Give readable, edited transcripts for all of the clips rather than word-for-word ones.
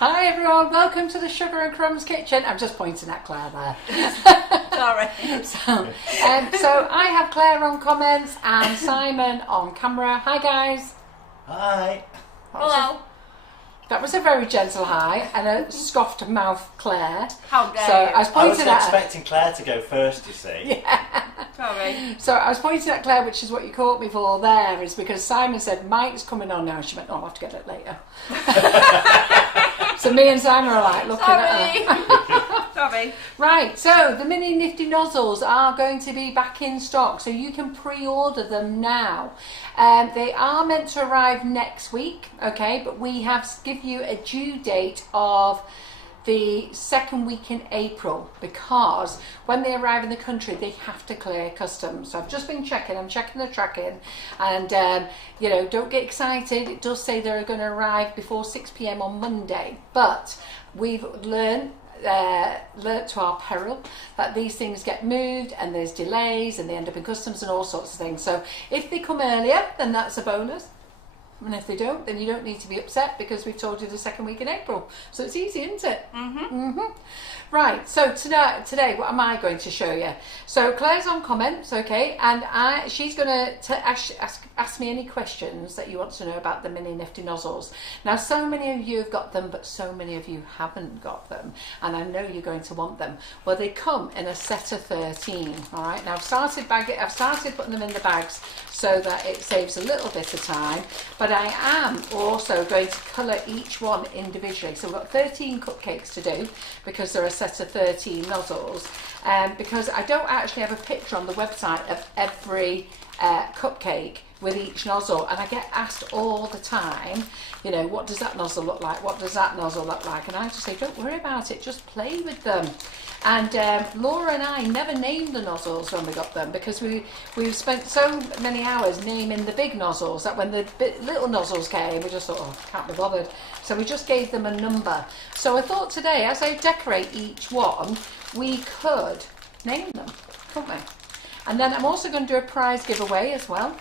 Hi everyone, welcome to the Sugar and Crumbs kitchen. I'm just pointing at Claire there. Sorry. So I have Claire on comments and Simon on camera. Hi guys. Hi. Hello. That was a very gentle hi and a scoffed mouth Claire. How dare So you? I was pointing I at was expecting Claire to go first, you see. Yeah. Sorry. So I was pointing at Claire, which is what you caught me for there, is because Simon said Mike's coming on now. She went, oh, I'll have to get it later. So me and Simon are like looking at her. Sorry. Right, so the mini Nifty Nozzles are going to be back in stock, so you can pre-order them now. They are meant to arrive next week, okay, but we have give you a due date of the second week in April, because when they arrive in the country they have to clear customs. So I've just been checking, I'm checking the tracking, and you know, don't get excited, it does say they're going to arrive before 6 p.m. on Monday, but we've learned to our peril that these things get moved and there's delays and they end up in customs and all sorts of things. So if they come earlier, then that's a bonus. And if they don't, then you don't need to be upset, because we've told you the second week in April. So it's easy, isn't it? Right, so today, what am I going to show you? So Claire's on comments, okay, and she's going to ask me any questions that you want to know about the mini Nifty Nozzles. Now, so many of you have got them, but so many of you haven't got them, and I know you're going to want them. Well, they come in a set of 13, all right? Now, I've started putting them in the bags so that it saves a little bit of time, but I am also going to colour each one individually. So we've got 13 cupcakes to do, because they're a set of 13 nozzles, because I don't actually have a picture on the website of every cupcake with each nozzle, and I get asked all the time, you know, what does that nozzle look like, what does that nozzle look like, and I just say, don't worry about it, just play with them. And Laura and I never named the nozzles when we got them, because we've spent so many hours naming the big nozzles that when the little nozzles came, we just thought, oh, can't be bothered. So we just gave them a number. So I thought today, as I decorate each one, we could name them, couldn't we? And then I'm also going to do a prize giveaway as well.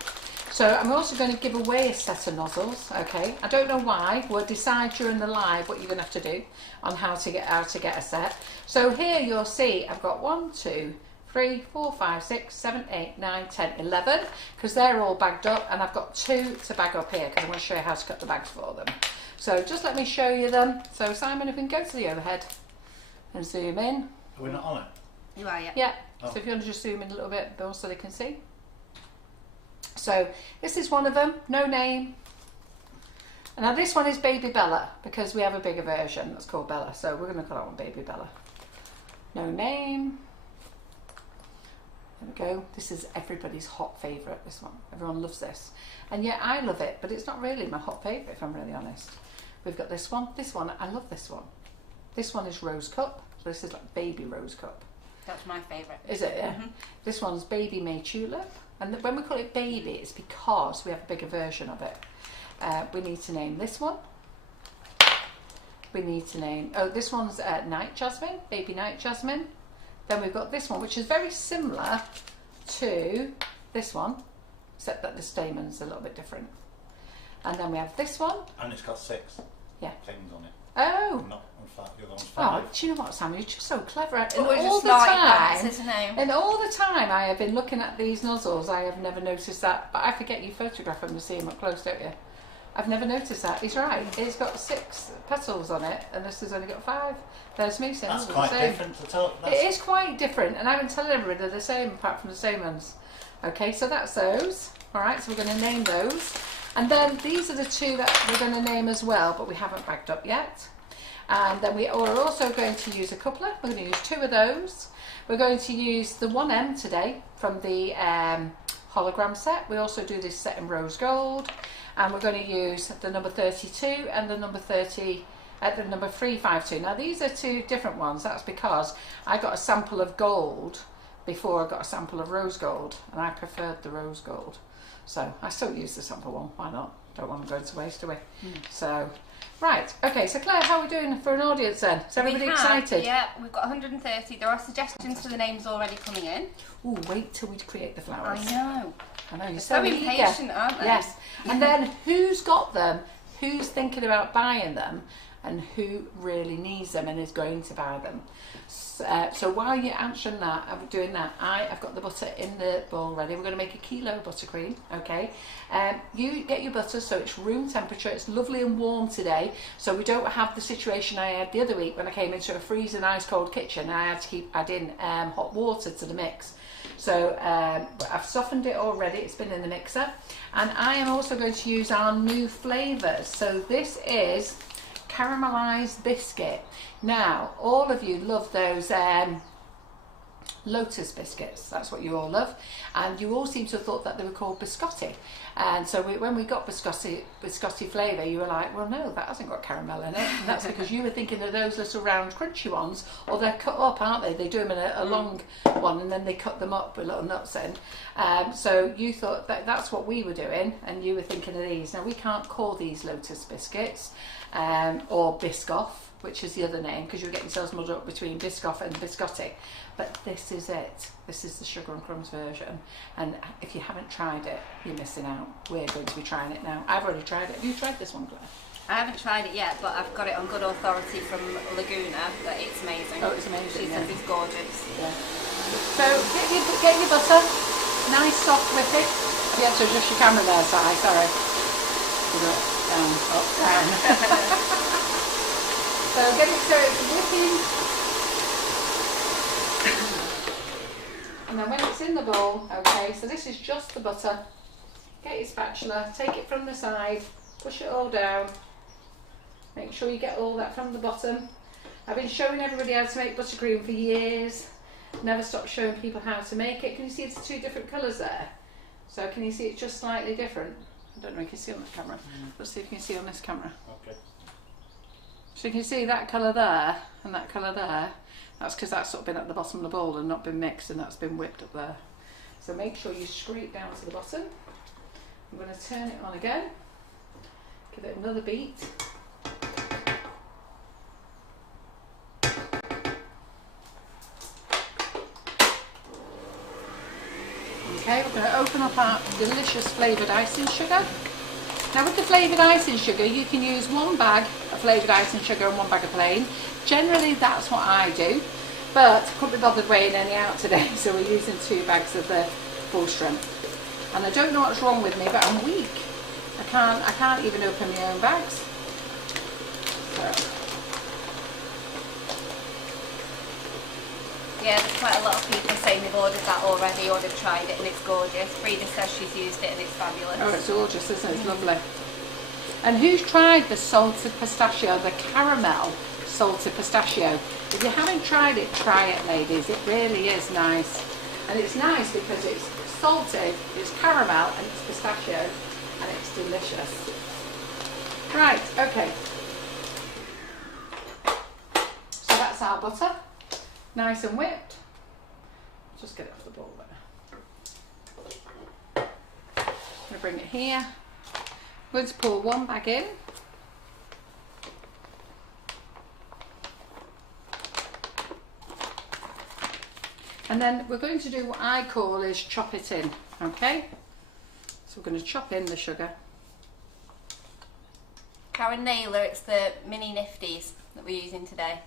So I'm also going to give away a set of nozzles, okay? I don't know why. We'll decide during the live what you're going to have to do on how to get a set. So here you'll see I've got 1, 2, 3, 4, 5, 6, 7, 8, 9, 10, 11, because they're all bagged up, and I've got 2 to bag up here because I want to show you how to cut the bags for them. So just let me show you them. So Simon, if we can go to the overhead and zoom in. Are we not on it? You are, yeah. Yeah, Oh. so if you want to just zoom in a little bit, Bill, so they can see. So this is one of them, no name. And now this one is Baby Bella, because we have a bigger version that's called Bella. So we're going to call that one Baby Bella. No name. There we go. This is everybody's hot favourite, this one. Everyone loves this. And yet I love it, but it's not really my hot favourite, if I'm really honest. We've got this one. This one, I love this one. This one is Rose Cup. So this is like Baby Rose Cup. That's my favourite. Is it? Yeah. This one's Baby May Tulip. And when we call it baby, it's because we have a bigger version of it. We need to name this one. We need to name, oh, this one's Night Jasmine, Baby Night Jasmine. Then we've got this one, which is very similar to this one, except that the stamen's a little bit different. And then we have this one. And it's got 6 things on it. Oh. Not on 5, the other one's 5. Oh, do you know what, Sam? You're just so clever. And Oh, it's all just the like time, that, isn't it? and all the time I have been looking at these nozzles, I have never noticed that. But I forget you photograph them and see them up close, don't you? I've never noticed that. He's right. It's got 6 petals on it, and this has only got 5. There's me saying That's the quite same. different to tell. It is quite different, and I've been telling everybody they're the same, apart from the stamens. Okay, so that's those. All right, so we're going to name those. And then these are the 2 that we're going to name as well, but we haven't bagged up yet. And then we are also going to use a coupler. We're going to use 2 of those. We're going to use the 1M today from the hologram set. We also do this set in rose gold. And we're going to use the number 32 and the number 352. Now these are 2 different ones. That's because I got a sample of gold before I got a sample of rose gold, and I preferred the rose gold. So I still use the sample one. Why not? Don't want to go to waste, do we? So, right. Okay, so Claire, how are we doing for an audience then? Is everybody excited? Yeah, we've got 130. There are suggestions for the names already coming in. Ooh, wait till we create the flowers. I know. You're so eager. Impatient, aren't they? Yes. And then who's got them? Who's thinking about buying them? and who really needs them and is going to buy them. So while you're answering that, I'm doing that, I've got the butter in the bowl ready. We're going to make a kilo of buttercream, okay? You get your butter so it's room temperature. It's lovely and warm today, so we don't have the situation I had the other week when I came into a freezing ice cold kitchen and I had to keep adding hot water to the mix. So I've softened it already, it's been in the mixer, and I am also going to use our new flavours. So this is caramelised biscuit. Now, all of you love those Lotus biscuits, that's what you all love, and you all seem to have thought that they were called biscotti. And so when we got biscotti flavour, you were like, well no, that hasn't got caramel in it, and that's because you were thinking of those little round crunchy ones, or they're cut up, aren't they? They do them in a long one and then they cut them up with little nuts in. So you thought that that's what we were doing, and you were thinking of these. Now we can't call these Lotus biscuits or Biscoff, which is the other name, because you're getting yourselves muddled up between Biscoff and biscotti. But this is it. This is the sugar and crumbs version. And if you haven't tried it, you're missing out. We're going to be trying it now. I've already tried it. Have you tried this one, Claire? I haven't tried it yet, but I've got it on good authority from Laguna that it's amazing. Oh, it's amazing. She says it's gorgeous. Yeah. So get your butter, nice soft whipping. You had to adjust your camera there, Si, sorry. Down, up, down. So get it so it's whipping. And then when it's in the bowl, okay, so this is just the butter. Get your spatula, take it from the side, push it all down. Make sure you get all that from the bottom. I've been showing everybody how to make buttercream for years. Never stop showing people how to make it. Can you see it's two different colours there? So can you see it's just slightly different? I don't know if you can see on the camera. Let's see if you can see on this camera. Okay. So you can see that colour there and that colour there. That's because that's sort of been at the bottom of the bowl and not been mixed, and that's been whipped up there. So make sure you scrape down to the bottom. I'm going to turn it on again. Give it another beat. Okay, we're going to open up our delicious flavoured icing sugar. Now with the flavoured icing sugar, you can use one bag of flavoured icing sugar and one bag of plain. Generally that's what I do, but I couldn't be bothered weighing any out today, so we're using 2 bags of the full strength. And I don't know what's wrong with me, but I'm weak. I can't even open my own bags. So. Yeah, there's quite a lot of people saying they've ordered that already or they've tried it and it's gorgeous. Frida says she's used it and it's fabulous. Oh, it's gorgeous, isn't it? It's lovely. And who's tried the salted pistachio, the caramel salted pistachio? If you haven't tried it, try it, ladies. It really is nice. And it's nice because it's salted, it's caramel, and it's pistachio, and it's delicious. Right, okay. So that's our butter. Nice and whipped. Just get it off the bowl there. I'm going to bring it here. I'm going to pour 1 bag in. And then we're going to do what I call is chop it in, okay? So we're going to chop in the sugar. Karen Naylor, it's the mini Nifties that we're using today.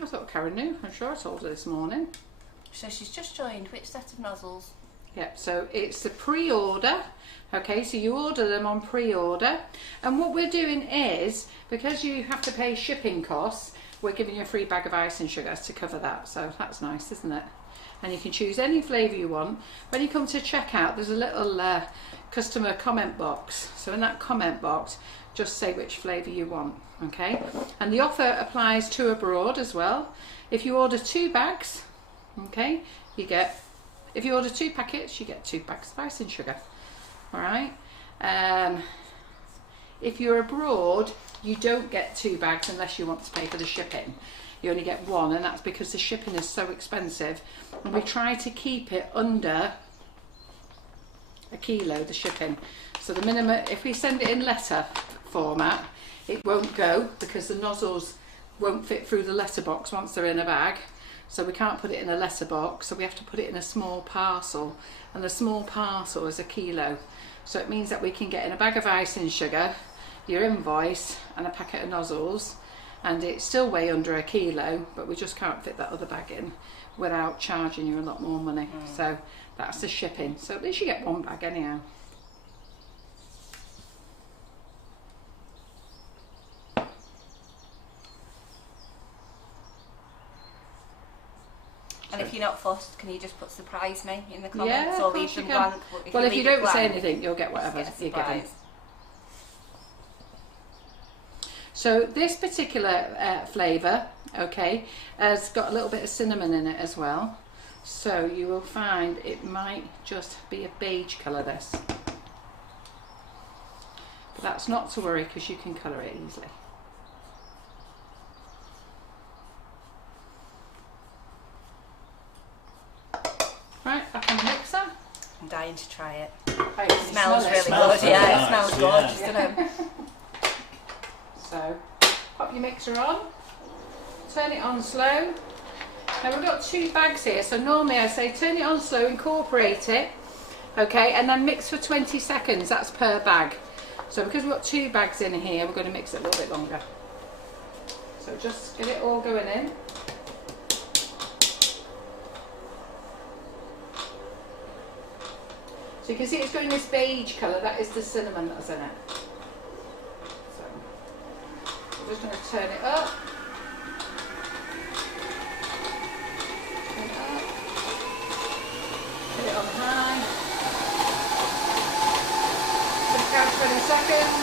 I thought Karen knew. I'm sure I told her this morning. So she's just joined. Which set of nozzles? Yep, so it's the pre-order. Okay, so you order them on pre-order. And what we're doing is, because you have to pay shipping costs, we're giving you a free bag of icing sugar to cover that. So that's nice, isn't it? And you can choose any flavour you want. When you come to checkout, there's a little customer comment box. So in that comment box, just say which flavour you want. Okay, and the offer applies to abroad as well. If you order 2 bags, okay, you get, if you order 2 packets, you get 2 bags of icing sugar. All right. If you're abroad, you don't get 2 bags unless you want to pay for the shipping. You only get 1, and that's because the shipping is so expensive, and we try to keep it under a kilo, the shipping. So the minimum, if we send it in letter format, it won't go because the nozzles won't fit through the letterbox once they're in a bag. So we can't put it in a letterbox, so we have to put it in a small parcel, and the small parcel is a kilo. So it means that we can get in a bag of icing sugar, your invoice and a packet of nozzles, and it's still way under a kilo, but we just can't fit that other bag in without charging you a lot more money. So that's the shipping. So at least you get one bag anyhow. And if you're not fussed, can you just put surprise me in the comments or leave them blank? Well, if you don't say anything, you'll get whatever you're getting. So this particular flavour, okay, has got a little bit of cinnamon in it as well. So you will find it might just be a beige colour, this. But that's not to worry, because you can colour it easily. Right, back in the mixer. I'm dying to try it. It smells really smells good. Yeah, nice. it smells gorgeous, doesn't it? So, pop your mixer on, turn it on slow. Now we've got 2 bags here, so normally I say turn it on slow, incorporate it, okay, and then mix for 20 seconds, that's per bag. So because we've got 2 bags in here, we're going to mix it a little bit longer. So just get it all going in. So you can see it's going this beige colour, that is the cinnamon that's in it. So I'm just going to turn it up. Turn it up. Put it on high. Put it down 20 seconds.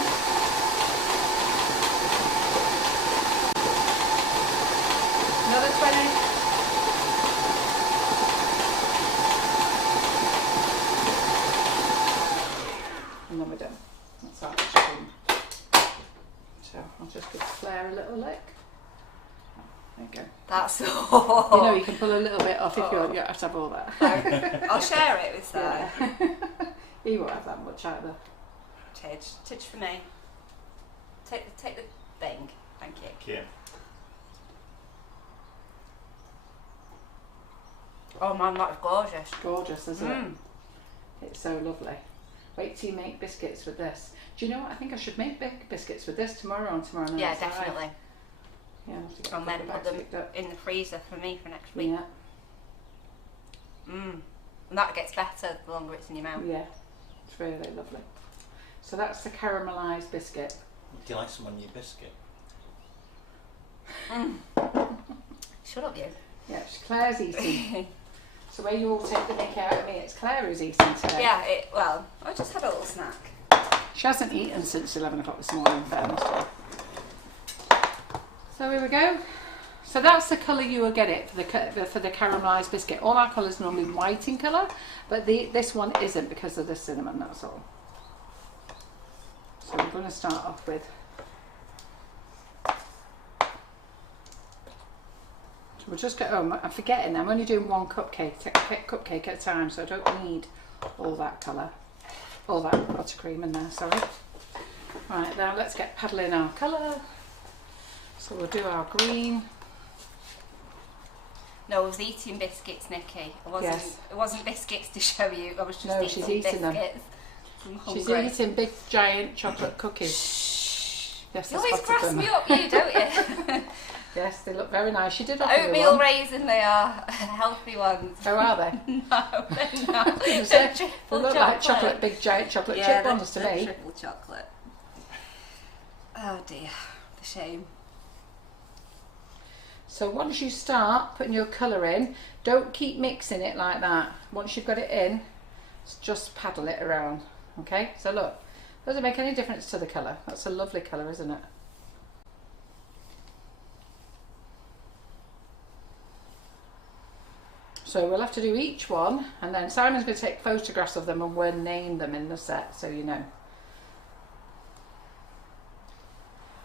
Another 20. And then we're done. That's our ice cream. So I'll just give Claire a little lick. There you go. That's all. You know, you can pull a little bit off if you have to have all that. I'll share it with Sarah. Yeah. He won't have that much either. Tidge for me. Take the thing. Thank you. Thank you. Oh man, that's gorgeous. Gorgeous, isn't it? It's so lovely. Wait till you make biscuits with this. Do you know what? I think I should make biscuits with this tomorrow and tomorrow night. Yeah, definitely. Yeah, I'll have to get And then put them picked up. in the freezer for me for next week. Yeah. And that gets better the longer it's in your mouth. Yeah, it's really lovely. So that's the caramelised biscuit. Do you like some on your biscuit? Shut up, you. Yeah, Claire's eating. So where you all take the mick out of me, it's Claire who's eating today. Yeah, well, I just had a little snack. She hasn't eaten since 11 o'clock this morning, in fairness. So here we go. So that's the colour you will get it for the caramelised biscuit. All our colours are normally white in colour, but this one isn't because of the cinnamon, that's all. So we're going to start off with. So we'll just go, I'm forgetting, I'm only doing 1 cupcake at a time, so I don't need all that colour, all that buttercream in there, sorry. Right, now let's get paddling our colour. So we'll do our green. No, I was eating biscuits, Nikki. It wasn't biscuits to show you. I was just she's eating eating biscuits. them. She's eating big, giant chocolate cookies. Shh. Yes, you always grass me up, you don't you? Yes, they look very nice. She did offer me Oatmeal one. raisin, they are healthy ones. Oh, are they? No, they're not. They look like chocolate, big, giant chocolate chip ones to me. Triple chocolate. Oh dear, the shame. So once you start putting your colour in, don't keep mixing it like that. Once you've got it in, just paddle it around. Okay, so look, doesn't make any difference to the colour. That's a lovely colour, isn't it? So we'll have to do each one, and then Simon's going to take photographs of them and we'll name them in the set, so you know.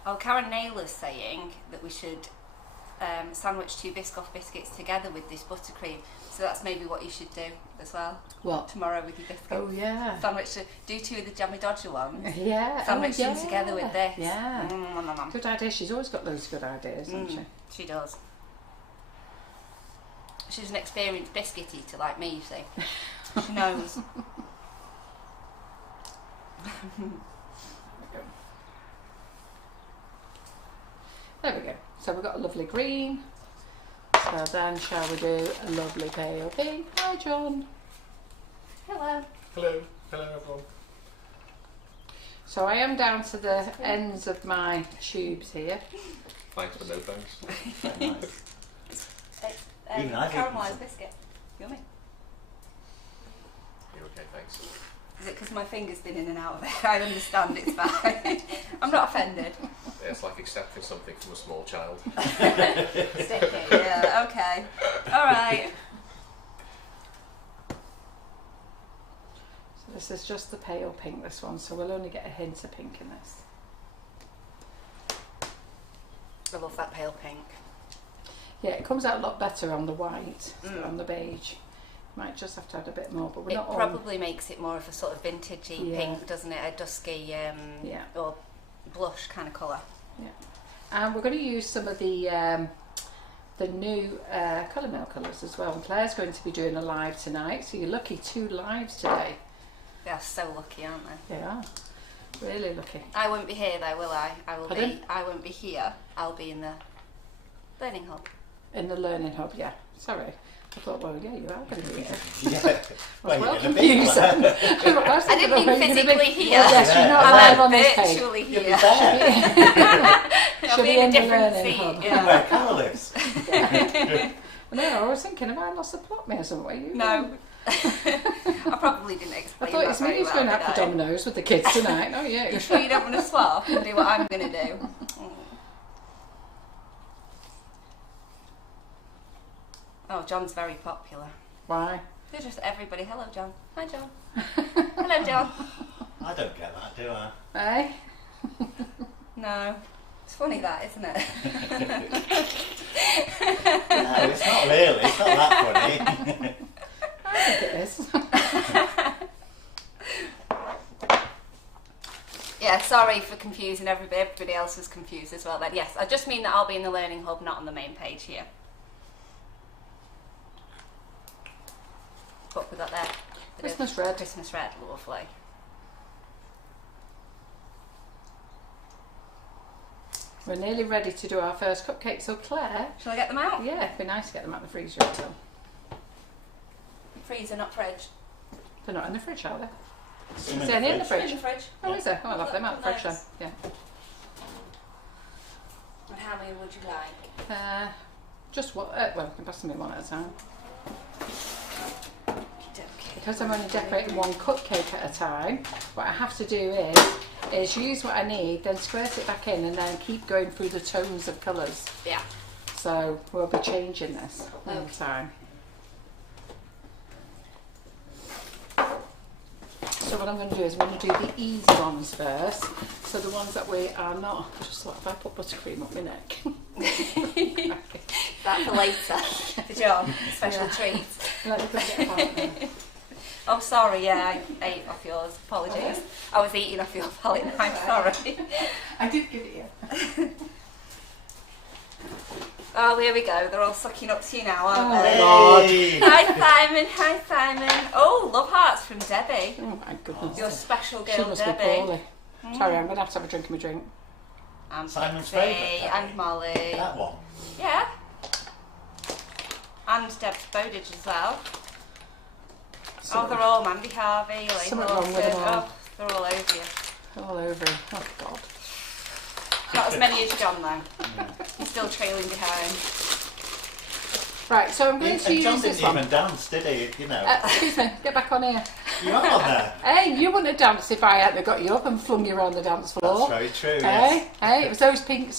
Oh, Karen Naylor's saying that we should sandwich 2 Biscoff biscuits together with this buttercream. So that's maybe what you should do as well. What? Tomorrow with your biscuits. Oh yeah. Do 2 of the Jammy Dodger ones. Yeah. Sandwich them together with this. Yeah. Good idea. She's always got those good ideas, hasn't she? She does. She's an experienced biscuit eater like me, you see. She knows. There we go. So we've got a lovely green. So then shall we do a lovely pale pink? Hi John. Hello. Hello. Hello everyone. So I am down to the ends of my tubes here. Thanks but no thanks. Very nice. It's Even I've eaten caramelised some. biscuit. Yummy. You're okay, thanks. Is it because my finger's been in and out of it? I understand, it's fine. I'm not offended. Yeah, it's like accepting something from a small child. Sticky. Yeah, okay. Alright. So this is just the pale pink, this one, so we'll only get a hint of pink in this. I love that pale pink. Yeah, it comes out a lot better on the white, on the beige. Might just have to add a bit more, but we're It not probably makes it more of a sort of vintagey Yeah. pink, doesn't it? A dusky Yeah. or blush kind of colour. And we're going to use some of the new colour mill colours as well. And Claire's going to be doing a live tonight, so you're lucky, 2 lives today. They are so lucky, aren't they? They are. Really lucky. I won't be here though, will I? Pardon? I won't be here. I'll be in the learning hub. In the learning hub, yeah. Sorry. I thought, well, yeah, you are going to be here. Yeah. I was well you're gonna be confused. I didn't mean physically here. Yes, you're not I live on meant this page. virtually You'll be here. there. I'll She'll be be in in a the different learning seat. hub. Yeah. Where Carol lives. No, I was thinking, have I lost the plot me or something? You No. I probably didn't I explain thought that it's me very who's well, going out did for I? Domino's with the kids tonight. Oh, yeah. You sure you don't want to swap and do what I'm going to do? Oh, John's very popular. Why? They're just everybody. Hello, John. Hi, John. Hello, John. I don't get that, do I? Eh? No. It's funny that, isn't it? No, it's not really. It's not that funny. I think it is. Yeah, sorry for confusing everybody. Everybody else is confused as well then. Yes, I just mean that I'll be in the learning hub, not on the main page here. What we got there? Christmas red. Christmas red, lovely. We're nearly ready to do our first cupcake. So Claire, Shall I get them out? yeah, it'd be nice to get them out of the freezer as well. Freezer, not fridge. They're not in the fridge, are they? It's Is there any in the fridge? In the fridge. Oh, is there? Oh, I'll have them out of the fridge then. Nice. Yeah. And how many would you like? Just what? Well, you can pass me one at a time. Okey-dokey. Because I'm only decorating one cupcake at a time, what I have to do is use what I need, then squirt it back in, and then keep going through the tones of colours. Yeah. So we'll be changing this all the Okay. time. So what I'm going to do is I'm going to do the easy ones first. So the ones that we are not. I just thought if I put buttercream up my neck. That for later. For John, special treat. Let me put it apart now. Oh, sorry, yeah, I ate off yours. Apologies. I was eating off your palette. I'm sorry. I did give it you. Oh, here we go. They're all sucking up to you now, aren't Oh, they? God. Hey. Hi, Simon. Hi, Simon. Oh, love hearts from Debbie. Oh my goodness. Your special She girl, must be Debbie. poorly. Sorry, I'm going to have a drink of my drink. And Simon's Pixie, favourite, Debbie. and Molly. That one. Yeah. And Deb's Bowditch as well. Oh, they're all Mandy Harvey, Elaine Something wrong with Lawson. them all. Oh, they're all over you. All over him. Oh God. Not as many as John though. He's still trailing behind. Right, so I'm going to And use John this didn't one. even dance, did he? You know. Excuse me, get back on here. You are on there. Hey, you wouldn't have danced if I hadn't got you up and flung you around the dance floor. That's very true, Hey, yes. hey, it was those pink,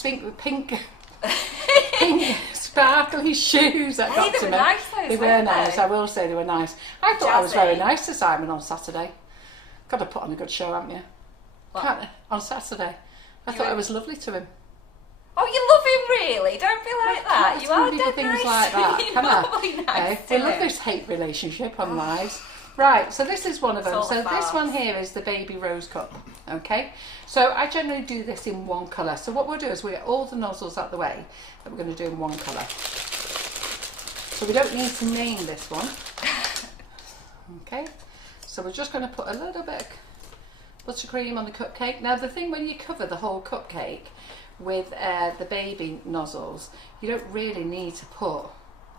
sparkly shoes that Hey, got they to were me. nice those, They were weren't nice, they? I will say they were nice. I thought I was Jazzy. very nice to Simon on Saturday. Got to put on a good show, haven't you? What? Can't I? On Saturday. I thought I was lovely to him. Oh, you love him really? Don't be like that. Can't You tell are people dead things nice. like that, You're can I? normally nice We to love him. this hate relationship on lives. Right, so this is one of them. It's all So the this farce. one here is the baby rose cup. Okay, so I generally do this in one colour. So what we'll do is we'll get all the nozzles out the way that we're going to do in one colour. So we don't need to name this one. Okay, so we're just going to put a little bit of buttercream on the cupcake. Now the thing when you cover the whole cupcake, with the baby nozzles, you don't really need to put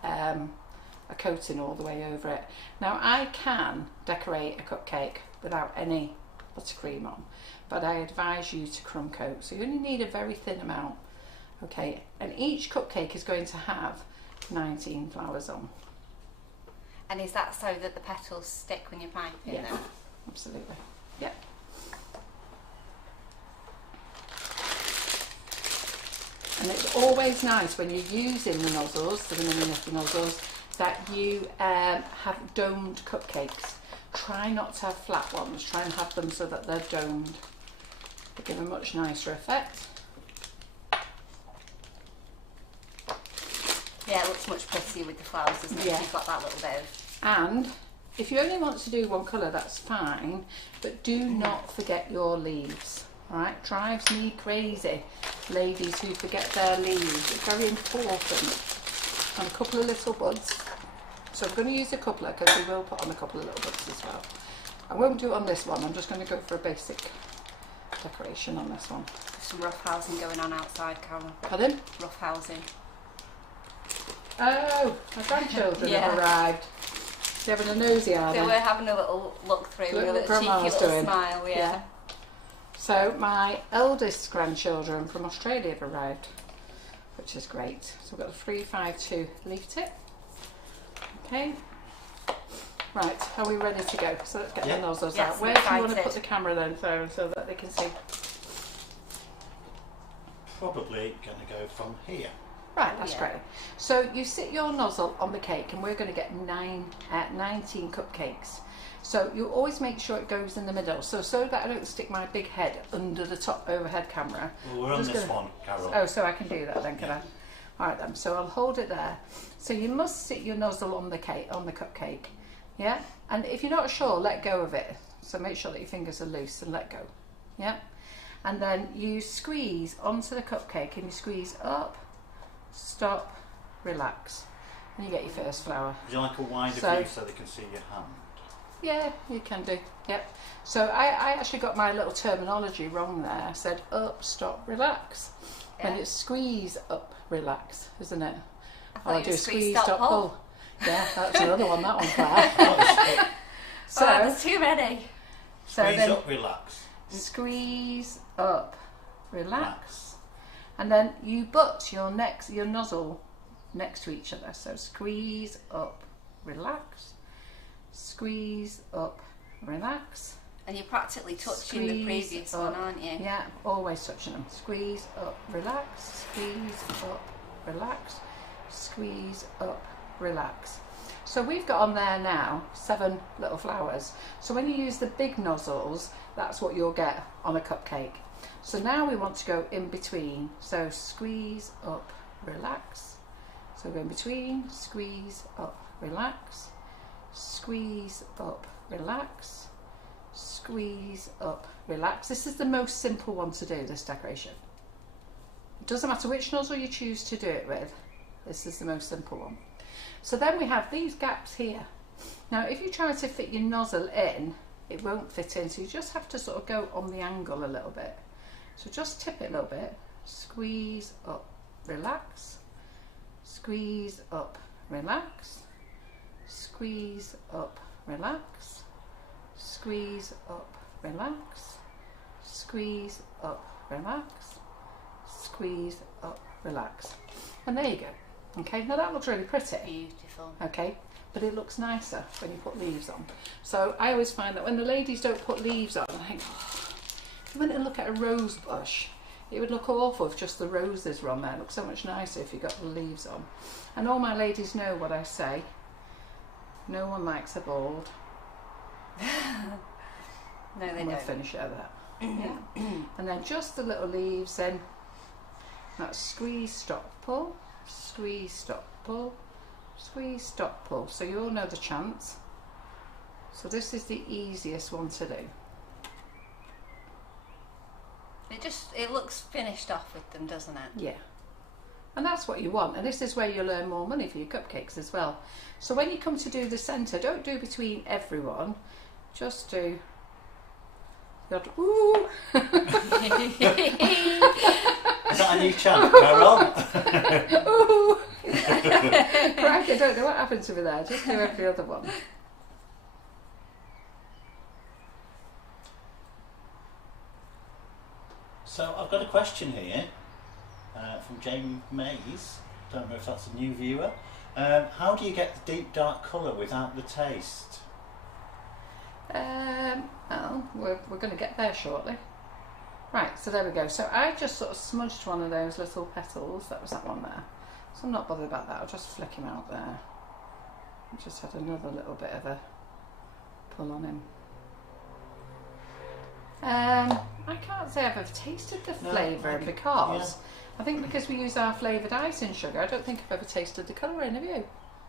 a coating all the way over it. Now I can decorate a cupcake without any buttercream on, but I advise you to crumb coat. So you only need a very thin amount. Okay, and each cupcake is going to have 19 flowers on. And is that so that the petals stick when you pipe in Yeah, them? absolutely. Yeah. And it's always nice when you're using the nozzles, the mini Nifty nozzles, that you have domed cupcakes. Try not to have flat ones. Try and have them so that they're domed. They give a much nicer effect. Yeah, it looks much prettier with the flowers, doesn't it? Yeah. You've got that little bit of... And if you only want to do one colour, that's fine, but do not forget your leaves. Alright, drives me crazy, ladies who forget their leaves. It's very important. And a couple of little buds. So I'm going to use a couple because we will put on a couple of little buds as well. I won't do it on this one, I'm just going to go for a basic decoration on this one. Some rough housing going on outside, Carol. Pardon? Rough housing. Oh, my grandchildren Yeah. have arrived. They're having a nosy, are They they? were having a little look through Look with a what little cheeky Grandma's little doing. smile, yeah. So my eldest grandchildren from Australia have arrived, which is great. So we've got a 352 leaf tip. Okay. Right, are we ready to go? So let's get the nozzles Yes, out. Where do you want to excited. put the camera then, Sarah, so that they can see? Probably going to go from here. Right, that's Yeah. great. So you sit your nozzle on the cake and we're going to get 19 cupcakes. So you always make sure it goes in the middle. So that I don't stick my big head under the top overhead camera. Well, we're on this one, Carol. Oh, so I can do that then, can I? All right then, so I'll hold it there. So you must sit your nozzle on the cupcake, yeah? And if you're not sure, let go of it. So make sure that your fingers are loose and let go, yeah? And then you squeeze onto the cupcake and you squeeze up, stop, relax. And you get your first flower. Would you like a wider So- view so they can see your hand? Yeah, you can do. Yep. So I actually got my little terminology wrong there. I said up, stop, relax. And Yeah. it's squeeze, up, relax, isn't it? I thought it do was squeeze, stop, pull. Yeah, that's another one, that one, Claire. Oh, So, there's too many. so squeeze then up, relax. squeeze up, relax. And then you butt your nozzle next to each other. So squeeze up, relax. Squeeze up, relax. And you're practically touching the Squeeze previous up. one, aren't you? Yeah, always touching them. Squeeze up, relax. Squeeze up, relax. Squeeze up, relax. So we've got on there now 7 little flowers. So when you use the big nozzles, that's what you'll get on a cupcake. So now we want to go in between. So squeeze up, relax. So go in between, squeeze up, relax. Squeeze up, relax. Squeeze up, relax. This is the most simple one to do, this decoration. It doesn't matter which nozzle you choose to do it with. This is the most simple one. So then we have these gaps here. Now if you try to fit your nozzle in, it won't fit in, so you just have to sort of go on the angle a little bit. So just tip it a little bit, squeeze up, relax, squeeze up, relax, squeeze up, relax, squeeze up, relax, squeeze up, relax, squeeze up, relax. And there you go. Okay, now that looks really pretty. Beautiful. Okay, but it looks nicer when you put leaves on. So I always find that when the ladies don't put leaves on, I think, oh, if you went and look at a rose bush, it would look awful if just the roses were on there. It looks so much nicer if you got the leaves on. And all my ladies know what I say. No one likes a bald. No, they And we'll don't. finish it at that. Yeah. And then just the little leaves, then that's squeeze, stop, pull, squeeze, stop, pull, squeeze, stop, pull. So you all know the chants. So this is the easiest one to do. It looks finished off with them, doesn't it? Yeah. And that's what you want. And this is where you'll earn more money for your cupcakes as well. So when you come to do the centre, don't do between everyone. Just do You're, ooh. Is that a new chant, Carol? Ooh. Right, I don't know what happened to me there. Just do every other one. So I've got a question here from Jamie Mays. Don't know if that's a new viewer. How do you get the deep dark colour without the taste? Well, we're going to get there shortly. Right, so there we go. So I just sort of smudged one of those little petals. That was that one there. So I'm not bothered about that. I'll just flick him out there. I just had another little bit of a pull on him. I can't say I've ever tasted the flavour because I think because we use our flavoured icing sugar, I don't think I've ever tasted the colouring, have you?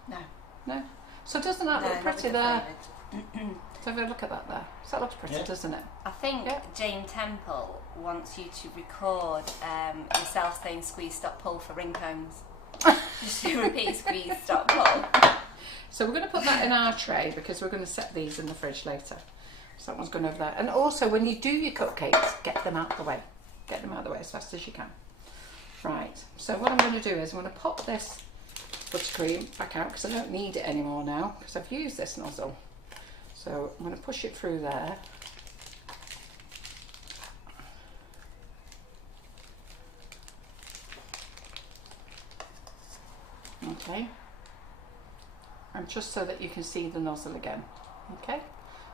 No. No? So doesn't that look pretty the there? So have a look at that there. So that looks pretty, doesn't it? I think Jane Temple wants you to record yourself saying squeeze, stop, pull for ringtones. Just to repeat squeeze, stop, pull. So we're going to put that in our tray because we're going to set these in the fridge later. So that one's going over there. And also when you do your cupcakes, get them out of the way. Get them out of the way as fast as you can. Right, so what I'm going to do is I'm going to pop this buttercream back out because I don't need it anymore now because I've used this nozzle. So I'm going to push it through there. Okay. And just so that you can see the nozzle again. Okay.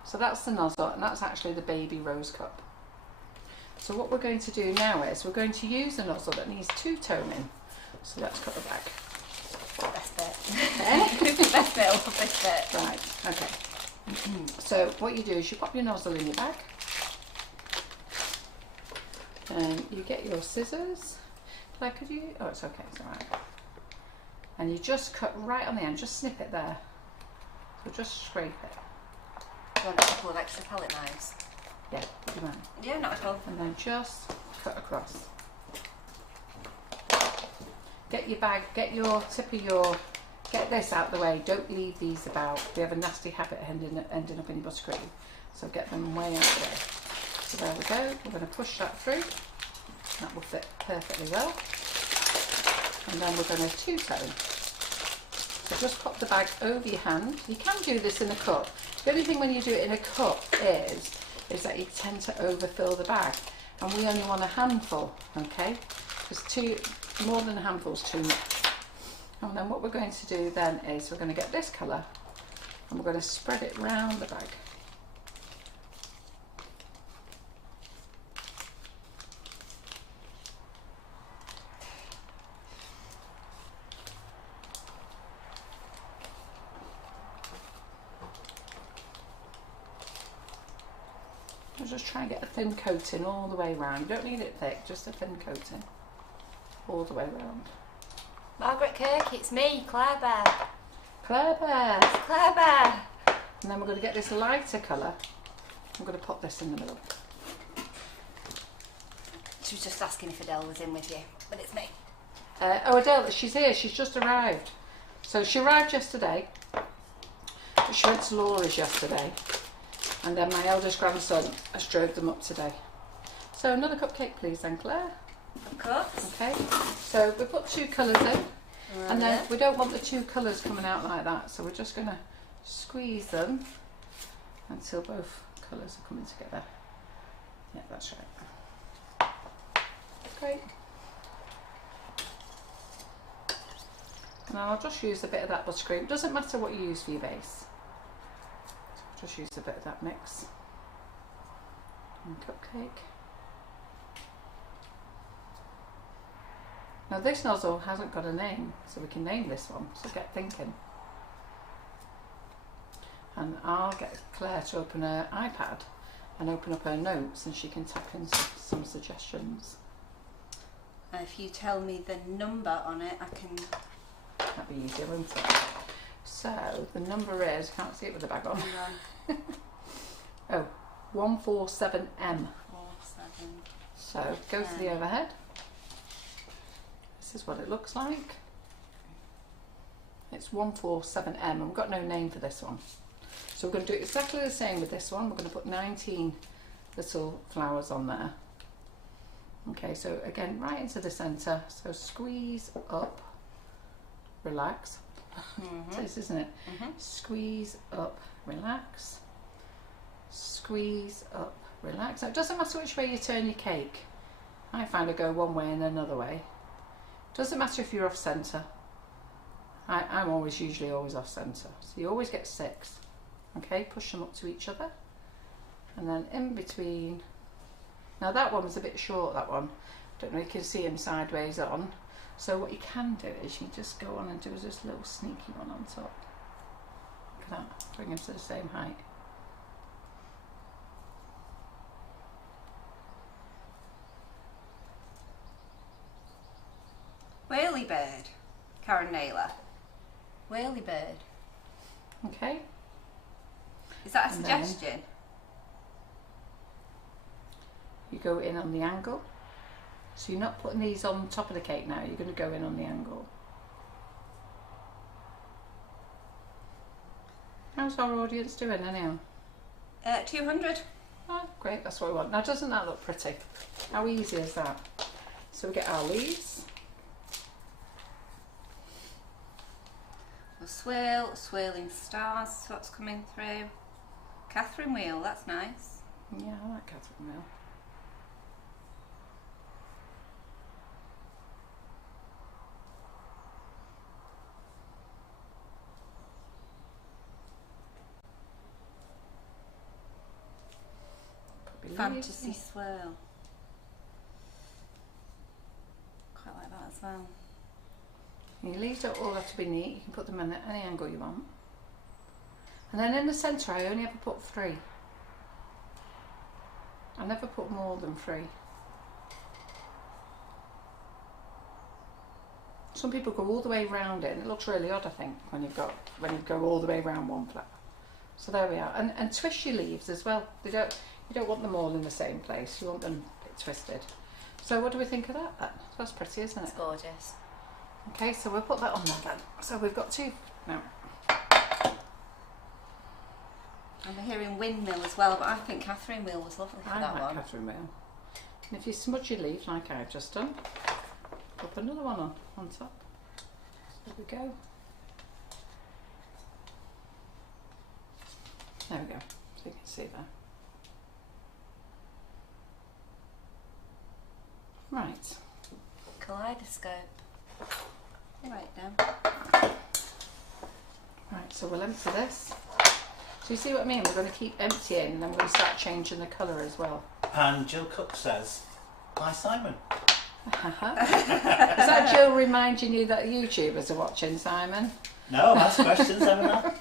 So that's the nozzle and that's actually the baby rose cup. So what we're going to do now is we're going to use a nozzle that needs two-toning. So let's cut the bag. Best bit. Best bit, or best bit. Right, okay. So what you do is you pop your nozzle in your bag. And you get your scissors. Claire, could you? Oh, it's okay, it's alright. And you just cut right on the end, just snip it there. So just scrape it. Do you want a couple of extra palette knives? Yeah, would you mind? Yeah, not at all. And then just cut across. Get your bag, get your tip of your, get this out of the way. Don't leave these about. They have a nasty habit of ending up in your buttercream. So get them way out of the way. So there we go. We're going to push that through. That will fit perfectly well. And then we're going to two-tone. So just pop the bag over your hand. You can do this in a cup. The only thing when you do it in a cup is that you tend to overfill the bag. And we only want a handful, okay? Because more than a handful is too much. And then what we're going to do then is we're going to get this colour and we're going to spread it round the bag. We'll just try and get a thin coating all the way around. You don't need it thick, just a thin coating all the way around. Margaret Kirk, it's me, Claire Bear. Claire Bear! Claire Bear! And then we're going to get this lighter colour. I'm going to pop this in the middle. She was just asking if Adele was in with you, but it's me. Oh, Adele, she's here. She's just arrived. So she arrived yesterday. But she went to Laura's yesterday. And then my eldest grandson has drove them up today. So another cupcake please then, Claire. Of course. Okay, so we put two colours in. And then we don't want the two colours coming out like that. So we're just going to squeeze them until both colours are coming together. Yeah, that's right. Great. And I'll just use a bit of that buttercream. Doesn't matter what you use for your base. Just use a bit of that mix. And cupcake. Now this nozzle hasn't got a name, so we can name this one. So get thinking. And I'll get Claire to open her iPad and open up her notes, and she can type in some suggestions. If you tell me the number on it, I can... That'd be easier, won't it? So the number is, can't see it with the bag on. Oh, 147M. 47. So go to the overhead. This is what it looks like. It's 147M and we've got no name for this one. So we're going to do exactly the same with this one. We're going to put 19 little flowers on there. Okay, so again, right into the centre. So squeeze up, relax. Mm-hmm. It's this, isn't it? Mm-hmm. Squeeze up, relax. Squeeze up, relax. Now, it doesn't matter which way you turn your cake. I find it go one way and another way. Doesn't matter if you're off centre. I'm usually always off centre. So you always get 6. Okay, push them up to each other. And then in between. Now that one was a bit short, that one. Don't know if you can see him sideways on. So what you can do is you just go on and do this little sneaky one on top. Look at that, bring him to the same height. Whirlybird, Karen Naylor. Whirlybird. Okay. Is that a And then suggestion? you go in on the angle. So you're not putting these on top of the cake now, you're going to go in on the angle. How's our audience doing anyhow? 200. Oh, great, that's what we want. Now doesn't that look pretty? How easy is that? So we get our leaves. We'll swirl, swirling stars, is what's coming through. Catherine wheel, that's nice. Yeah, I like Catherine wheel. Fantasy swirl. Quite like that as well. Your leaves don't all have to be neat, you can put them in at any angle you want. And then in the centre I only ever put 3. I never put more than 3. Some people go all the way round it and it looks really odd, I think, when you go all the way around one flower. So there we are. And twist your leaves as well. You don't want them all in the same place, you want them a bit twisted. So what do we think of that then? That's pretty, isn't it? It's gorgeous. Okay, so we'll put that on there then. So we've got 2 now. And we're hearing windmill as well, but I think Catherine wheel was lovely for I that like one. Catherine wheel. And if you smudge your leaf like I've just done, pop another one on top. There we go. There we go, so you can see that. Right. Kaleidoscope. Right down. Right, so we'll empty this. So you see what I mean? We're going to keep emptying and then we're going to start changing the colour as well. And Jill Cook says, "Hi Simon." Does that Jill reminding you that YouTubers are watching, Simon? No, that's questions, haven't I?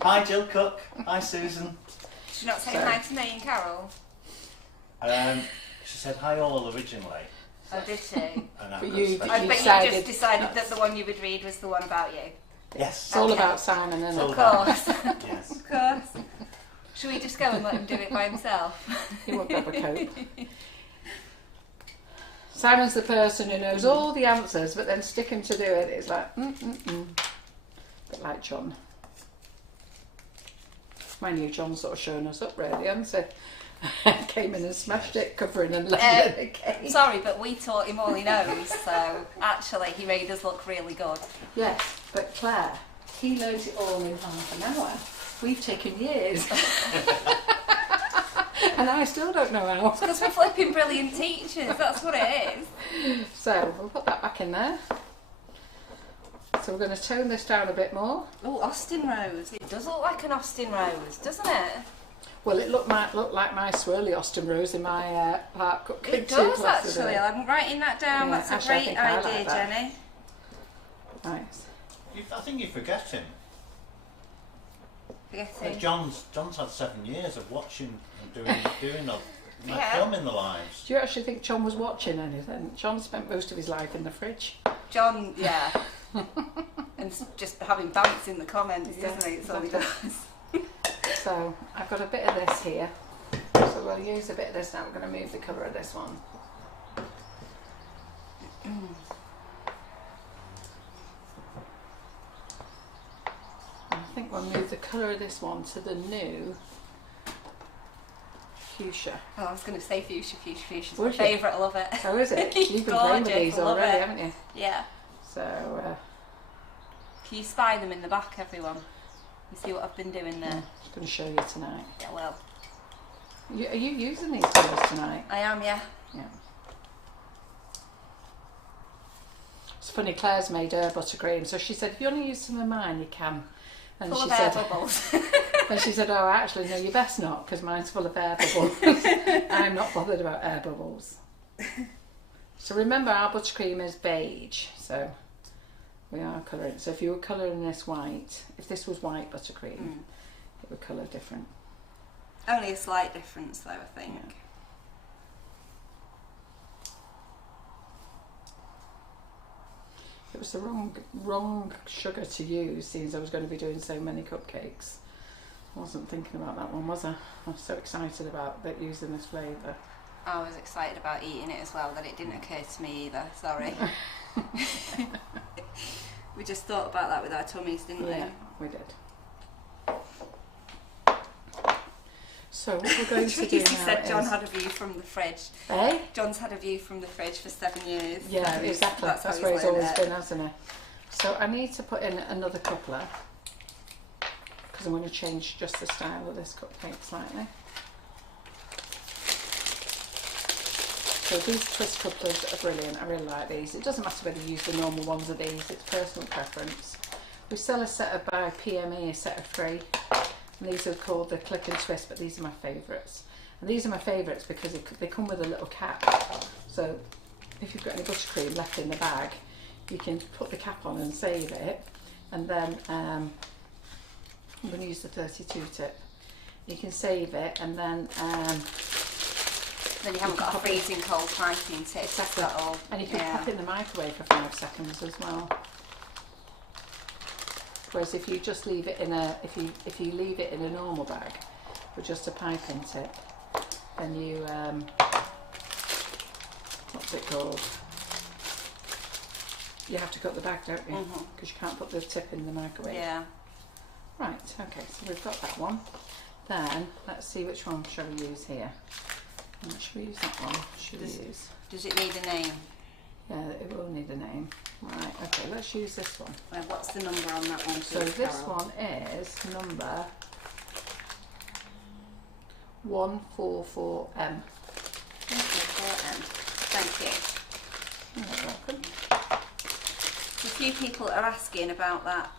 Hi Jill Cook. Hi Susan. Did you not say hi to me and Carol? She said hi all originally. Oh, did she? And But you I bet you decided just decided that the one you would read was the one about you. Yes. It's all Okay. about Simon, isn't It's all it? Of about- course. Yes. Of course. Should we just go and let him do it by himself? He won't grab a coat. Simon's the person who knows all the answers, but then stick him to do it. It's like, bit like John. Mind you, John's sort of shown us up, really, hasn't he? Came in and smashed it, covering and left it again. Sorry, but we taught him all he knows, so actually he made us look really good. Yes, but Claire, he learnt it all in half an hour. We've taken years. And I still don't know how. Because we're flipping brilliant teachers, that's what it is. So we'll put that back in there. So we're going to tone this down a bit more. Oh, Austin Rose. It does look like an Austin Rose, doesn't it? Well, it look like my swirly Austin Rose in my part cupcake. It does actually. I'm writing that down. Yeah, That's a actually, I great think I like idea, that. Jenny. Nice. I think you're forgetting. Forgetting. John's had 7 years of watching and doing Yeah. filming the lives. Do you actually think John was watching anything? John spent most of his life in the fridge. John, yeah. And just having bants in the comments, Yeah, doesn't he? It's all he exactly. does. So I've got a bit of this here. So we'll use a bit of this now. We're going to move the colour of this one. I think we'll move the colour of this one to the new. Fuchsia. Oh, I was going to say fuchsia. Fuchsia's my Would you? favourite. I love it. Oh, is it? You've been playing with these I love already, it. haven't you? Yeah. So, Can you spy them in the back, everyone? You see what I've been doing there? I'm going to show you tonight. Yeah, well. Are you using these colours tonight? I am, yeah. Yeah. It's funny, Claire's made her buttercream, so she said, if you want to use some of mine, you can. And Full she of air said, bubbles. and she said, oh, actually, no, you best not, because mine's full of air bubbles. I'm not bothered about air bubbles. So remember, our buttercream is beige, so we are colouring. So if you were colouring this white, if this was white buttercream, it would colour different. Only a slight difference, though, I think. Yeah. It was the wrong sugar to use, since I was going to be doing so many cupcakes. I wasn't thinking about that one, was I? I was so excited about that, using this flavour. I was excited about eating it as well, that it didn't occur to me either, sorry. We just thought about that with our tummies, didn't Yeah, we? we did. So what we're going to do now said John is... had a view from the fridge. Eh? John's had a view from the fridge for 7 years. Yeah, exactly. That's where he's learned always it. been, hasn't he? So I need to put in another coupler, because I'm going to change just the style of this cupcake slightly. So these twist couplers are brilliant. I really like these. It doesn't matter whether you use the normal ones or these. It's personal preference. We sell a set of by PME, a set of 3. And these are called the click and twist, but these are my favourites. And these are my favourites because they come with a little cap. So if you've got any buttercream left in the bag, you can put the cap on and save it. And then I'm going to use the 32 tip. You can save it, and then you haven't got a freezing cold piping tip. Exactly. At all. And you can pop in the microwave for 5 seconds as well. Whereas if you just leave it in a, if you leave it in a normal bag with just a piping tip, then you what's it called? You have to cut the bag, don't you? Because you can't put the tip in the microwave. Yeah. Right. Okay. So we've got that one. Then let's see which one shall we use here. Should we use that one? Does it need a name? Yeah, it will need a name. Right, okay, let's use this one. What's the number on that one? So this one is number 144M. 144M. Thank you. You're welcome. A few people are asking about that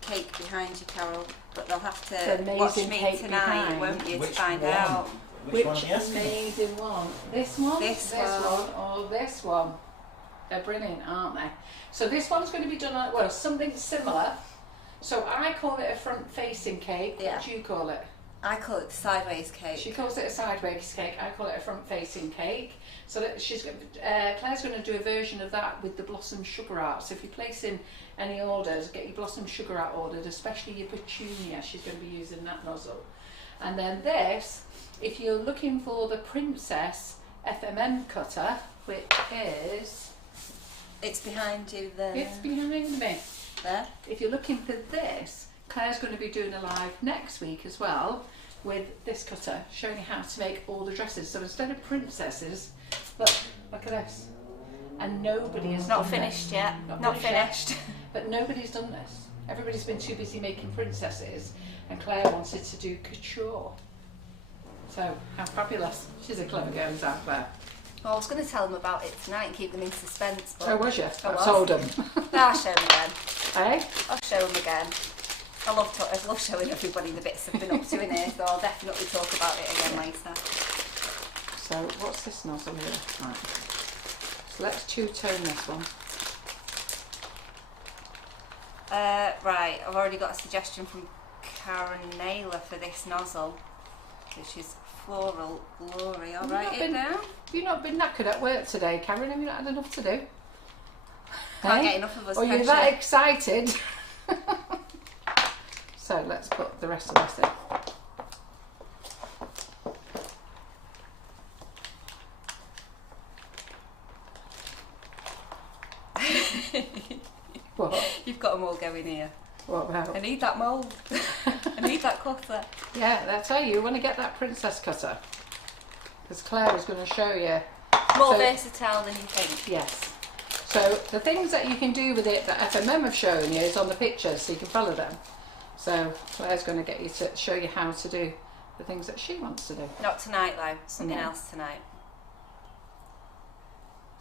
cake behind you, Carol, but they'll have The to amazing watch me cake tonight, behind. won't you, to Which find one? out. Which one are you asking? amazing one? This one? This one. or this one? They're brilliant, aren't they? So this one's going to be done on, well, something similar. So I call it a front-facing cake. Yeah. What do you call it? I call it the sideways cake. She calls it a sideways cake. I call it a front-facing cake. So that Claire's going to do a version of that with the blossom sugar art. So if you're placing any orders, get your blossom sugar art ordered, especially your petunia. She's going to be using that nozzle. And then this, if you're looking for the Princess FMM cutter, which is... It's behind you there. It's behind me. There. If you're looking for this, Claire's going to be doing a live next week as well with this cutter, showing you how to make all the dresses. So instead of princesses, look at this. And nobody has Not done finished this. yet. Not finished. Yet. But nobody's done this. Everybody's been too busy making princesses, and Claire wanted to do couture. So how fabulous. She's a clever girl, is that Claire? Well, I was going to tell them about it tonight and keep them in suspense. But Oh, was you? I I was. told them. No, I'll show them again. Eh? I'll show them again. I love showing everybody the bits I've been up to in here, so I'll definitely talk about it again later. So what's this nozzle here? Right. So let's two-tone this one. Right, I've already got a suggestion from Karen Naylor for this nozzle, which is Floral Glory. I'll write it down. Have you not been knackered at work today, Karen? Have you not had enough to do? Can't Eh? get enough of us. Or you're can that she? excited? So let's put the rest of this in. What? You've got them all going here. What about? I need that mould. I need that cutter. Yeah, that's how you want to get that princess cutter. because Claire is going to show you. More So- versatile than you think. Yes. So the things that you can do with it that FMM have shown you is on the pictures, so you can follow them. So Claire's going to get you to show you how to do the things that she wants to do. Not tonight though, something No. else tonight.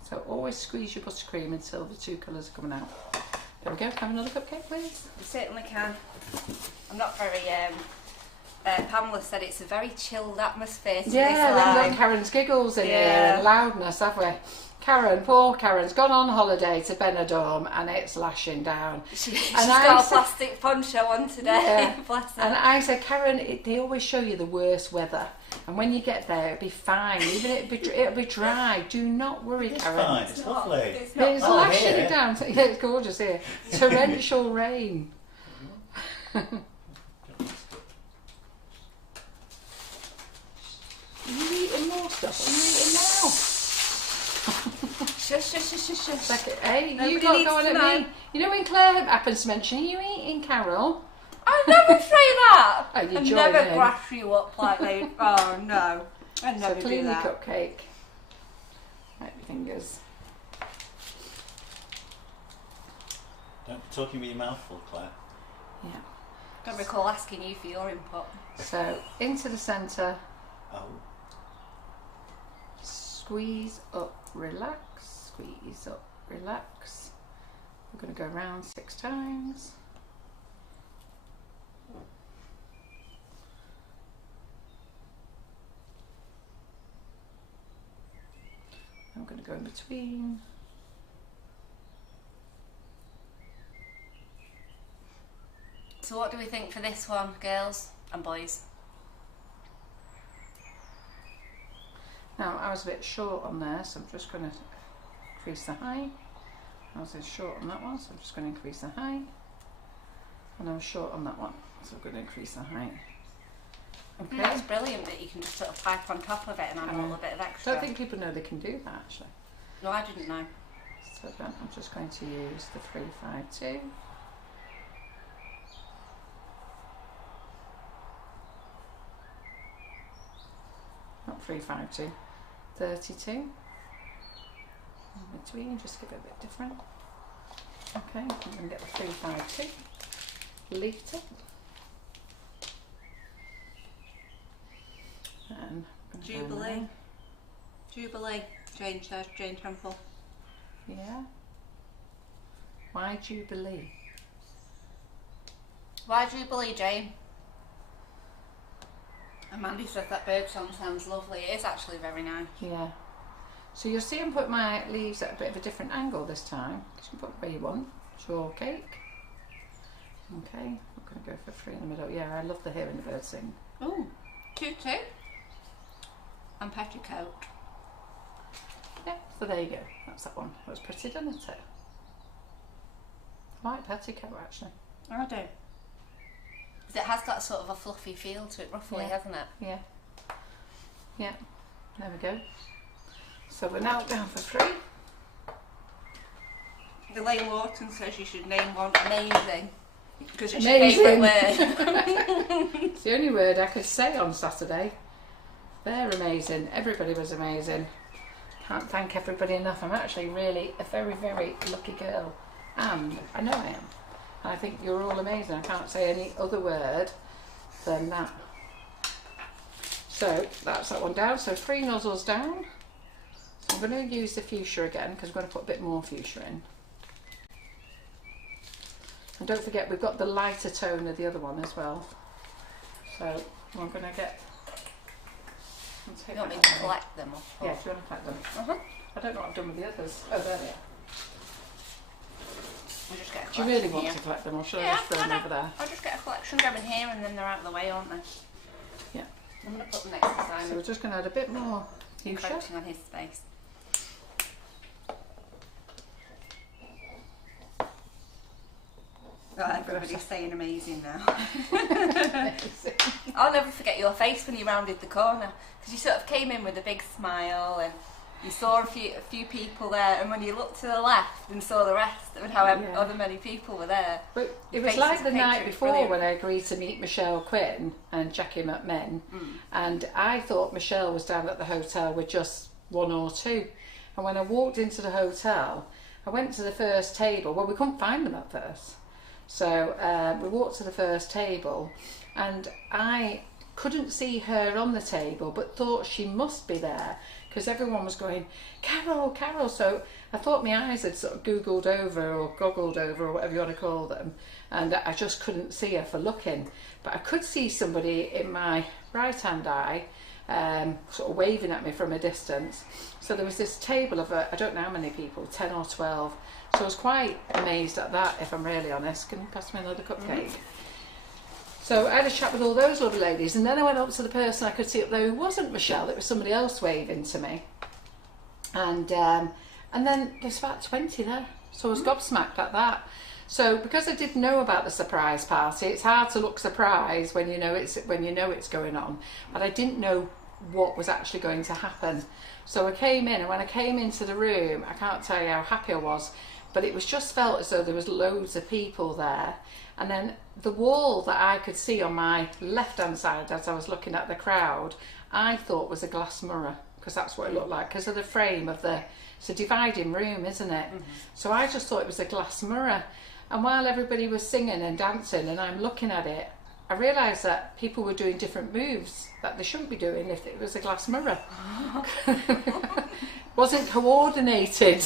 So always squeeze your buttercream until the two colours are coming out. There we go. Have another cupcake, please. You certainly can. I'm not very, Pamela said it's a very chilled atmosphere to Yeah, this then we've live. got Karen's giggles in here Yeah. and loudness, have we? Karen, poor Karen's gone on holiday to Benidorm and it's lashing down. She's And got I a said- plastic poncho on today. Yeah. Bless her. And I said, Karen, they always show you the worst weather. And when you get there, it'll be fine. Even it'll be dry. Do not worry, It's Karen. fine, it's lovely. It's not It's Oh, lashing here. it down. Yeah, it's gorgeous here. Torrential rain. Are you eating more stuff? What are you eating now? Shush, shush, shush, shush, shush. Like, hey, Nobody you got needs going to at know. me. You know when Claire happens to mention, are you eating, Carol? I never say that. Oh, you I join never in. grass you up like they. Oh no, I So never do clean your that. cupcake. Right, your fingers. Don't be talking with your mouth full, Claire. Yeah. Don't recall asking you for your input. So into the centre. Oh, Squeeze up, relax. Squeeze up, relax. We're going to go round 6 times. I'm going to go in between. So what do we think for this one, girls and boys? Now I was a bit short on there, so I'm just going to increase the height. I was short on that one, so I'm just going to increase the height. And I was short on that one, so I'm going to increase the height. Okay. That's brilliant that you can just sort of pipe on top of it and add a little bit of I extra. don't think people know they can do that actually. No, I didn't know. So then I'm just going to use the 352. Not 352, 32. In between, just give it a bit different. Okay, I'm going to get the 352. Leafed it. And I'm gonna go Jubilee. now. Jubilee. Jane says, Jane Temple. Yeah. Why Jubilee? Why Jubilee, Jane? Amanda says that bird song sounds lovely. It is actually very nice. Yeah. So you'll see I'm put my leaves at a bit of a different angle this time. You can put where you want. It's your cake. Okay, I'm going to go for 3 in the middle. Yeah, I love the hearing the bird sing. Ooh, tutu. And petticoat. Yeah, so there you go. That's that one. That was pretty, didn't it? I like petticoat actually. I do. 'Cause it has got sort of a fluffy feel to it, roughly, Yeah. hasn't it? Yeah. Yeah, there we go. So we're now down for 3. Elaine Lawton says you should name one amazing. Because it's Amazing. your favourite word. It's the only word I could say on Saturday. They're amazing. Everybody was amazing. Can't thank everybody enough. I'm actually really a very, very lucky girl. And I know I am. And I think you're all amazing. I can't say any other word than that. So that's that one down. So 3 nozzles down. So I'm going to use the fuchsia again because we're going to put a bit more fuchsia in. And don't forget we've got the lighter tone of the other one as well. So I'm going to get... You want me to collect them? Yeah, if you want to collect them. Uh-huh. I don't know what I've done with the others. Oh, there they are. We'll just get a Do you collection really want here. to collect them or should I Yeah, just throw them I over there? I'll just get a collection going here and then they're out of the way, aren't they? Yeah. I'm going to put them next to So Simon. we're just going to add a bit more fuchsia. Encroaching on his space. Oh, everybody's saying amazing now. I'll never forget your face when you rounded the corner because you sort of came in with a big smile and You saw a few people there, and when you looked to the left and saw the rest of how other many people were there. But it was like the night before when I agreed to meet Michelle Quinn and Jackie McMinn, and I thought Michelle was down at the hotel with just one or two. And when I walked into the hotel, I went to the first table. Well, we couldn't find them at first. So we walked to the first table, and I couldn't see her on the table, but thought she must be there because everyone was going, Carol, Carol. So I thought my eyes had sort of googled over or goggled over or whatever you want to call them, and I just couldn't see her for looking. But I could see somebody in my right hand eye sort of waving at me from a distance. So there was this table of I don't know how many people, 10 or 12. So I was quite amazed at that, if I'm really honest. Can you pass me another cupcake? So I had a chat with all those lovely ladies, and then I went up to the person I could see up there who wasn't Michelle. It was somebody else waving to me, and then there's about 20 there. So I was gobsmacked at that. So because I didn't know about the surprise party, it's hard to look surprised when you know it's going on, but I didn't know what was actually going to happen. So I came in, and when I came into the room, I can't tell you how happy I was, but it was just felt as though there was loads of people there. And then the wall that I could see on my left hand side as I was looking at the crowd, I thought was a glass mirror, because that's what it looked like, because of the frame of it's a dividing room, isn't it? So I just thought it was a glass mirror. And while everybody was singing and dancing and I'm looking at it, I realised that people were doing different moves that they shouldn't be doing if it was a glass mirror. Wasn't coordinated.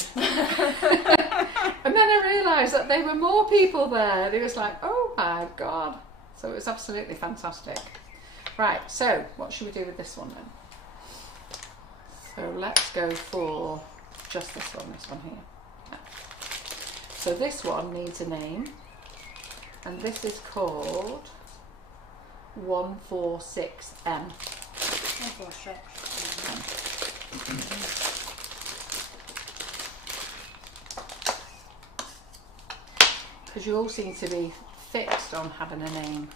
And then I realised that there were more people there. It was like, oh my God. So it was absolutely fantastic. Right, so what should we do with this one then? So let's go for just this one here. So this one needs a name, and this is called 146M. 146. Because you all seem to be fixed on having a name.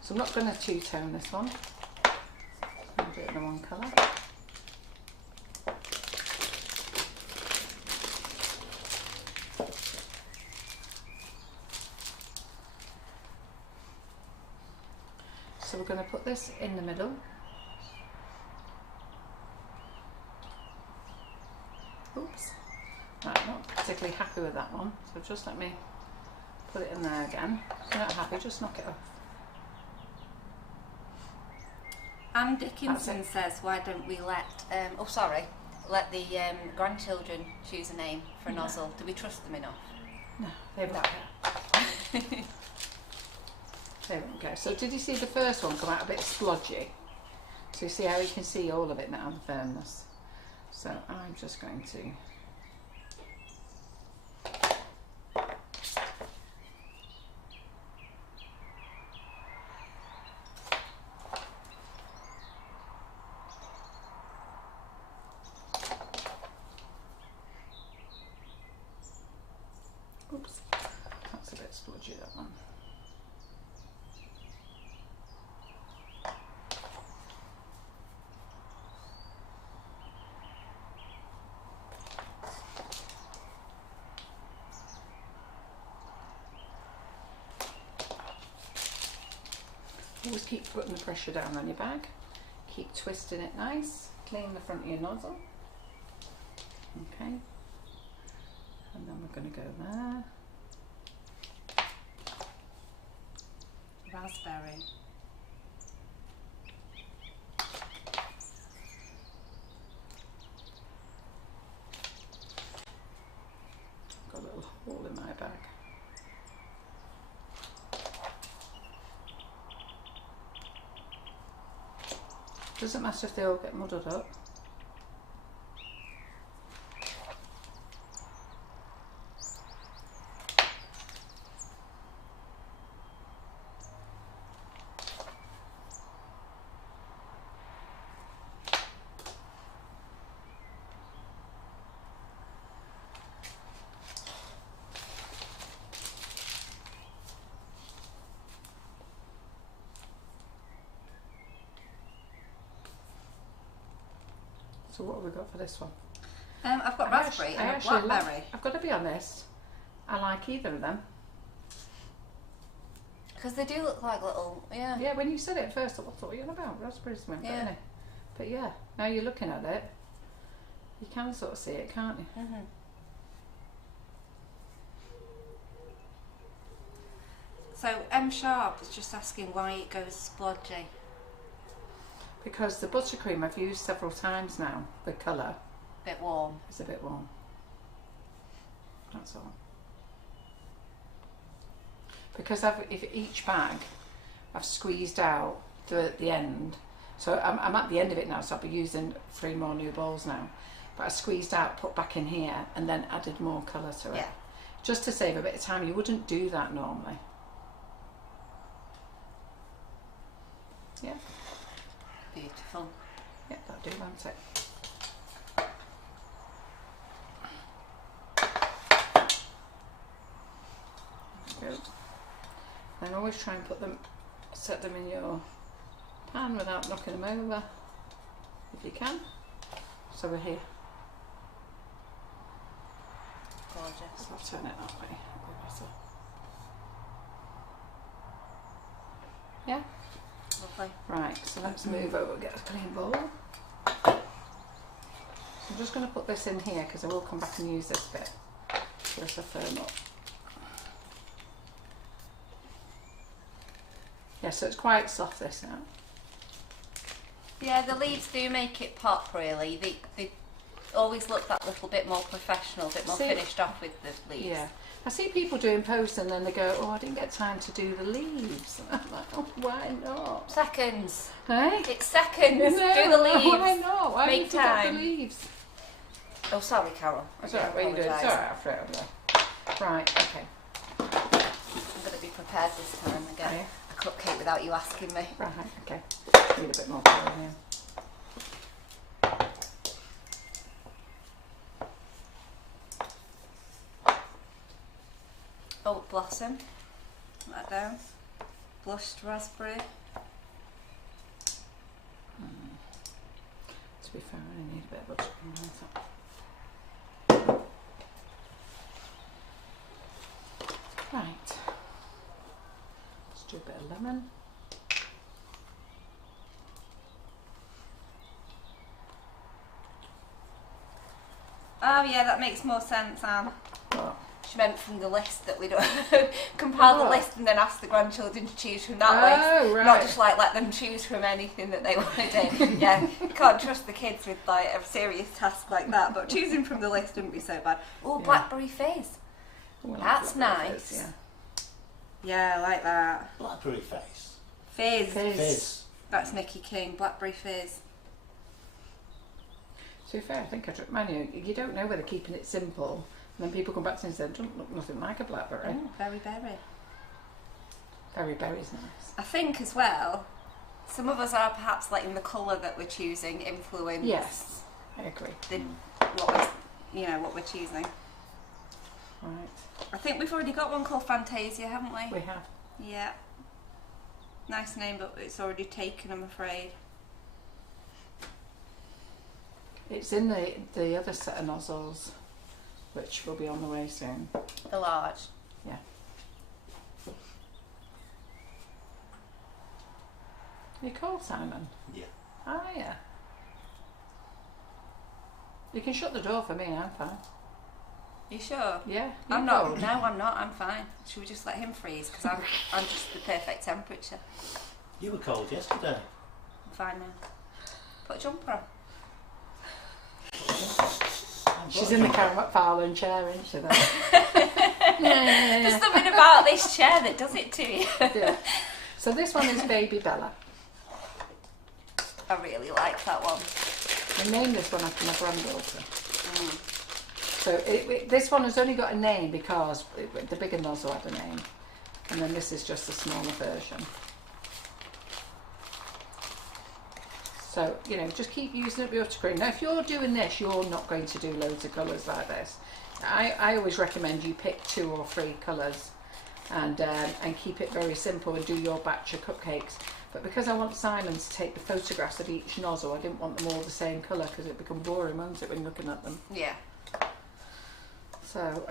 So I'm not going to two-tone this one. I'll do it in the one colour. So we're going to put this in the middle. Oops. Right, not particularly happy with that one, so just let me put it in there again. If you're not happy, just knock it off. Anne Dickinson says, why don't we let the grandchildren choose a name for a nozzle? Do we trust them enough? No, they won't go. They won't go. So did you see the first one come out a bit splodgy? So you see how you can see all of it now, the firmness. So I'm just going to oops, that's a bit splodgy, that one. Always keep putting the pressure down on your bag. Keep twisting it nice. Clean the front of your nozzle. Okay. And then we're going to go there. Raspberry. Got a little hole in my bag. Doesn't matter if they all get muddled up. So what have we got for this one? I've got raspberry and blackberry. I've got to be honest, I like either of them. Because they do look like little, yeah. Yeah, when you said it at first, I thought, what are you on about? Raspberries went, Yeah. But yeah, now you're looking at it, you can sort of see it, can't you? Mm-hmm. So M Sharp is just asking why it goes splodgy. Because the buttercream I've used several times now, the colour Bit warm. is a bit warm. That's all. Because if each bag I've squeezed out at the end, so I'm at the end of it now, so I'll be using 3 more new balls now. But I squeezed out, put back in here, and then added more colour to it. Yeah. Just to save a bit of time. You wouldn't do that normally. Yeah. Beautiful. Yeah, that'll do, won't it? There we go. And always try and set them in your pan without knocking them over, if you can. So we're here. Gorgeous. So I'll turn it that way. Yeah? Lovely. Right, so let's move over and get a clean bowl. So I'm just going to put this in here because I will come back and use this bit for us to firm up. Yeah, so it's quite soft this now. Yeah, the leaves do make it pop really. They always look that little bit more professional, a bit more finished off with the leaves. Yeah. I see people doing posts and then they go, oh, I didn't get time to do the leaves. And I'm like, oh, why not? Seconds. Hey? It's seconds. No, Do the leaves. Why not? Why Make have you forgot the time. leaves? Oh, sorry, Carol. It's alright, what are you doing? It's alright, I'll throw it over there. Right, okay. I'm going to be prepared this time again. Okay. A cupcake without you asking me. Right, okay. Need a bit more colour here. Oat blossom. Put that down. Blushed raspberry. To be fair, I need a bit of buttercream on top. Right. Let's do a bit of lemon. Oh yeah, that makes more sense, Anne. What? She meant from the list that we don't compile the list and then ask the grandchildren to choose from that list. Right. Not just like let them choose from anything that they want to do. Yeah, you can't trust the kids with like a serious task like that, but choosing from the list wouldn't be so bad. Oh, Yeah. blackberry fizz. Well, That's blackberry nice. fizz, Yeah, I like that. Blackberry face. Fizz. yeah. Fizz. That's Nicky King, blackberry fizz. To be fair, I think mind you don't know whether keeping it simple, and then people come back to me and say, it doesn't look nothing like a blackberry. Oh, very berry. Very berry's nice. I think as well, some of us are perhaps letting the colour that we're choosing influence Yes, I agree. what we're choosing. Right, I think we've already got one called Fantasia, haven't we? we have. Yeah. Nice name, but it's already taken, I'm afraid. It's in the other set of nozzles, which will be on the way soon. The large. Yeah. You called Simon? Yeah. Ah, yeah. You can shut the door for me, I'm fine. You sure? Yeah. I'm you not. called. No, I'm not. I'm fine. Should we just let him freeze? Because I'm just the perfect temperature. You were cold yesterday. I'm fine now. Put a jumper on. She's in the McFarland chair, isn't she? Yeah. There's something about this chair that does it to you. Yeah. So this one is Baby Bella. I really like that one. I named this one after my granddaughter. So this one has only got a name because the bigger nozzle had a name, and then this is just a smaller version. So, just keep using up your buttercream. Now, if you're doing this, you're not going to do loads of colours like this. I always recommend you pick 2 or 3 colours and keep it very simple and do your batch of cupcakes. But because I want Simon to take the photographs of each nozzle, I didn't want them all the same colour because it'd become boring, won't it, when you're looking at them? Yeah. So,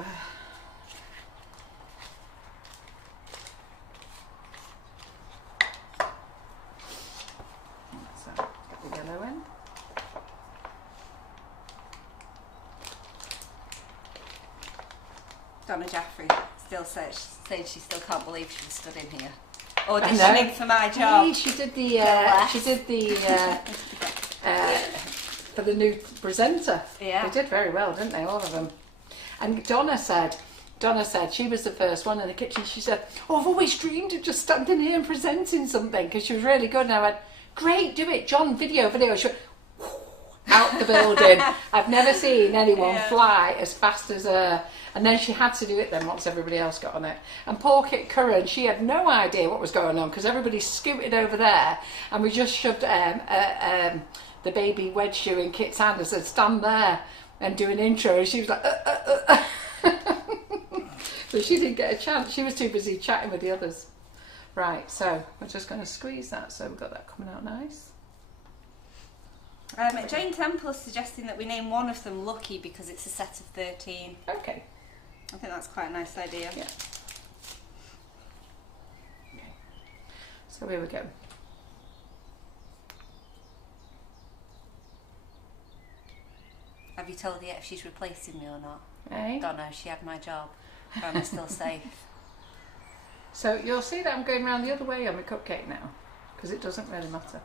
get the yellow in. Donna Jaffrey still saying she still can't believe she was stood in here auditioning for my job. Hey, she did the for the new presenter. Yeah. They did very well, didn't they, all of them? And Donna said she was the first one in the kitchen. She said, "Oh, I've always dreamed of just standing here and presenting something," because she was really good. And I went, "Great, do it, John. Video." She went out the building. I've never seen anyone fly as fast as her. And then she had to do it then once everybody else got on it. And poor Kit Curran, she had no idea what was going on because everybody scooted over there, and we just shoved the baby wedge shoe in Kit's hand and said, "Stand there and do an intro." And she was like, So she didn't get a chance. She was too busy chatting with the others. Right, so we're just going to squeeze that so we've got that coming out nice. Jane Temple is suggesting that we name one of them Lucky because it's a set of 13. Okay. I think that's quite a nice idea. Yeah. Okay. So here we go. Have you told her yet if she's replacing me or not? Eh? Don't know, she had my job. But I'm still safe. So you'll see that I'm going around the other way on my cupcake now, because it doesn't really matter.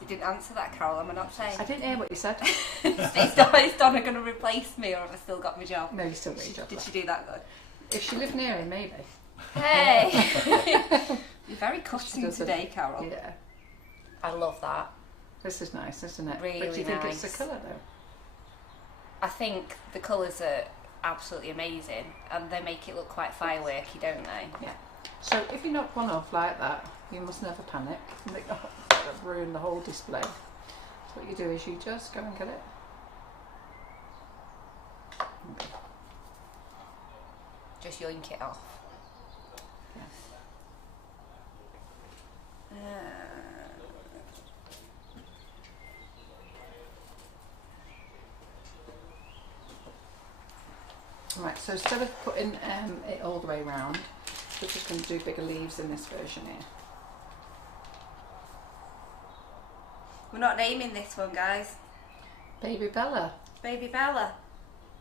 You didn't answer that, Carol, am I not saying? I didn't hear what you said. Is Donna going to replace me or have I still got my job? No, you still got your job Did left. she do that good? If she lived near him, maybe. Hey! You're very She cutting doesn't. today, Carol. Yeah. I love that. This is nice, isn't it? Really but do you think it's nice. the colour though? I think the colours are absolutely amazing and they make it look quite fireworky, don't they? Yeah. So if you knock one off like that, you must never panic. You think, oh, that'll ruin the whole display. So what you do is you just go and get it. Okay. Just yoink it off. Yeah. Right, so instead of putting it all the way round, we're just going to do bigger leaves in this version here. We're not naming this one, guys. Baby Bella. Baby Bella.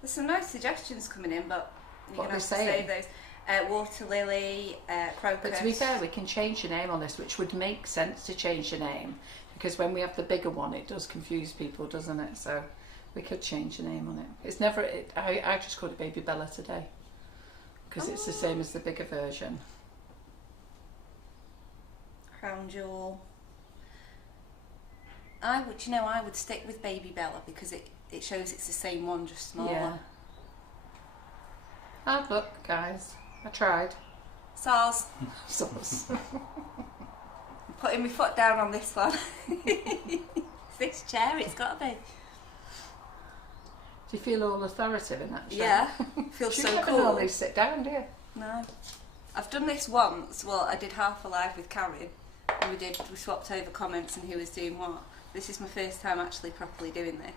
There's some nice suggestions coming in, but you're What going are to they have to saying? save those. Water lily, crocus. But to be fair, we can change the name on this, which would make sense to change the name, because when we have the bigger one, it does confuse people, doesn't it? So we could change the name on it. It's never. I just called it Baby Bella today, because it's the same as the bigger version. Crown jewel. I would stick with Baby Bella because it shows it's the same one, just smaller. Yeah. Hard luck, guys. I tried. Sauce. Sauce. I'm putting my foot down on this one. It's this chair, it's got to be. Do you feel all authoritative in that chair? Yeah, feels You so never cool. normally sit down, do you? No. I've done this once. Well, I did half a live with Karen. And we swapped over comments and who was doing what. This is my first time actually properly doing this.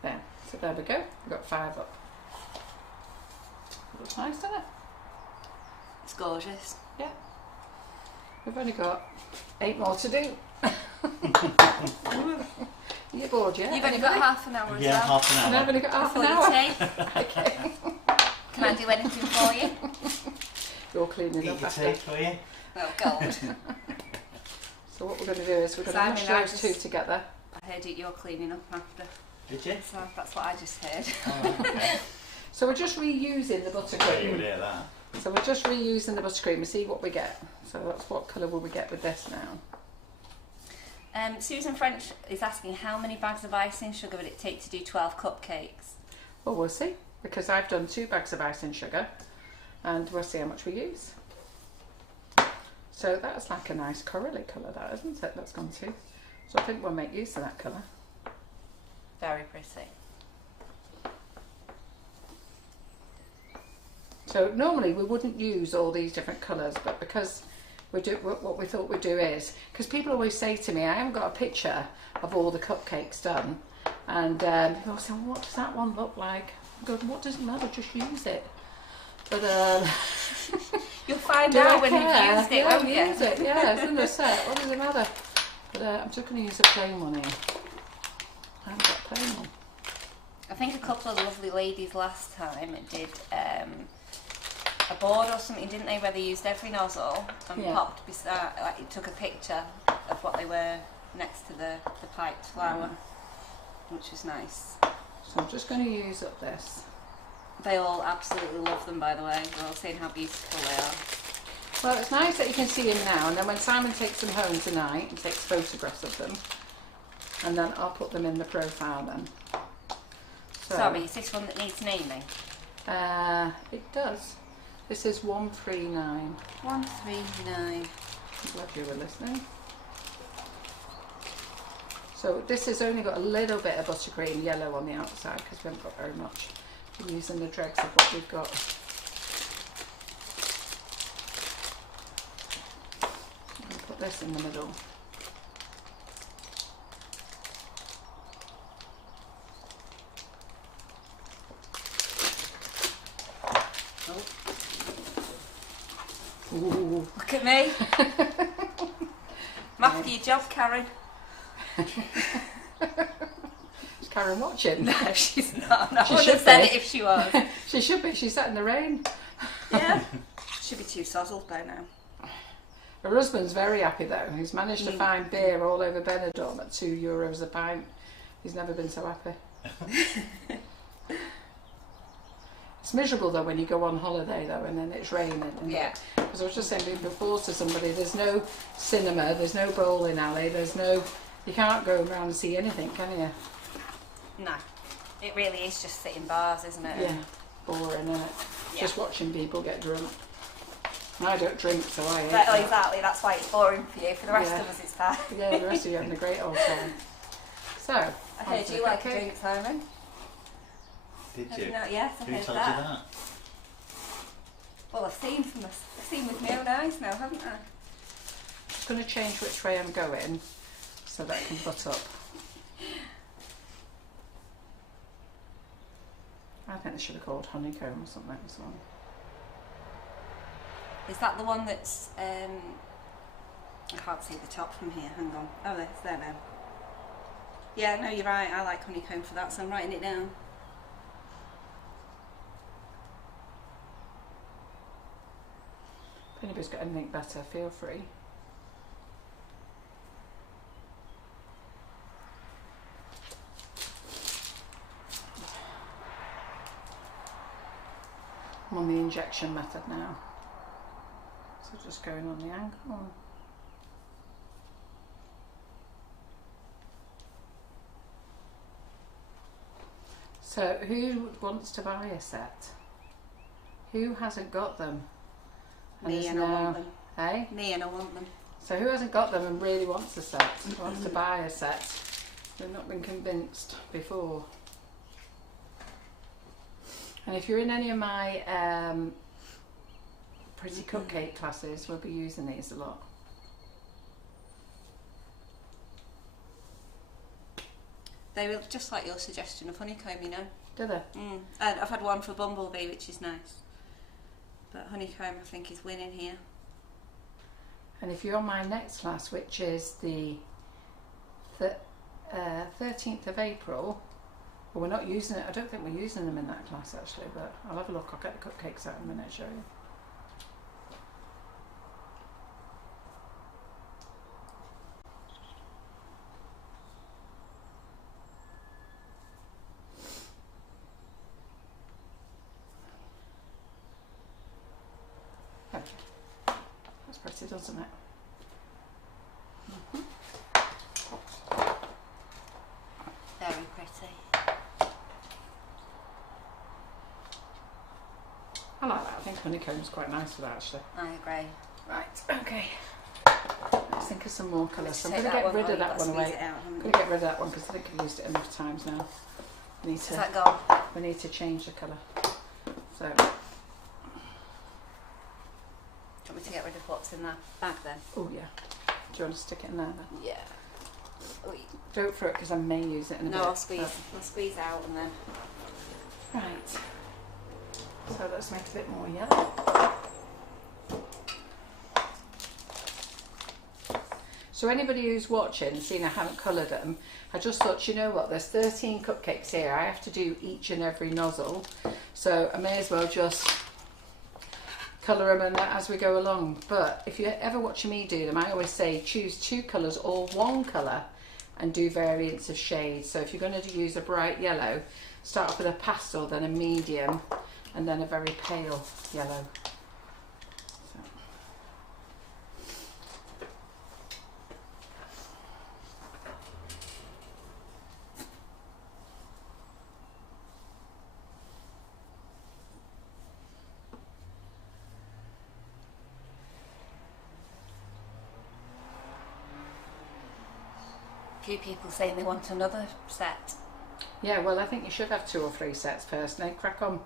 There. So there we go. We've got 5 up. Looks nice, doesn't it? It's gorgeous. Yeah. We've only got 8 more to do. You're bored yet? You've only got half an hour as Yeah, well. half an And I've hour. only got half an Before hour. you take. Okay. Can I do anything for you? You're cleaning Eat up your after. tea for you. Oh, God. So what we're going to do is we're going to Simon, mash I those just- two together. I heard it, you're cleaning up after. Did you? So that's what I just heard. Oh, okay. So we're just reusing the Yeah, you would buttercream. hear that. So we're just reusing the buttercream and see what we get. So that's what colour will we get with this now? Susan French is asking how many bags of icing sugar would it take to do 12 cupcakes? Well, we'll see, because I've done 2 bags of icing sugar and we'll see how much we use. So that's like a nice corally colour, that, isn't it? That's gone to. So I think we'll make use of that colour. Very pretty. So normally we wouldn't use all these different colours, but because what we thought we'd do is, because people always say to me, I haven't got a picture of all the cupcakes done, and people say, well, what does that one look like? I go, what doesn't matter, just use it. But you'll find out when you've used it, won't you? Use it, yeah, it's in the set, what does it matter? But I'm just going to use a plain one here. I haven't got a plain one. I think a couple of lovely ladies last time did a board or something, didn't they, where they used every nozzle and popped beside, like it took a picture of what they were next to the piped flour, which was nice. So I'm just going to use up this. They all absolutely love them, by the way. They're all saying how beautiful they are. Well, it's nice that you can see them now, and then when Simon takes them home tonight and takes photographs of them, and then I'll put them in the profile then. So, sorry, is this one that needs naming? It does. This is 139. 139. I'm glad you were listening. So this has only got a little bit of buttercream yellow on the outside because we haven't got very much. We're using the dregs of what we've got. I'll put this in the middle. Ooh. Look at me. I'm after your job, Karen. Is Karen watching? No, she's not. I She would should have said be. it if she was. She should be. She's sat in the rain. Yeah. Should be 2 sozzled by now. Her husband's very happy though. He's managed to find beer all over Benidorm at €2 a pint. He's never been so happy. It's miserable though when you go on holiday though and then it's raining. Yeah. Because I was just saying before to somebody, there's no cinema, there's no bowling alley, you can't go around and see anything, can you? No. It really is just sitting bars, isn't it? Yeah. Boring, isn't it? Yeah. Just watching people get drunk. I don't drink, so I hate Well, that. exactly, that's why it's boring for you. For the rest of us, it's fine. Yeah, the rest of you having a great old time. So, I heard you like a drink, Simon. Did Have you? you not? Yes, I Who heard told that. you that? Well, I've seen with my own eyes now, haven't I? I'm just going to change which way I'm going so that I can put up. I think they should have called honeycomb or something as well. Is that the one that's, I can't see the top from here, hang on. Oh, it's there now. Yeah, no, you're right, I like honeycomb for that, so I'm writing it down. If anybody's got anything better, feel free. I'm on the injection method now. So just going on the ankle. So who wants to buy a set? Who hasn't got them? Me and I want them. Hey? Me and I want them. So who hasn't got them and really wants a set? Wants to buy a set? They've not been convinced before. And if you're in any of my pretty cupcake classes, we'll be using these a lot. They were just like your suggestion of honeycomb, you know. Do they? And I've had one for bumblebee, which is nice. But honeycomb, I think, is winning here. And if you're on my next class, which is the 13th of April, well, we're not using it. I don't think we're using them in that class actually, but I'll have a look. I'll get the cupcakes out in a minute and show you. That's pretty, doesn't it? Very pretty. I like that. I think honeycomb's quite nice for that actually. I agree. Right, okay. Let's think of some more colours. So I'm Take going to that get rid one, of that you've one got to away. squeeze it out, haven't I'm you? going to get rid of that one because I think I've used it enough times now. Is that gone? We need to change the colour. So, Do you want me me to get rid of what's in that bag then? Oh yeah. Do you want to stick it in there then? Yeah. Oy. Don't throw it because I may use it in a bit. No, I'll squeeze out and then. Right. So let's make it a bit more yellow. So anybody who's watching, seeing I haven't coloured them, I just thought, you know what, there's 13 cupcakes here. I have to do each and every nozzle. So I may as well just colour them as we go along. But if you're ever watching me do them, I always say choose 2 colours or 1 colour and do variants of shades. So if you're going to use a bright yellow, start off with a pastel, then a medium, and then a very pale yellow. A few people saying they want another set. Yeah, well, I think you should have 2 or 3 sets personally. Crack on.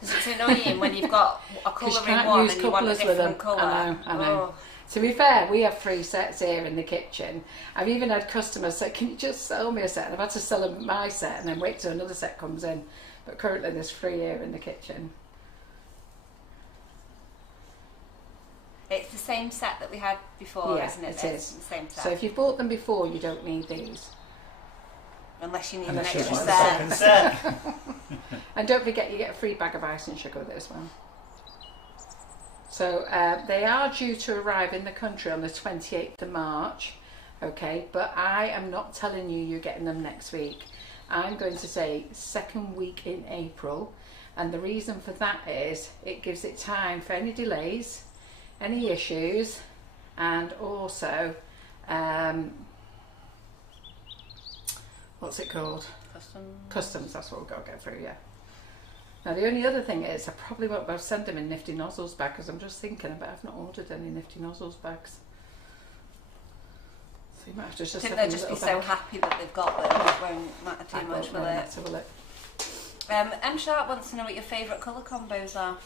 Because it's annoying when you've got a colour in one and you want a different colour. I know. To be fair, we have 3 sets here in the kitchen. I've even had customers say, can you just sell me a set? And I've had to sell them my set and then wait till another set comes in. But currently there's 3 here in the kitchen. It's the same set that we had before, Yeah, isn't it? it is. The same set. So if you've bought them before, you don't need these. Unless you need an Unless you extra want the set. second set. And don't forget, you get a free bag of icing sugar with it as well. So they are due to arrive in the country on the 28th of March, okay, but I am not telling you you're getting them next week. I'm going to say 2nd week in April, and the reason for that is it gives it time for any delays, any issues, and also what's it called? Customs, that's what we've got to get through, yeah. Now the only other thing is I probably won't be able to send them in Nifty Nozzles bag because I'm just thinking about I've not ordered any Nifty Nozzles bags. So you might have to just I think have they'll them just be little so bag. happy that they've got them. It won't matter too much, will it? Let's have a look. M Sharp wants to know what your favourite colour combos are.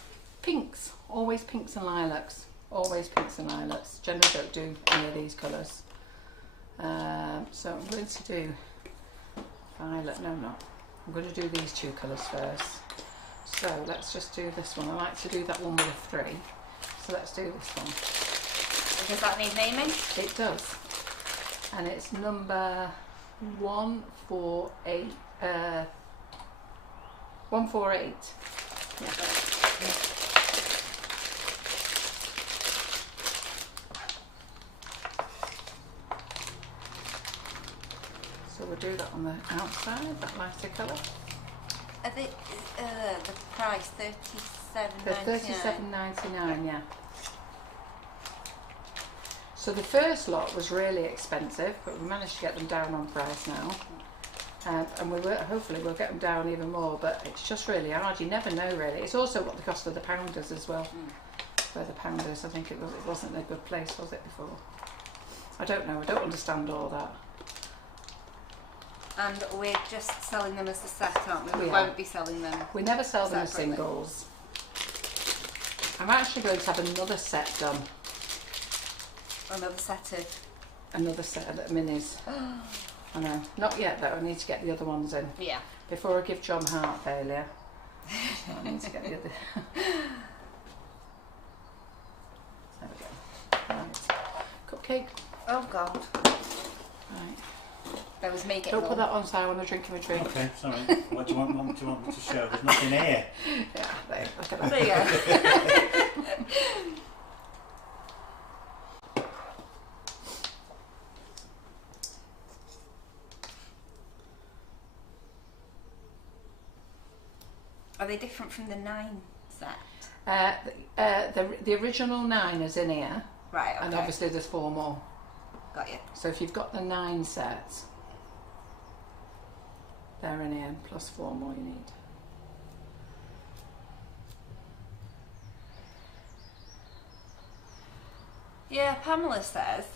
Pinks, always pinks and lilacs. Always pinks and lilacs. Generally don't do any of these colours. So I'm going to do violet, no not. I'm going to do these 2 colours first. So let's just do this one. I like to do that one with a 3. So let's do this one. Does that need naming? It does. And it's number 148. 148. Yeah. So we'll do that on the outside, that lighter colour. I think the price They're $37.99. $37.99, yeah. So the first lot was really expensive, but we managed to get them down on price now. And we will, hopefully we'll get them down even more, but it's just really hard. You never know really. It's also what the cost of the pounders as well. Where the pounders, I think it wasn't in a good place, was it, before? I don't know, I don't understand all that. And we're just selling them as a set, aren't we? We We won't are. be selling them. We never sell them as Separately. singles. I'm actually going to have another set done. Another set of... Another set of minis. I know. Not yet though, I need to get the other ones in. Yeah. Before I give John heart failure. So I need to get the other... There we go. Right. Cupcake. Oh God. Right. That was me getting Don't put one. that on so I want to drink of a drink. Okay, sorry. What do you want me to show? There's nothing here. Yeah, there, look at that. There you go. Are they different from the 9 set? The original 9 is in here, Right, okay. and obviously there's 4 more. Got you. So if you've got the 9 sets, they're in here, plus 4 more you need. Yeah, Pamela says,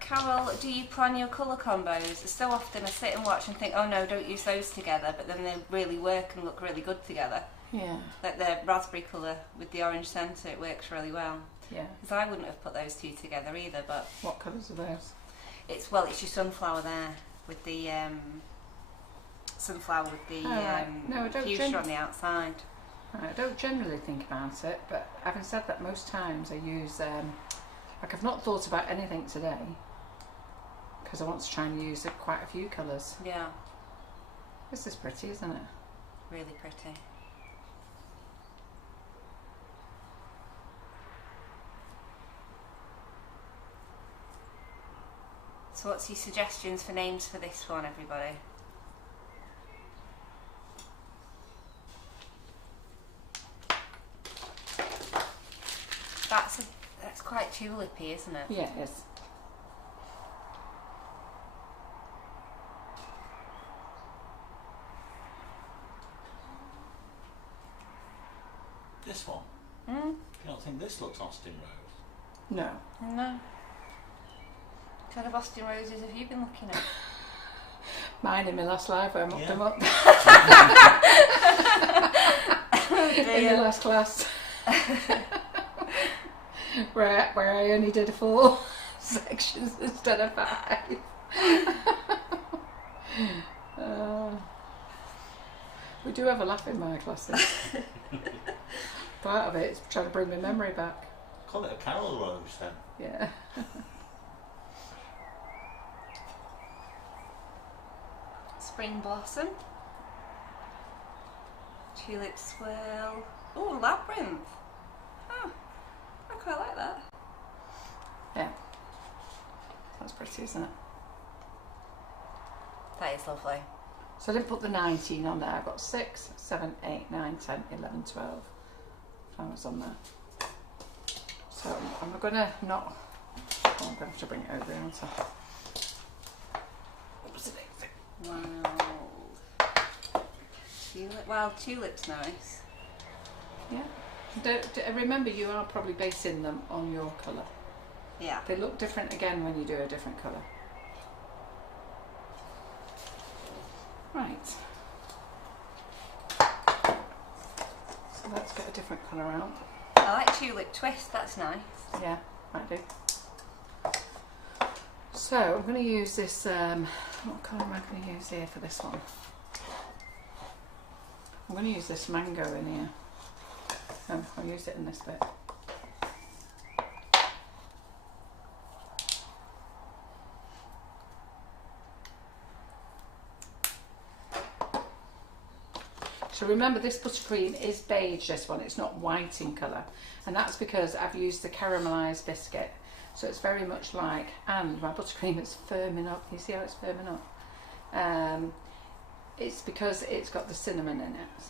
Carol, do you plan your colour combos? So often I sit and watch and think, oh no, don't use those together, but then they really work and look really good together. Yeah. Like the raspberry colour with the orange centre, it works really well. Yeah. Because I wouldn't have put those two together either, but... What colours are those? It's your sunflower there, with the sunflower with the No, I don't fuchsia on the outside. I don't generally think about it, but having said that, most times I use, like I've not thought about anything today, because I want to try and use quite a few colours. Yeah. This is pretty, isn't it? Really pretty. So what's your suggestions for names for this one, everybody? That's quite tulipy, isn't it? Yeah, it is. This one? Mm. You don't think this looks Austin Rose? No. No. What kind of Austin Roses have you been looking at? Mine in my last life, I mocked them up in the last class. where I only did 4 sections instead of 5. We do have a laugh in my classes. Part of it is trying to bring my memory back. Call it a Carol Rose then. Yeah. Spring Blossom. Tulip Swirl. Oh, Labyrinth. Oh, I quite like that. Yeah. That's pretty, isn't it? That is lovely. So I didn't put the 19 on there. I've got 6, 7, 8, 9, 10, 11, 12 flowers on there. So I'm going to not... Oh, I'm going to have to bring it over here, aren't I? Wow. Wild tulip's nice. Yeah. Remember, you are probably basing them on your colour. Yeah. They look different again when you do a different colour. Right. So let's get a different colour out. I like Tulip Twist, that's nice. Yeah, I do. So I'm going to use this, what colour am I going to use here for this one? I'm going to use this mango in here. Oh, I'll use it in this bit. So remember, this buttercream is beige, this one, it's not white in colour, and that's because I've used the caramelised biscuit, so it's very much like, and my buttercream is firming up. You see how it's firming up? It's because it's got the cinnamon in it.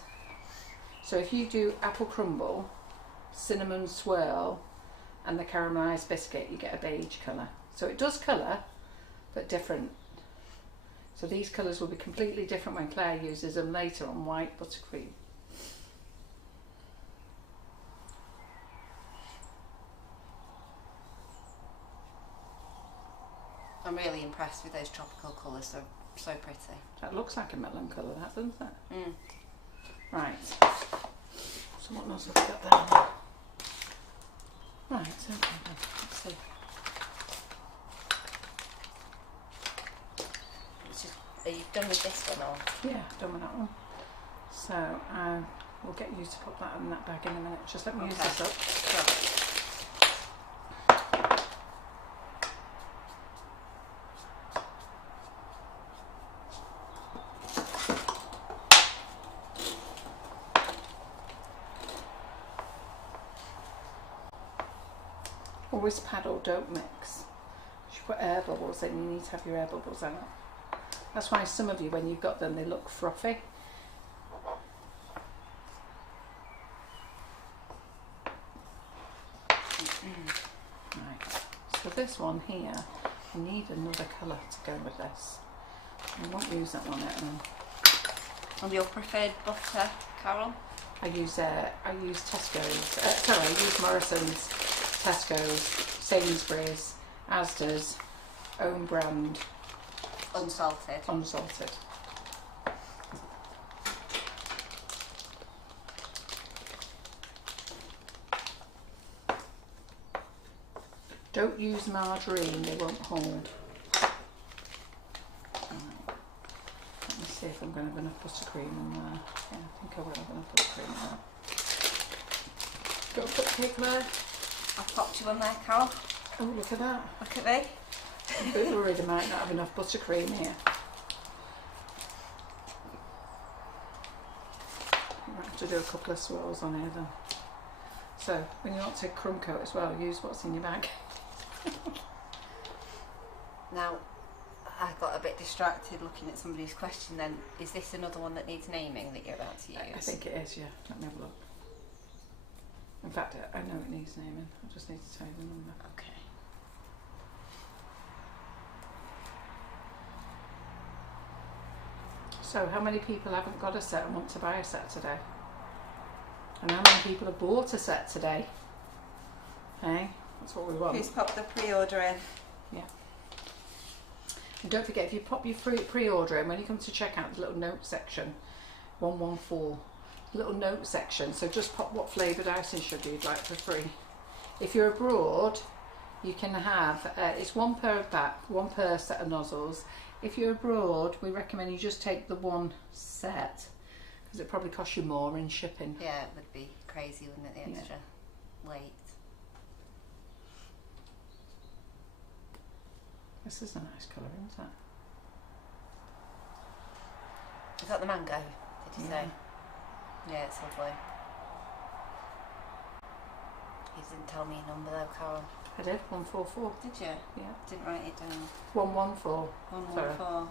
So if you do apple crumble, cinnamon swirl and the caramelised biscuit, you get a beige colour. So it does colour, but different. So these colours will be completely different when Claire uses them later on white buttercream. I'm really impressed with those tropical colours, they're so pretty. That looks like a melon colour, that, doesn't it? Mm. Right. So what nozzle have we got there? Right, okay then. Let's see. Are you done with this one or? Yeah, done with that one. So we'll get you to put that in that bag in a minute. Just let me use this up. Sure. Always paddle, don't mix. You put air bubbles in, you need to have your air bubbles out. That's why some of you, when you've got them, they look frothy. Right, so this one here, I need another colour to go with this. I won't use that one yet. And your preferred butter, Carol? I use Tesco's, sorry, I use Morrison's, Tesco's, Sainsbury's, Asda's, own brand. Unsalted. Unsalted. Don't use margarine, they won't hold. Let me see if I'm going to have enough buttercream in there. Yeah, I think I will have enough buttercream in there. Got a cupcake there? I've popped you on there, Carol. Oh, look at that. Look at me. I'm a bit worried I might not have enough buttercream here. I might have to do a couple of swirls on here then. So, when you want to crumb coat as well, use what's in your bag. Now, I got a bit distracted looking at somebody's question then. Is this another one that needs naming that you're about to use? I think it is, yeah. Let me have a look. In fact, I know it needs naming. I just need to tell you the number. Okay. So, how many people haven't got a set and want to buy a set today? And how many people have bought a set today? Hey, that's what we want. Who's popped the pre-order in? Yeah. And don't forget, if you pop your pre-order in, when you come to checkout, the little note section, 114, little note section. So just pop what flavoured icing sugar you'd like for free. If you're abroad, you can have, it's one per set of nozzles. If you're abroad, we recommend you just take the one set, because it probably costs you more in shipping. Yeah, it would be crazy, wouldn't it, the extra weight. This is a nice colour, isn't it? Is that the mango, did you say? Yeah, it's lovely. You didn't tell me a number though, Carol. I did, 144. Did you? Yeah. Didn't write it down. 114. 114.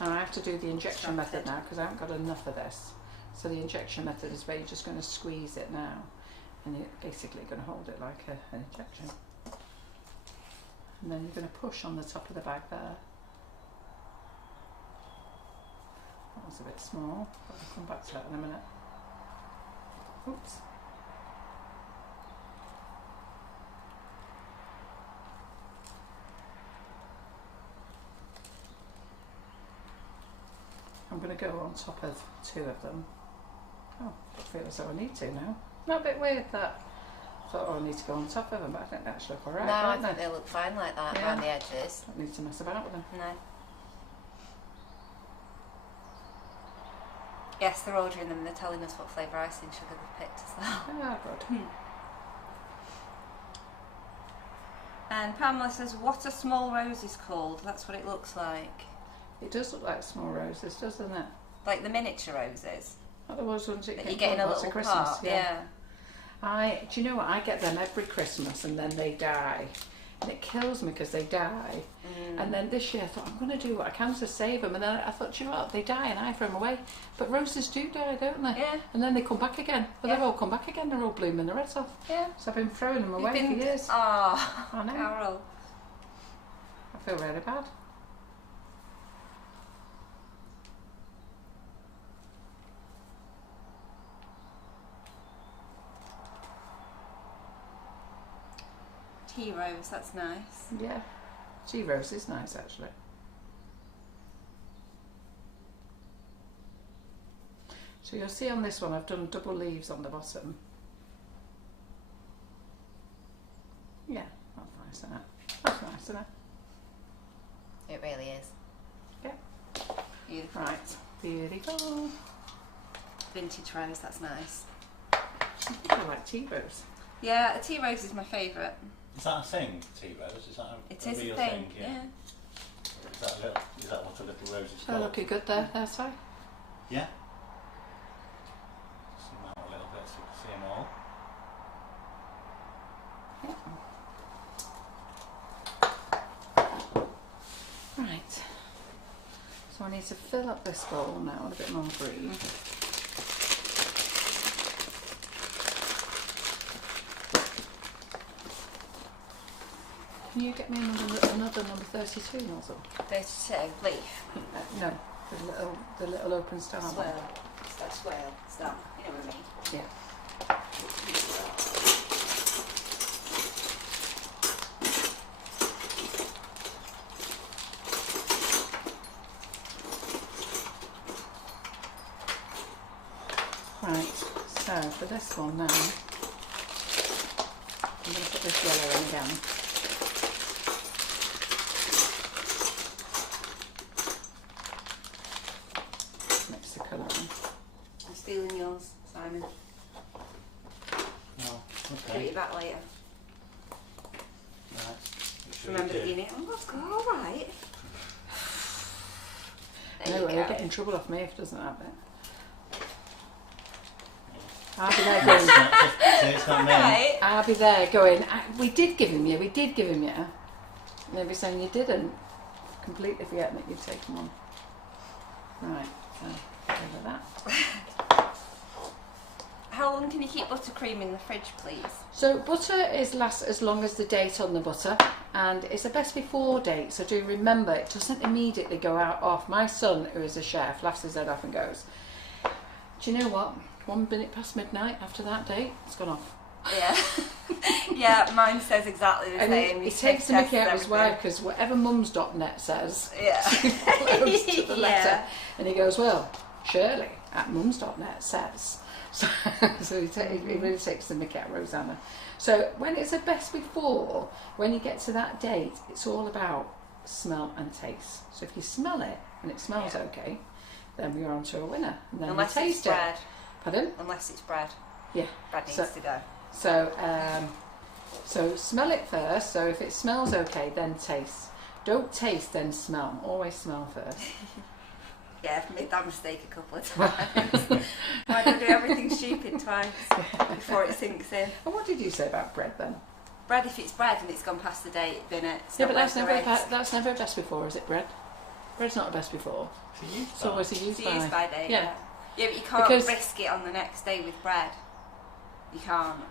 And I have to do the injection method Distracted. now because I haven't got enough of this. So the injection method is where you're just going to squeeze it now, and you're basically going to hold it like an injection. And then you're going to push on the top of the bag there. That was a bit small, but I'll come back to that in a minute. Oops. I'm going to go on top of two of them. Oh, I feel as though I need to now. Not a bit weird that. I thought, oh, I need to go on top of them, but I think they actually look alright. No, I don't think they? they look fine like that Yeah. around the edges. Don't need to mess about with them. No. Yes, they're ordering them and they're telling us what flavour icing sugar they've picked as well. Ah, good. And Pamela says, what a small rose is called. That's what it looks like. It does look like small roses, doesn't it? Like the miniature roses. Like the ones that That you get in a little Christmas. pot. Yeah. Do you know what? I get them every Christmas and then they die. And it kills me because they die. And then this year I thought, I'm going to do what I can to save them. And then I thought, do you know what? They die and I throw them away. But roses do die, don't they? Yeah. And then they come back again. But they've all come back again. They're all blooming the reds off. Yeah. So I've been throwing them away for years. Oh, I know. Carol. I feel really bad. Tea rose, that's nice. Yeah. Tea rose is nice actually. So you'll see on this one I've done double leaves on the bottom. Yeah, that's nice, isn't it? That's nice, isn't it? It really is. Yeah. Beautiful. Right, beautiful. Vintage rose, that's nice. I like tea rose. Yeah, a tea rose is my favourite. Is that a thing, tea rose? Is that It a is real a thing, Yeah. Is that what a little rose is Oh, called? looking good there, that's fine. Yeah. Zoom out a little bit so you can see them all. Right. So I need to fill up this bowl now with a bit more green. Can you get me another number 32 nozzle? 32, leaf. No, the little open star one. Swirl. It's that swirl stuff. You know what I mean? Yeah. Right, so for this one now, I'm going to put this yellow in again. Mix the colour in. I'm stealing yours, Simon. Oh, Put okay. it back later. Right. Remember that you need. Oh, that's all right. There No, you he'll go. get in trouble off me if he doesn't have it. I'll be there going. It's not me. Right. I'll be there going. We did give him you. We did give him you. And they'll be saying you didn't. Completely forgetting that you've taken one. Right. So over that. How long can you keep buttercream in the fridge, please? So butter lasts as long as the date on the butter, and it's a best before date. So do remember, it doesn't immediately go out off. My son, who is a chef, laughs his head off and goes, "Do you know what? 1 minute past midnight after that date, it's gone off." Yeah. Yeah, mine says exactly the And same. he takes the mickey out of his wife because whatever mums.net says, Yeah. he follows to the letter. Yeah. And he goes, "Well, Shirley at mums.net says." So he really takes the mickey out of Rosanna. So when it's a best before, when you get to that date, it's all about smell and taste. So if you smell it and it smells okay, then we're on to a winner. And then Unless you it's taste bread. it. Pardon? Unless it's bread. Yeah. Bread needs So- to go. So smell it first. So if it smells okay, then taste. Don't taste, then smell. Always smell first. Yeah, I've made that mistake a couple of times. Why do I do everything stupid twice before it sinks in? And what did you say about bread then? Bread, if it's bread and it's gone past the date, then it's Yeah, not but that's worth never the risk. that's never a best before, is it? Bread. Bread's not a best before. It's a youth It's always a use It's used by date, Yeah. yeah. Yeah, but you can't Because- risk it on the next day with bread. You can't.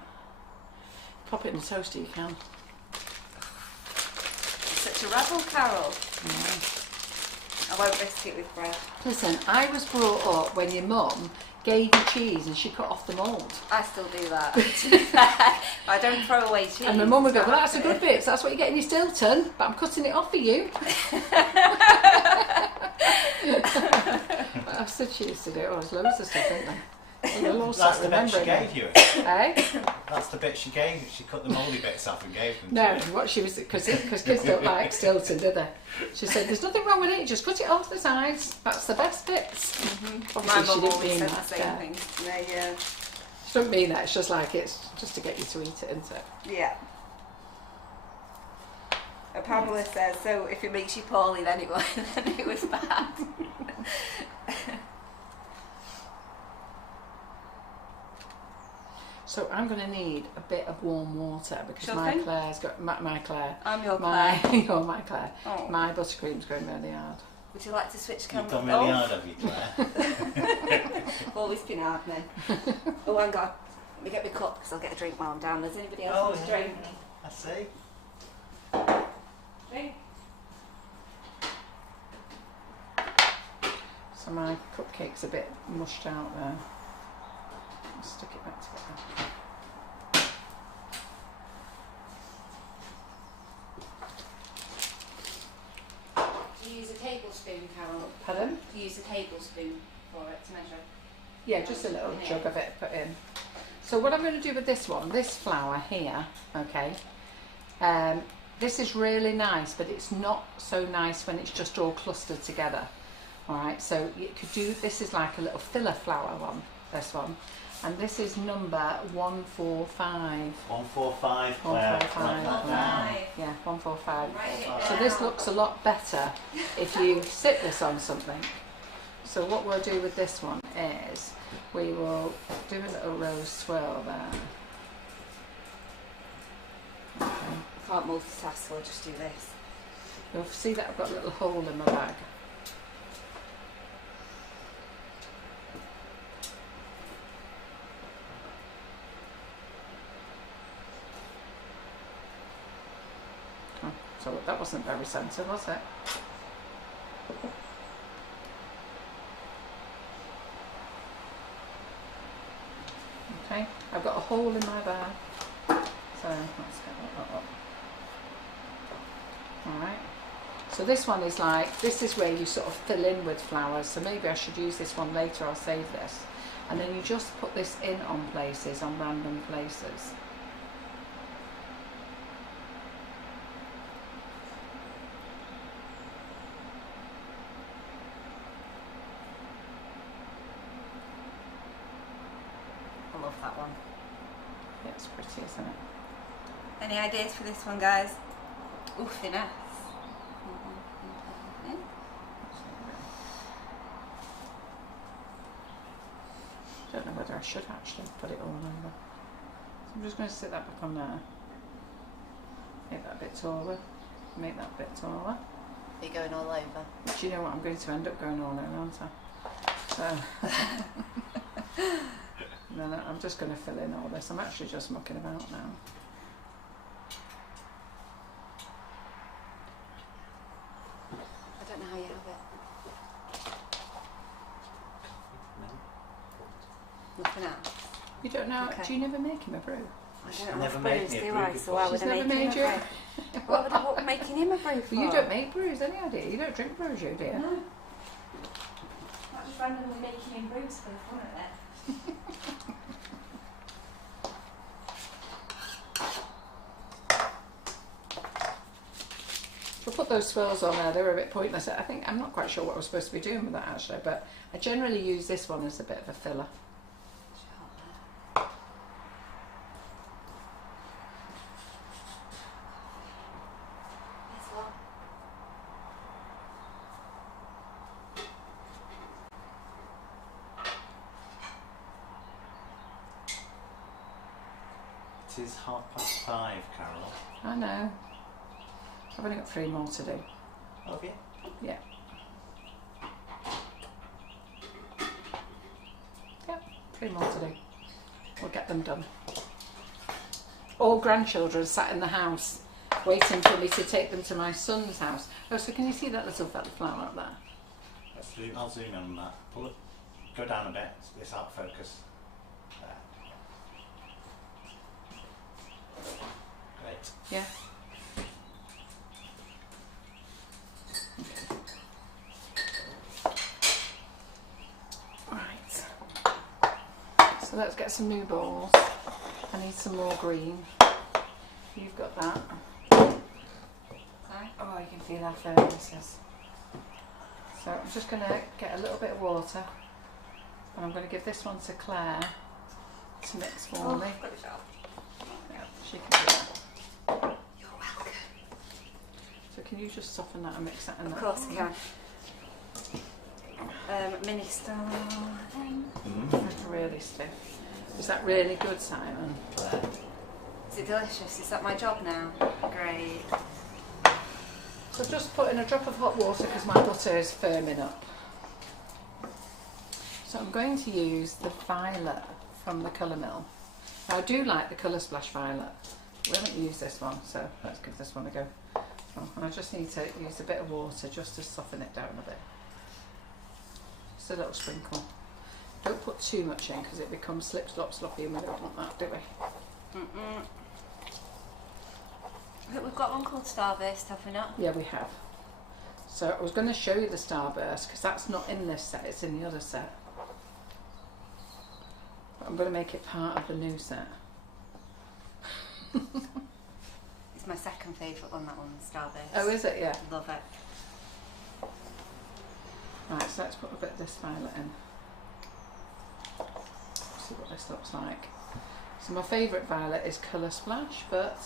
Pop it in the toaster, you can. You're such a rebel, Carol. Yeah. I won't risk it with bread. Listen, I was brought up when your mum gave you cheese and she cut off the mould. I still do that. To be fair. I don't throw away cheese. And my mum would go, "Well, that's the good bits. That's what you get in your Stilton, but I'm cutting it off for you." I've said she used to do it. Oh, there's loads of stuff, isn't there? Well, we'll all That's start the bit she remembering gave you. it. Eh? That's the bit she gave you. She cut the mouldy bits off and gave them No, to you. what she was, because kids don't like Stilton, do they? She said, "There's nothing wrong with it, just cut it off the sides. That's the best bits." My Obviously, she mum didn't always mean said that. the same thing. Yeah. She don't mean that, it's just like it's just to get you to eat it, isn't it? Yeah. Pamela says, so if it makes you poorly, then it was bad. So I'm going to need a bit of warm water because Sure my thing. Claire's got my Claire. I'm your My Claire. you're my Claire. Oh. My buttercream's going really hard. Would you like to switch You've cameras gone really off? hard, have you, Claire? Always been hard, then. Oh, hang on. Let me get my cup because I'll get a drink while I'm down. Does anybody else want a drink? I see. Drink. So my cupcake's a bit mushed out there. I'll stick it back together. Do you use a tablespoon, Carol? Pardon? Do you use a tablespoon for it to measure? Yeah, just a little Okay. jug of it put in. So what I'm going to do with this one, this flour here, okay, this is really nice, but it's not so nice when it's just all clustered together. Alright, so you could do, this is like a little filler flour one, this one, and this is number 145. 145, Claire. 145, Write that down. Yeah, 145. Write it So down. this looks a lot better if you sit this on something. So what we'll do with this one is we will do a little rose swirl there. Okay. I can't multitask, so I'll just do this. You'll see that I've got a little hole in my bag. Oh, so that wasn't very centred, was it? Okay, I've got a hole in my bag, so let's get that up. Alright, so this one is like, this is where you sort of fill in with flowers, so maybe I should use this one later, I'll save this. And then you just put this in on places, on random places. pretty, isn't it? Any ideas for this one, guys? Ooh, finesse. I don't know whether I should actually put it all over. So I'm just going to sit that back on there. Make that a bit taller. Make that a bit taller. Are you going all over? Do you know what? I'm going to end up going all over, aren't I? So, then I'm just going to fill in all this. I'm actually just mucking about now. I don't know how you have it. Nothing else. You don't know? Okay. Do you never make him a brew? I don't Never have made brews, me a do brew I? So before. why would She's I never make him made a you. brew? What would I what making him a brew for? Well, you don't make brews, any idea? You don't drink brews, you do. No. Not just randomly making him brews for the fun of it. We'll put those swirls on there. They were a bit pointless. I think I'm not quite sure what I was supposed to be doing with that actually, but I generally use this one as a bit of a filler. It is 5:30, Carol. I know. I've only got 3 more to do. Have you? Yeah. Yeah, 3 more to do. We'll get them done. All grandchildren sat in the house waiting for me to take them to my son's house. Oh, so can you see that little flower up there? I'll zoom in on that. Pull it. Go down a bit. It's out of focus. There. Great. Yeah. Right. So let's get some new balls. I need some more green. You've got that. Oh, you can feel our furnaces. So I'm just going to get a little bit of water, and I'm going to give this one to Claire to mix for me. Yeah, she can do that. You're welcome. So can you just soften that and mix that in Of there? course I can. Mini star. That's really stiff. Is that really good, Simon? Is it delicious? Is that my job now? Great. So just put in a drop of hot water because my butter is firming up. So I'm going to use the violet from the Colour Mill. Now I do like the Colour Splash violet. We haven't used this one, so let's give this one a go. Oh, and I just need to use a bit of water just to soften it down a bit. Just a little sprinkle. Don't put too much in because it becomes slip, slop, sloppy, and we don't want that, do we? I think we've got one called Starburst, have we not? Yeah, we have. So I was going to show you the Starburst because that's not in this set, it's in the other set. But I'm going to make it part of the new set. It's my second favourite one, that one, Starburst. Oh, is it? Yeah. Love it. Right, so let's put a bit of this violet in. See what this looks like. So my favourite violet is Colour Splash, but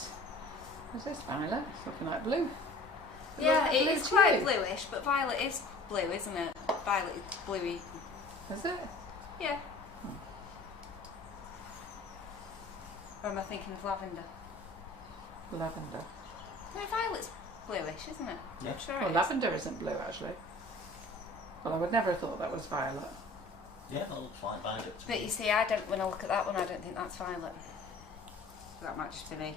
what's this violet? It's looking like blue. Yeah, Blue it is to quite you? bluish, but violet is blue, isn't it? Violet is bluey. Is it? Yeah. Or am I thinking of lavender? Lavender. No, violet's bluish, isn't it? Yeah. I'm sure Well, it is. lavender isn't blue actually. Well, I would never have thought that was violet. Yeah, that looks like violet to But me. you see, when I look at that one, I don't think that's violet. That might just be me.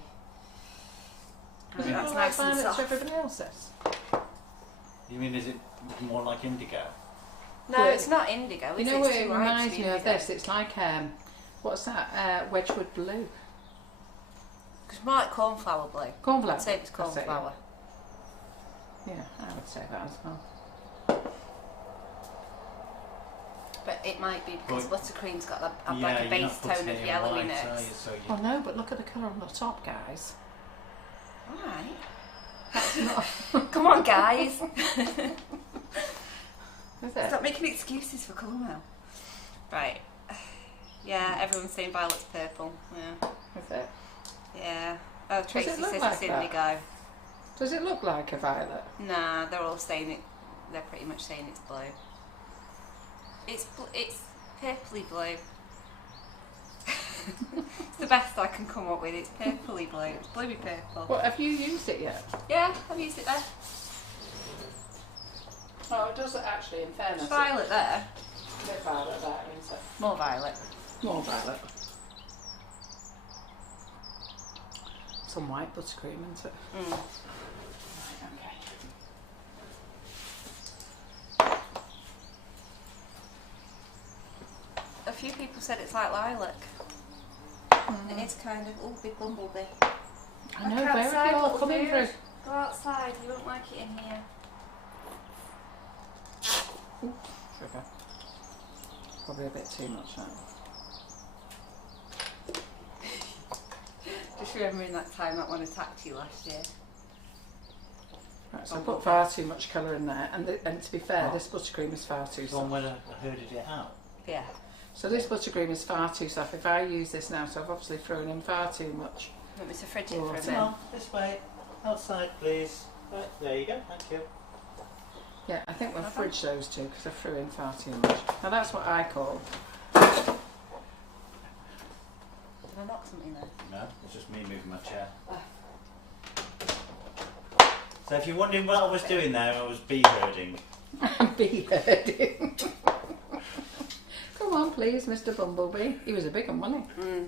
I Does think it that's look like nice and violet to soft. everybody else's? You mean, is it more like indigo? No, Well, it's not indigo. You Is know it? what It's it too light to reminds be me of indigo. this? It's like, what's that? Wedgwood blue. It's more like cornflower blue. Cornflower. I'd say it's That's it, cornflower. Yeah, I would say that as well. But it might be because But- Buttercream's got like a you're base not putting tone it of in yellow white, in it. are you? So you, Oh no, but look at the colour on the top, guys. Alright. That's not. Come on, guys. Is it? Stop making excuses for colour now. Right. Yeah, everyone's saying violet's purple. Yeah. Is it? Yeah. Oh, Tracy it look says like it's that? indigo. Does it look like a violet? Nah, they're all saying it. They're pretty much saying it's blue. It's purpley blue. It's the best I can come up with. It's purpley blue. It's bluey purple. What, have you used it yet? Yeah, I've used it there. Oh, it does actually, in fairness. It's violet there. A bit violet there, isn't it? More violet. More violet. Some white buttercream, isn't it? Mm. Right, okay. A few people said it's like lilac. It is kind of, oh, big bumblebee. I know, Look where are outside, they all little coming dude. through? Go outside, you won't like it in here. Sugar. Probably a bit too much now. Just remembering that time that one attacked you last year. Right, so I put far too much colour in there, and to be fair, this buttercream is far too The one soft. where I herded it out. Yeah. So this buttercream is far too soft. If I use this now, so I've obviously thrown in far too much. Want me to fridge it for a Water. bit? Come on, this way. Outside, please. Right, there you go. Thank you. Yeah, I think we'll Okay. fridge those two because I threw in far too much. Now that's what I call. Did I knock something there? No, it's just me moving my chair. So if you're wondering what I was doing there, I was bee herding. Bee herding. Come on, please, Mr. Bumblebee. He was a big one, wasn't he? Mm.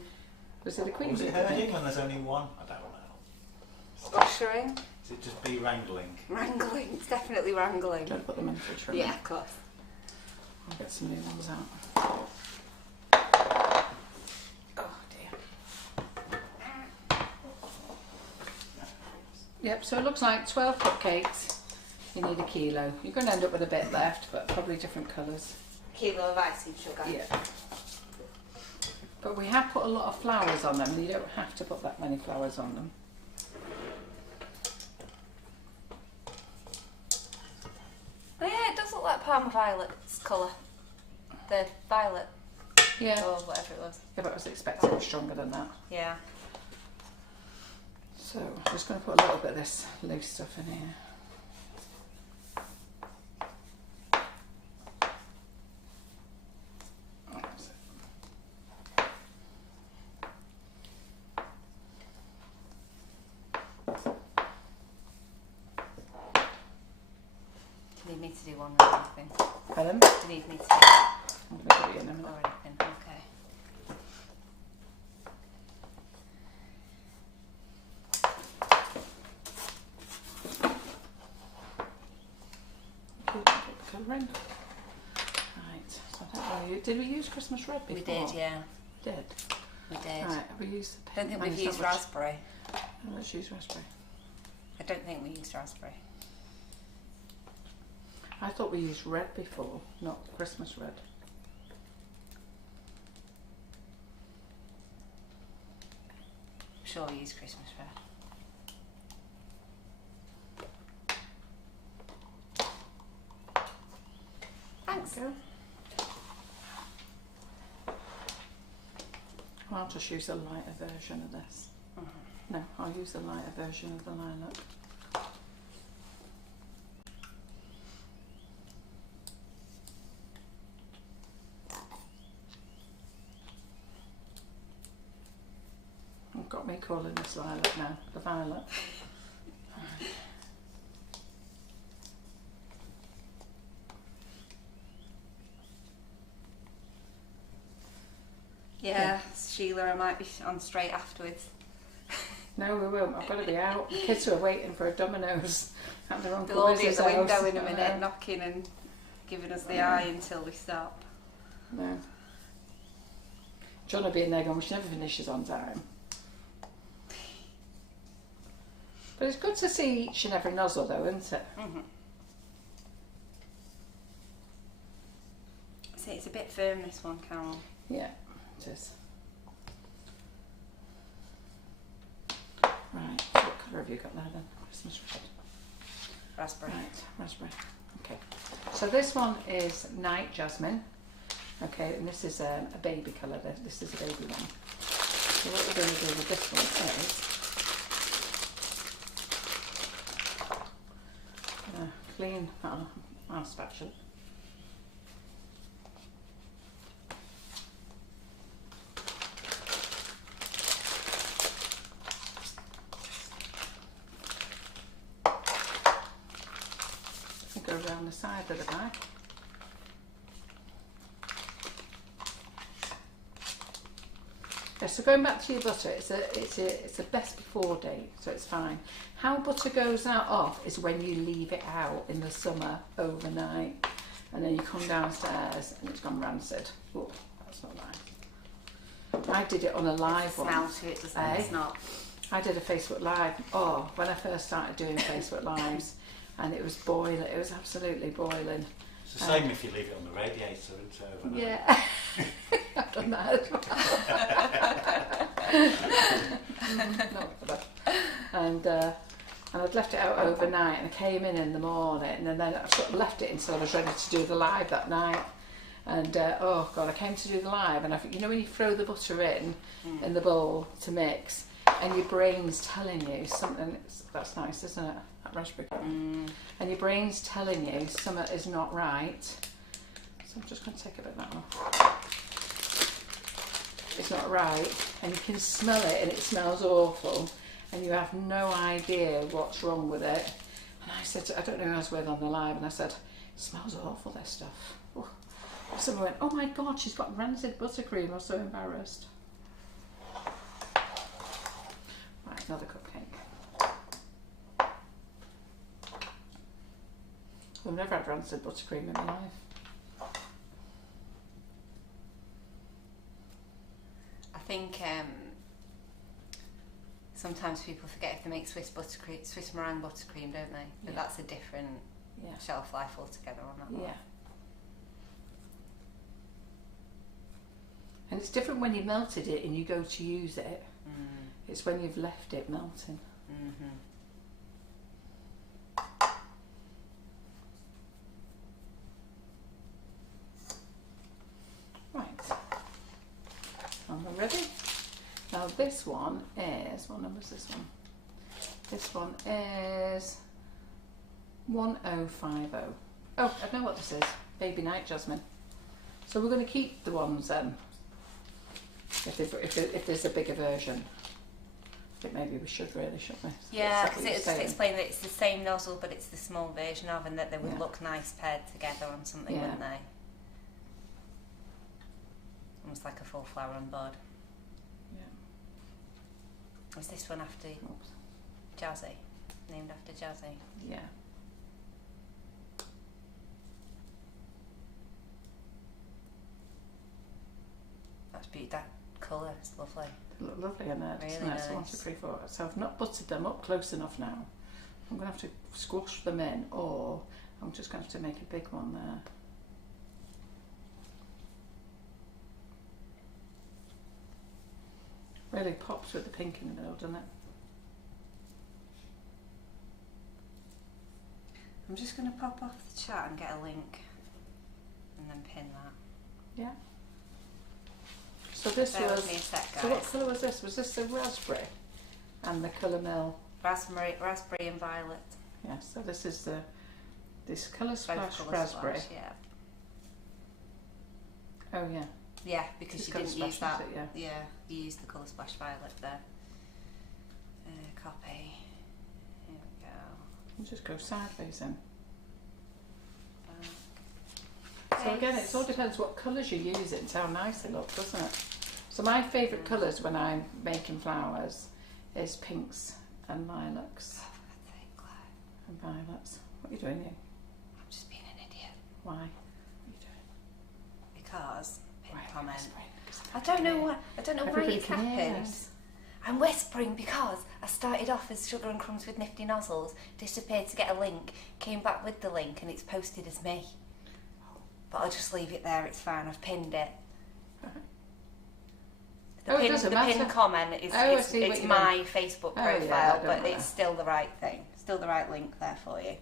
Was it a queen Was bee? it I think? herding when there's only one? I don't know. Ushering? Is it just bee wrangling? Wrangling. It's definitely wrangling. Don't put them in the fridge for a Yeah, minute. of course. I'll get some new ones out. Oh dear. Yep, so it looks like 12 cupcakes. You need a kilo. You're going to end up with a bit left, but probably different colours. Kilo of icing sugar. Yeah. But we have put a lot of flowers on them. You don't have to put that many flowers on them. Oh yeah, it does look like Parma Violet's colour. The violet, Yeah. or whatever it was. Yeah, but I was expecting it stronger than that. Yeah. So I'm just going to put a little bit of this loose stuff in here. That's it. Do you need me to do one or anything? Pardon? Do you need me to I'm going to put it in a minute. or anything? Okay. Put the colour in. Right, so I don't know, did we use Christmas red before? We did, yeah. Did? We did. Right, have we used the I don't think pink? we've used raspberry. Let's use raspberry. I don't think we used raspberry. I thought we used red before, not Christmas red. I'm sure we used Christmas red. Thanks. There we go. I'll just use a lighter version of this. No, I'll use the lighter version of the lilac. I've got me calling this lilac now, the violet. Yeah, Sheila, I might be on straight afterwards. No, we won't. I've got to be out. The kids are waiting for a Domino's at their Uncle They'll all be at Liz's the window house. in a I minute, know. knocking and giving us the eye until we stop. No. John will be in there going, she never finishes on time. But it's good to see each and every nozzle though, isn't it? See, it's a bit firm, this one, Carol. Yeah, it is. Right, so what colour have you got there then? Christmas red. Raspberry. Right, raspberry. Okay. So this one is Night Jasmine. Okay, and this is a baby colour. This is a baby one. So what we're going to do with this one is clean our spatula. And go around the side of the bag. Yeah, so going back to your butter, it's a best before date, so it's fine. How butter goes out off is when you leave it out in the summer overnight, and then you come downstairs and it's gone rancid. Oh, that's not nice. I did it on a live one. Smell to it, doesn't it? It's not. I did a Facebook Live. Oh, when I first started doing Facebook Lives, and it was boiling. It was absolutely boiling. It's the same if you leave it on the radiator, isn't it, overnight? Yeah. I've done that as well. And I'd left it out overnight, and I came in the morning, and then I sort of left it until I was ready to do the live that night. And oh god, I came to do the live, and you know when you throw the butter in the bowl to mix, and your brain's telling you something. That's nice, isn't it? That raspberry. And your brain's telling you something is not right. So I'm just going to take a bit of that off. It's not right, and you can smell it, and it smells awful, and you have no idea what's wrong with it. And I said, I don't know who I was with on the live, and I said, it smells awful, this stuff. Oh. Someone went, oh my god, she's got rancid buttercream. I was so embarrassed. Right, another cupcake. I've never had rancid buttercream in my life. I think sometimes people forget if they make Swiss meringue buttercream, don't they? But that's a different shelf life altogether on that one. Yeah. And it's different when you melted it and you go to use it. It's when you've left it melting. Right. And we're ready. Now this one is, what number is this one? This one is 1050. Oh, I know what this is. Baby Night Jasmine. So we're going to keep the ones if there's a bigger version. I think maybe we should really, shouldn't we? Yeah, because it was just explained that it's the same nozzle, but it's the small version of, and that they would look nice paired together on something, wouldn't they? Almost like a full flower on board. Yeah. Was this one after Jazzy? Named after Jazzy? Yeah. That's beautiful. That colour is lovely. Look lovely in there. Really nice. nice. 1, 2, 3, 4. So I've not buttered them up close enough now. I'm going to have to squash them in, or I'm just going to have to make a big one there. Really pops with the pink in the middle, doesn't it? I'm just going to pop off the chat and get a link and then pin that. Yeah. So this Bear was, with me a sec, guys. so what colour was this? Was this the raspberry and the Colour Mill? Raspberry and violet. Yeah, so this is this Colour Both Splash colour raspberry. splash, yeah. Oh yeah. Yeah, because It's you Colour didn't use Splash, that. was it? Yeah. Yeah, you used the colour splash violet there. Copy. Here we go. You just go sideways in. Back. So again, it all depends what colours you use it and how nice they look, doesn't it? So my favourite colours when I'm making flowers is pinks and lilacs. Oh, for God's sake, Claire. And violets. What are you doing here? I'm just being an idiot. Why? What are you doing? Because pin Why are you comment. whispering? I don't know why. I don't know why Everybody it's can hear happened. us. I'm whispering because I started off as Sugar and Crumbs with Nifty Nozzles, disappeared to get a link, came back with the link, and it's posted as me. But I'll just leave it there. It's fine. I've pinned it. The It doesn't the matter. pin comment is I see what it's you my Facebook Oh, yeah, profile, that don't but matter. it's still the right thing. Still the right link there for you.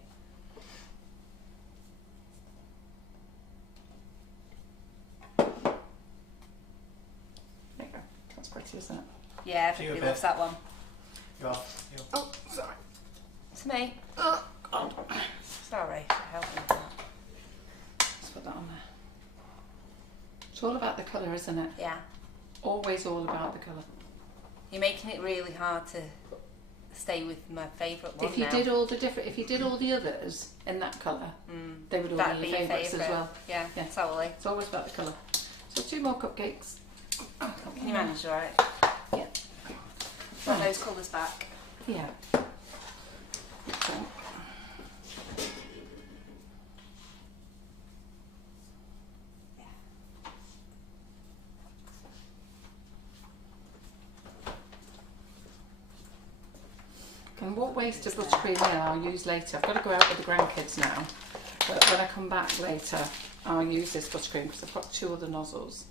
There you go. That's pretty, isn't it? Yeah, See you everybody a loves bit. that one. You're off. You're off. Oh, sorry. It's me. Oh, God. Sorry, help me with that. Let's put that on there. It's all about the colour, isn't it? Yeah. Always all about the colour. You're making it really hard to stay with my favourite one If you now. did all the different, if you did all the others in that colour, they would all That'd be be your your favourites as favourite. well. Yeah, Yeah. totally. It's always about the colour. So 2 more cupcakes. Can you manage, alright? Yeah. Want those colours back? Yeah. So, and what waste of buttercream here I'll use later. I've got to go out with the grandkids now, but when I come back later I'll use this buttercream because I've got 2 other nozzles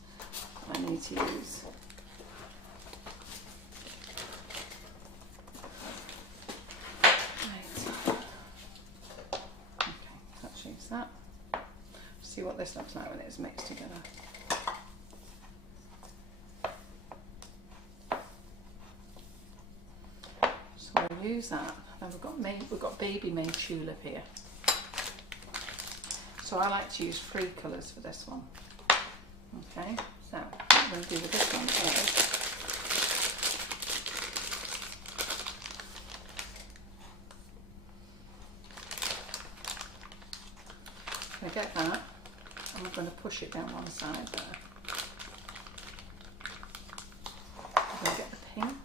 I need to use. Right. Okay, let's use that. See what this looks like when it's mixed together. So we'll use that. Then we've got baby made tulip here. So I like to use 3 colours for this one. Okay, so what I'm going to do with this one is I get that and I'm going to push it down one side there. I'm going to get the pink.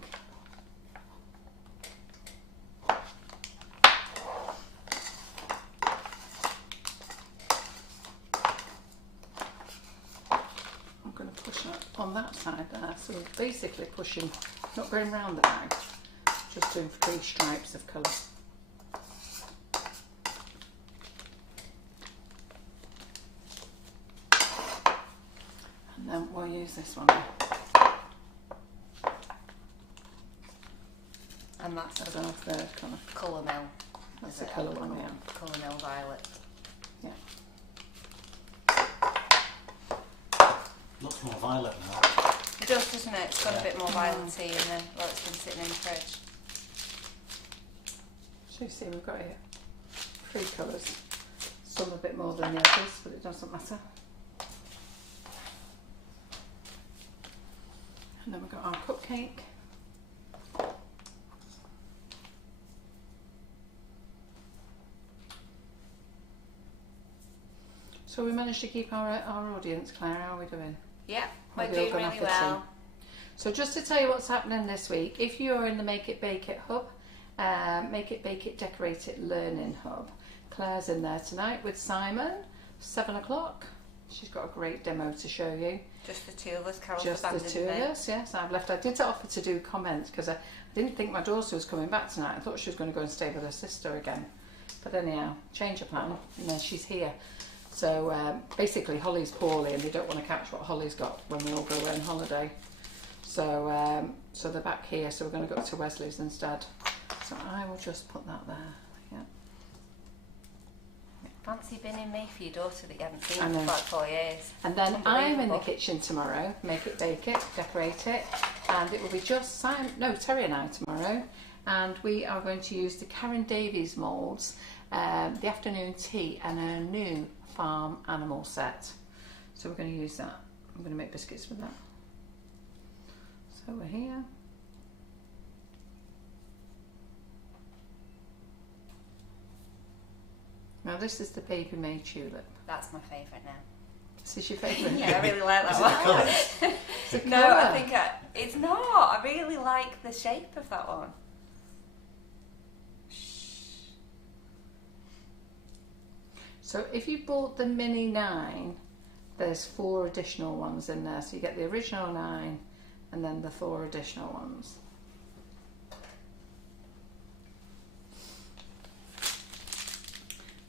I'm going to push it on that side there. So we're basically pushing, not going round the bag, just doing 3 stripes of colour. And then we'll use this one. And that's That's the our 3rd colour. colour mill. That's Is the it? colour one, yeah. Colour mill violet. Yeah. Looks more violet now. It does, doesn't it? It's got Yeah. a bit more violet-y in there while it's been sitting in the fridge. So you see we've got here 3 colours. Some a bit more than the others, but it doesn't matter. And then we've got our cupcake. So we managed to keep our audience, Claire. How are we doing? Yeah, we're Have we all doing gone really off the well. tea? So just to tell you what's happening this week, if you're in the Make It Bake It Hub, Make It Bake It Decorate It Learning Hub, Claire's in there tonight with Simon, 7 o'clock. She's got a great demo to show you. Just the 2 of us, Carol's Just the abandoned 2 of me. us, yes. I've left. I did offer to do comments because I didn't think my daughter was coming back tonight. I thought she was going to go and stay with her sister again. But anyhow, change of plan, and then she's here. So basically Holly's poorly and they don't want to catch what Holly's got when we all go away on holiday. So so they're back here, so we're going to go to Wesley's instead. So I will just put that there. Yeah. Fancy binning me for your daughter that you haven't seen I know. for like 4 years. And then I'm in the Unbelievable. kitchen tomorrow, make it, bake it, decorate it, and it will be just Terry and I tomorrow, and we are going to use the Karen Davies moulds, the afternoon tea, and a new farm animal set. So we're going to use that. I'm going to make biscuits with that. So we're here. Now this is the baby made tulip. That's my favourite now. This is your favourite? Yeah, I really like Is it that the one. colours? It's a No, colour. I think it's not. I really like the shape of that one. So if you bought the mini 9, there's 4 additional ones in there. So you get the original 9 and then the 4 additional ones.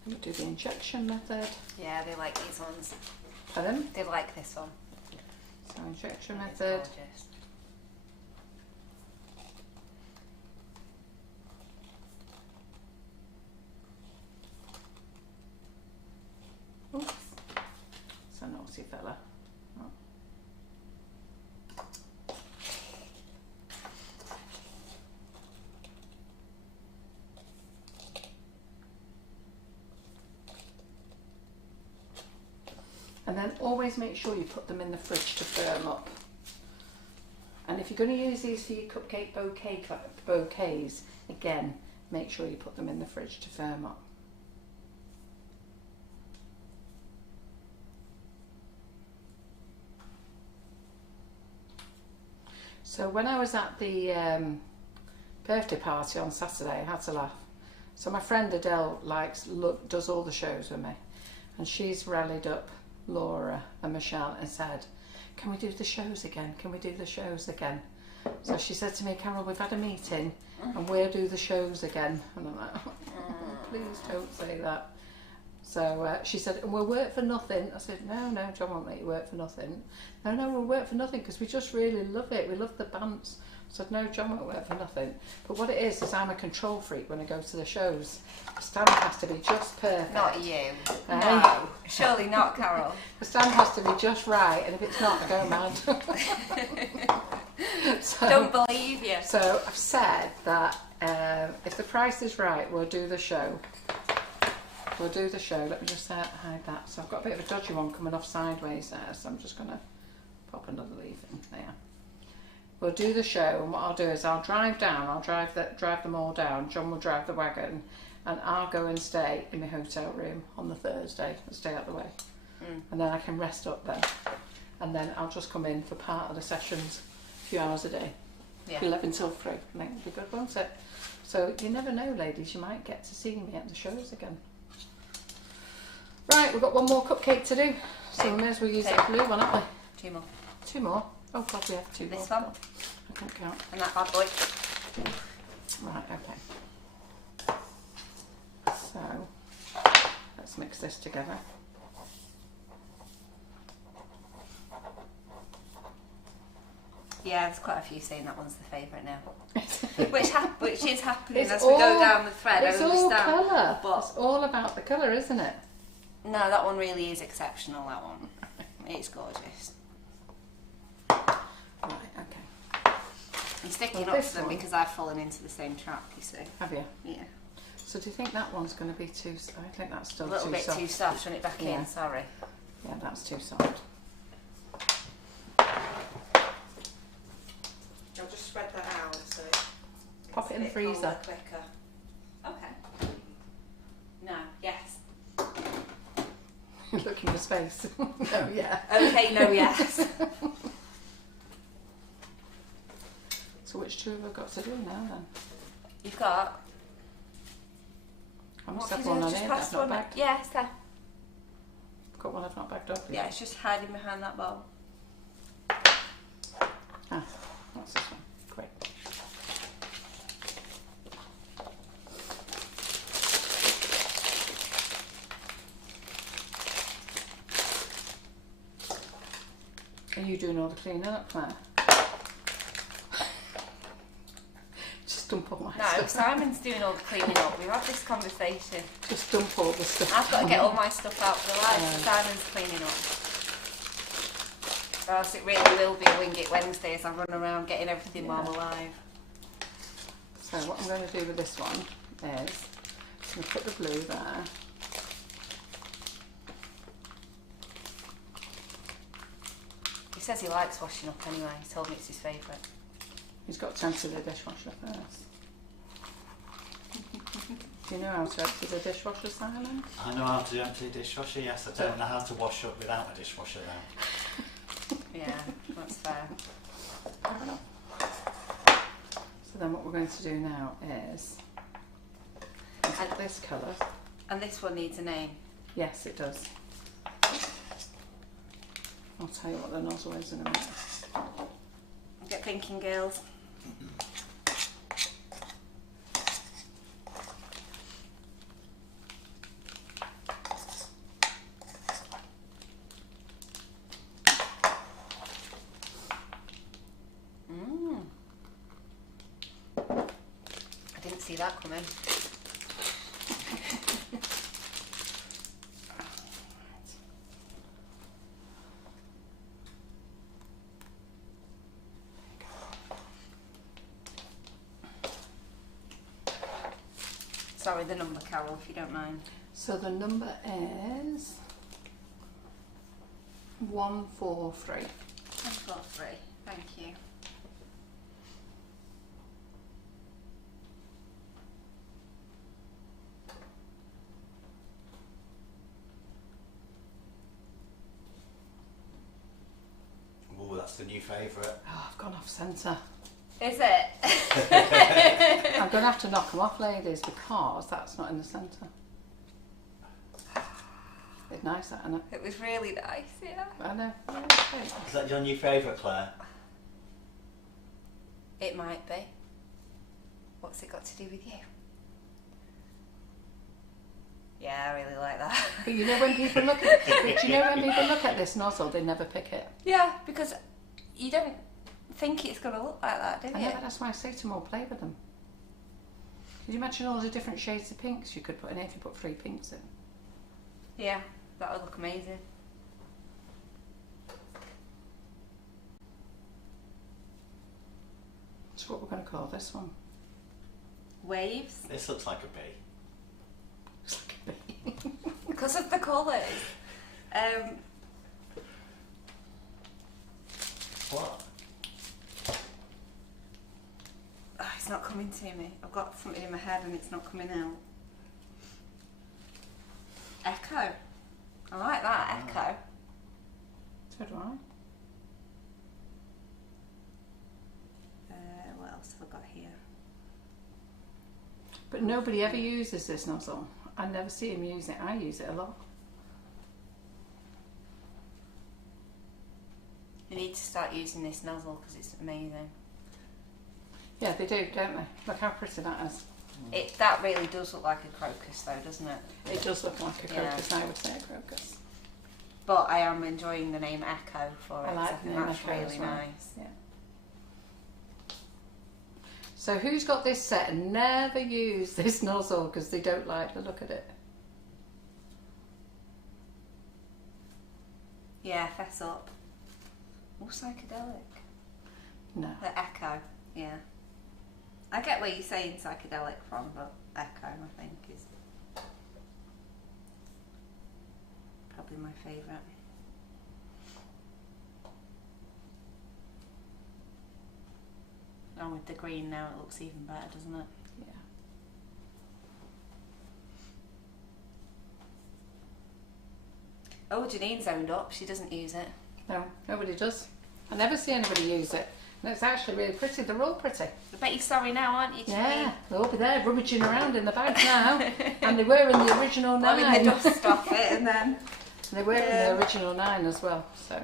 We do the injection method. Yeah, they like these ones. Pardon? They like this one. So injection It's method. gorgeous. Oops. It's a naughty fella. Oh. And then always make sure you put them in the fridge to firm up. And if you're going to use these for your cupcake bouquets, again, make sure you put them in the fridge to firm up. So when I was at the birthday party on Saturday, I had to laugh. So my friend Adele does all the shows with me, and she's rallied up Laura and Michelle and said, can we do the shows again? Can we do the shows again? So she said to me, Carol, we've had a meeting and we'll do the shows again. And I'm like, please don't say that. So she said, and we'll work for nothing. I said, no, John won't let you work for nothing. No, we'll work for nothing because we just really love it. We love the bands. I said, no, John won't work for nothing. But what it is I'm a control freak when I go to the shows. The stand has to be just perfect. Not you. No, surely not, Carol. The stand has to be just right, and if it's not, I go mad. So, don't believe you. So I've said that if the price is right, we'll do the show. We'll do the show. Let me just hide that. So I've got a bit of a dodgy one coming off sideways there, so I'm just going to pop another leaf in there. We'll do the show, and what I'll do is I'll drive down, I'll drive them all down, John will drive the wagon, and I'll go and stay in my hotel room on the Thursday and stay out the way. And then I can rest up then. And then I'll just come in for part of the sessions, a few hours a day, 11 till 3. I think it'll be good, won't it? So you never know, ladies, you might get to see me at the shows again. Right, we've got one more cupcake to do, so we may as well use that blue one, haven't we? 2 more. 2 more? Oh God, we have 2 more. This one. I can't count. And that bad boy. Right, okay. So, let's mix this together. Yeah, there's quite a few saying that one's the favourite now. which is happening It's as we go down the thread. It's all colour. But it's all about the colour, isn't it? no, that one really is exceptional, that one. It's gorgeous. Right, okay. I'm sticking Well, up this to them one- because I've fallen into the same trap, you see. Have you? Yeah. So do you think that one's going to be too... I think that's still A little too bit soft. too soft. Run it back Yeah. in, sorry. Yeah, that's too soft. I'll just spread that out so Pop it in the freezer. quicker. Okay. No, yes. Look in your space. No, yeah. Okay, no, yes. So which 2 have I got to do now then? You've got... I must what have have you one done? on Just here pass that's not one. bagged. Yeah, it's there. Got one I've not bagged up Yeah, yet. it's just hiding behind that bowl. Ah, what's this one? Great. Are you doing all the cleaning up, Claire? Just dump all my No, stuff. Simon's doing all the cleaning up. We've had this conversation. Just dump all the stuff. I've got to get all my stuff out for the live. Simon's cleaning up. Or else it really will be a Wing It Wednesday as I run around getting everything while we're live. So what I'm going to do with this one is I'm going to put the blue there. He says he likes washing up anyway. He told me it's his favourite. He's got to empty the dishwasher first. Do you know how to empty the dishwasher, Simon? I know how to empty a dishwasher, yes. I don't know how to wash up without a dishwasher though. Yeah, that's fair. Fair enough. So then what we're going to do now is take this colour. And this one needs a name. Yes, it does. I'll tell you what the nozzle is in a minute. Get thinking, girls. I didn't see that coming. Sorry, the number, Carol, if you don't mind. So the number is 143. 143. Thank you. Oh, that's the new favourite. Oh, I've gone off centre. Is it? I'm going to have to knock them off, ladies, because that's not in the centre. It's nice, that, isn't it? It was really nice, yeah. I know. Yeah, it's great. Is that your new favourite, Claire? It might be. What's it got to do with you? Yeah, I really like that. But you know when people look at do you know when people look at this nozzle, they never pick it. Yeah, because you don't think it's going to look like that, do I you? know, but that's why I say to them all, play with them. Can you imagine all the different shades of pinks you could put in if you put 3 pinks in? Yeah, that would look amazing. That's what we're going to call this one. Waves. This looks like a bee. It's like a bee. Because of the colours. What? Oh, it's not coming to me. I've got something in my head and it's not coming out. Echo. I like that, echo. So do I. What else have I got here? But nobody ever uses this nozzle. I never see him use it. I use it a lot. You need to start using this nozzle because it's amazing. Yeah, they do, don't they? Look how pretty that is. That really does look like a crocus though, doesn't it? It does look like a crocus, I would say a crocus. But I am enjoying the name Echo for it. I like I the think name that's Echo really as well. nice. Yeah. So who's got this set and never used this nozzle because they don't like the look at it? Yeah, fess up. Oh, psychedelic. No. The Echo, yeah. I get where you're saying psychedelic from, but Echo, I think, is probably my favourite. And with the green now, it looks even better, doesn't it? Yeah. Oh, Janine's owned up. She doesn't use it. No, nobody does. I never see anybody use it. And it's actually really pretty. They're all pretty. I bet you're sorry now, aren't you, Janine? Yeah, they'll all be there rummaging around in the bag now. And they were in the original 9. Having the dust off it and then... They were in the original 9 as well. So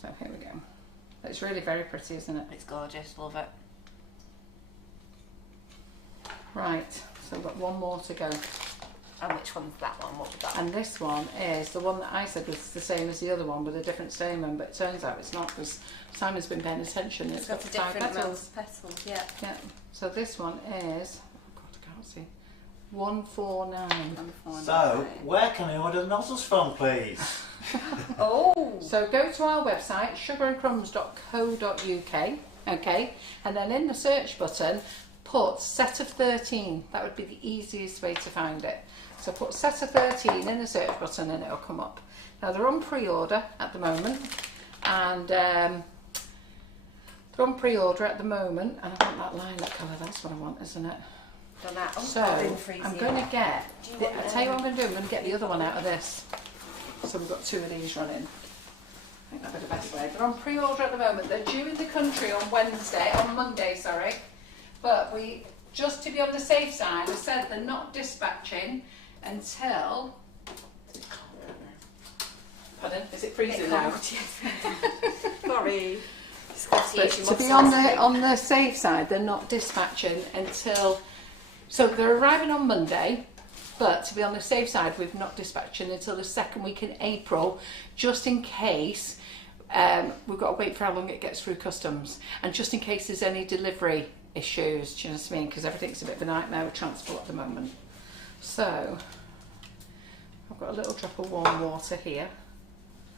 here we go. It's really very pretty, isn't it? It's gorgeous. Love it. Right, so we've got one more to go. And which one's that one? What we got? And this one is the one that I said was the same as the other one with a different stamen, but it turns out it's not because Simon's been paying attention. It's got a 5 different amount petals. of petals, yeah. Yeah, so this one is, oh God, I can't see, 149. So, where can I order the nozzles from, please? Oh! So go to our website, sugarandcrumbs.co.uk, okay, and then in the search button, put set of 13. That would be the easiest way to find it. So put set of 13 in the search button and it'll come up. Now they're on pre-order at the moment, and they're on pre-order at the moment, and I want that lilac colour, that's what I want, isn't it? Done that. Oh, So I'm going to get, I'll tell you what I'm going to do, I'm going to get the other one out of this. So we've got 2 of these running. I think that'd be the best way. They're on pre-order at the moment. They're due in the country on Monday, sorry. But we, just to be on the safe side, I said they're not dispatching until... Pardon? Is it freezing now? Sorry. But to be on the safe side, they're not dispatching until... So they're arriving on Monday, but to be on the safe side, we're not dispatching until the 2nd week in April, just in case we've got to wait for how long it gets through customs, and just in case there's any delivery issues, do you know what I mean? Because everything's a bit of a nightmare with transport at the moment. So I've got a little drop of warm water here.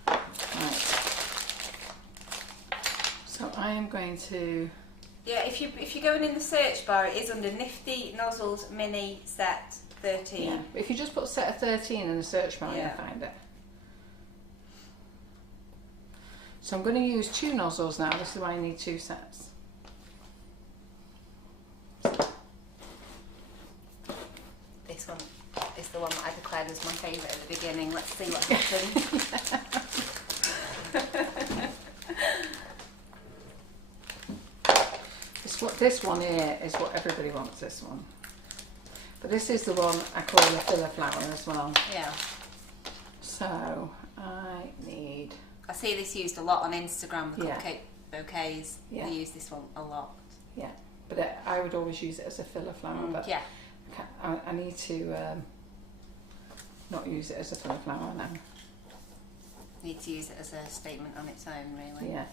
Right. So I am going to... Yeah, if you're going in the search bar, it is under Nifty Nozzles Mini Set 13. Yeah, if you just put set of 13 in the search bar, Yeah. you'll find it. So I'm going to use 2 nozzles now. This is why I need 2 sets. This one is the one that I declared was my favourite at the beginning. Let's see what happens. This one here is what everybody wants, this one. But this is the one I call the filler flower as well. Yeah. So I need... I see this used a lot on Instagram, the Yeah. cupcake bouquets. Yeah. They use this one a lot. Yeah, but I would always use it as a filler flower. But Yeah. I need to not use it as a filler flower now. Need to use it as a statement on its own, really. Yeah.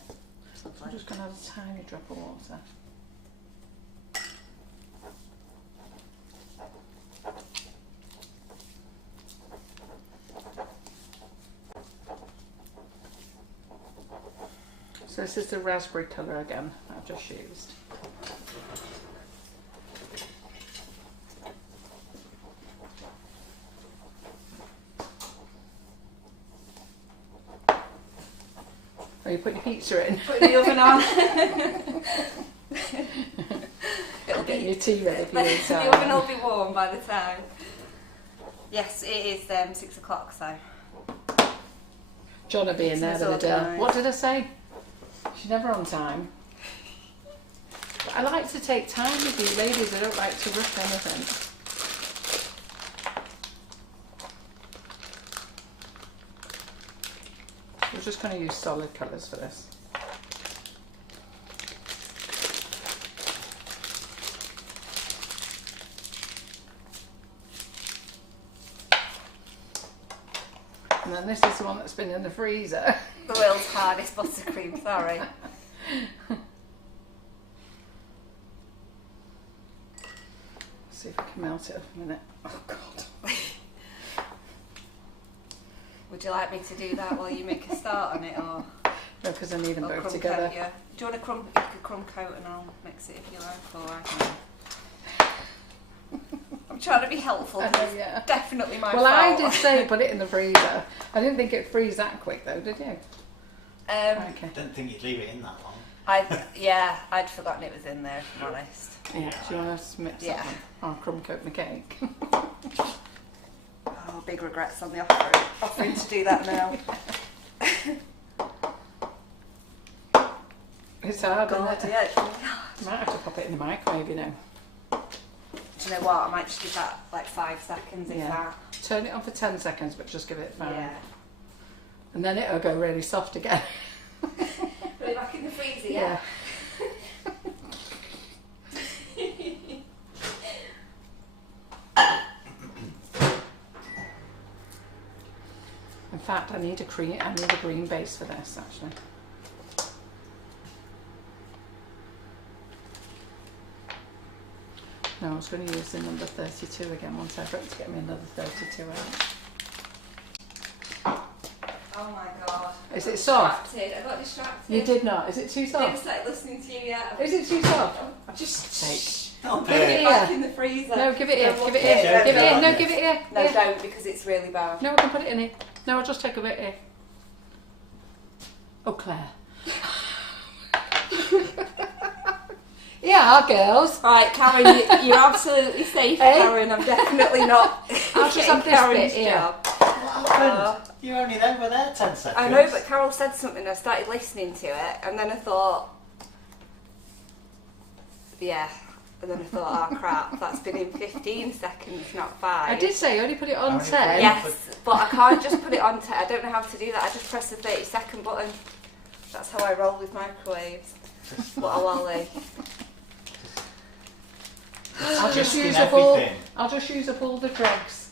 It's So I'm lovely. just going to add a tiny drop of water. So this is the raspberry colour again I've just used. Oh, you put your pizza in? Put the oven on. It'll Get be your tea ready for you the inside. oven will be warm by the time. Yes, it is 6 o'clock, so. John will be in there with a dinner. Organised. What did I say? She's never on time. But I like to take time with you ladies. I don't like to rush anything. We're just going to use solid colours for this. And then this is the one that's been in the freezer. The world's hardest buttercream, sorry. See if I can melt it up a minute. Oh God. Would you like me to do that while you make a start on it, or No, because I need them both crumb together. coat? Yeah. Do you want a crumb? You could crumb coat, and I'll mix it if you like. Or I can. I'm trying to be helpful. I know, 'cause yeah. it's definitely my Well, fault. I did say put it in the freezer. I didn't think it'd freeze that quick though, did you? Okay. Didn't think you'd leave it in that long. I'd forgotten it was in there, if I'm honest. Yeah. Do you want to mix Yeah. that one? I'll crumb coat my cake. Oh, big regrets on the offering to do that now. It's hard, God, isn't it? yeah, it's really hard. You might have to pop it in the microwave, you know. Do you know what? I might just give that like 5 seconds, if Yeah. that. Turn it on for 10 seconds, but just give it 5. Yeah. And then it'll go really soft again. Put it back in the freezer, Yeah. In fact, I need a green base for this actually. No, I was going to use the number 32 again once I forgot to get me another 32 out. Oh my god. Is it soft? I got distracted. You did not. Is it too I never soft? started listening to you yet. Is it too soft? Just take. Not Give it bad. here. Back in the freezer. No, give it here. No, Give it what- here. Yeah, Give it here. No, yeah. give it here. No, Here. don't, because it's really bad. No, I can put it in here. No, I'll just take a bit here. Oh, Claire. Yeah, girls. Right, Karen, you're absolutely safe, Eh? Karen. I'm definitely not. I'll just have this Karen's bit here. job. What happened? You only were there 10 seconds. I know, but Carol said something. I started listening to it, and then I thought, yeah. And then I thought, oh crap, that's been in 15 seconds, not 5. I did say only put it on Only 10. Yes, but I can't just put it on. I don't know how to do that. I just press the 30-second button. That's how I roll with microwaves. What a lolly. I'll just Spin use up all. everything. I'll just use up all the dregs.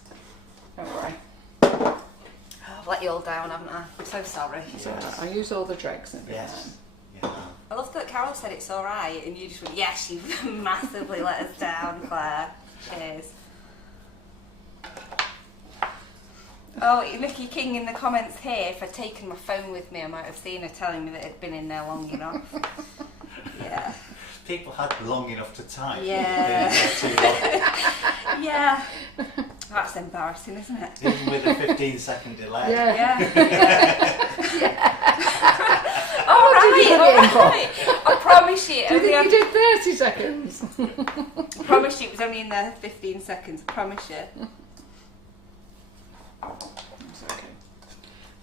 Don't worry. I've let you all down, haven't I? I'm so sorry. It's all right. I'll use all the dregs and Yes. Yeah. I love that Carol said it's alright, and you just went, yes, you massively let us down, Claire. Cheers. Oh, Nikki King in the comments here, if I'd taken my phone with me, I might have seen her telling me that it had been in there long enough. Yeah. People had long enough to type. Yeah. Too long. Yeah. That's embarrassing, isn't it? Even with a 15-second delay. Yeah. Yeah. you. Do you think you did 30 seconds? I promise you, it was only in there 15 seconds. I promise you. It's okay.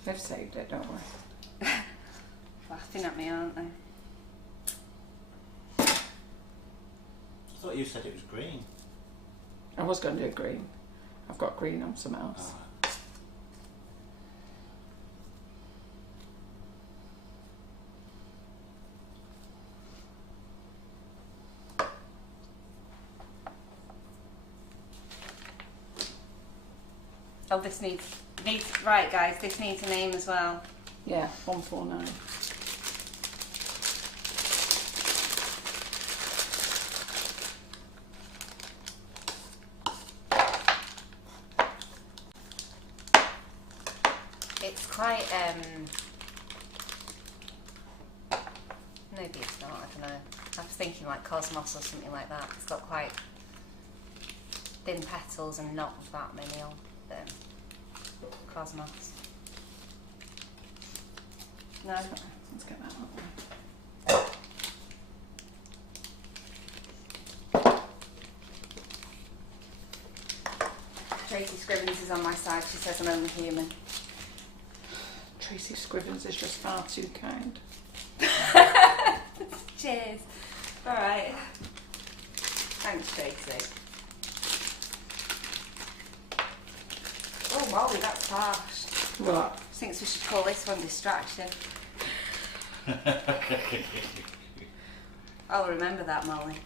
They've saved it, don't worry. Laughing at me, aren't they? I thought you said it was green. I was going to do green. I've got green on some else. Oh, this needs right, guys. This needs a name as well. Yeah, 149. It's quite maybe it's not. I don't know. I was thinking like cosmos or something like that. It's got quite thin petals and not that many on them. Cosmos. No. Let's get that out. Tracy Scribbins is on my side. She says I'm only human. Tracy Scribbins is just far too kind. Cheers. All right. Thanks, Tracy. Oh, Molly, that's harsh. What? Thinks we should call this one distraction. I'll remember that, Molly.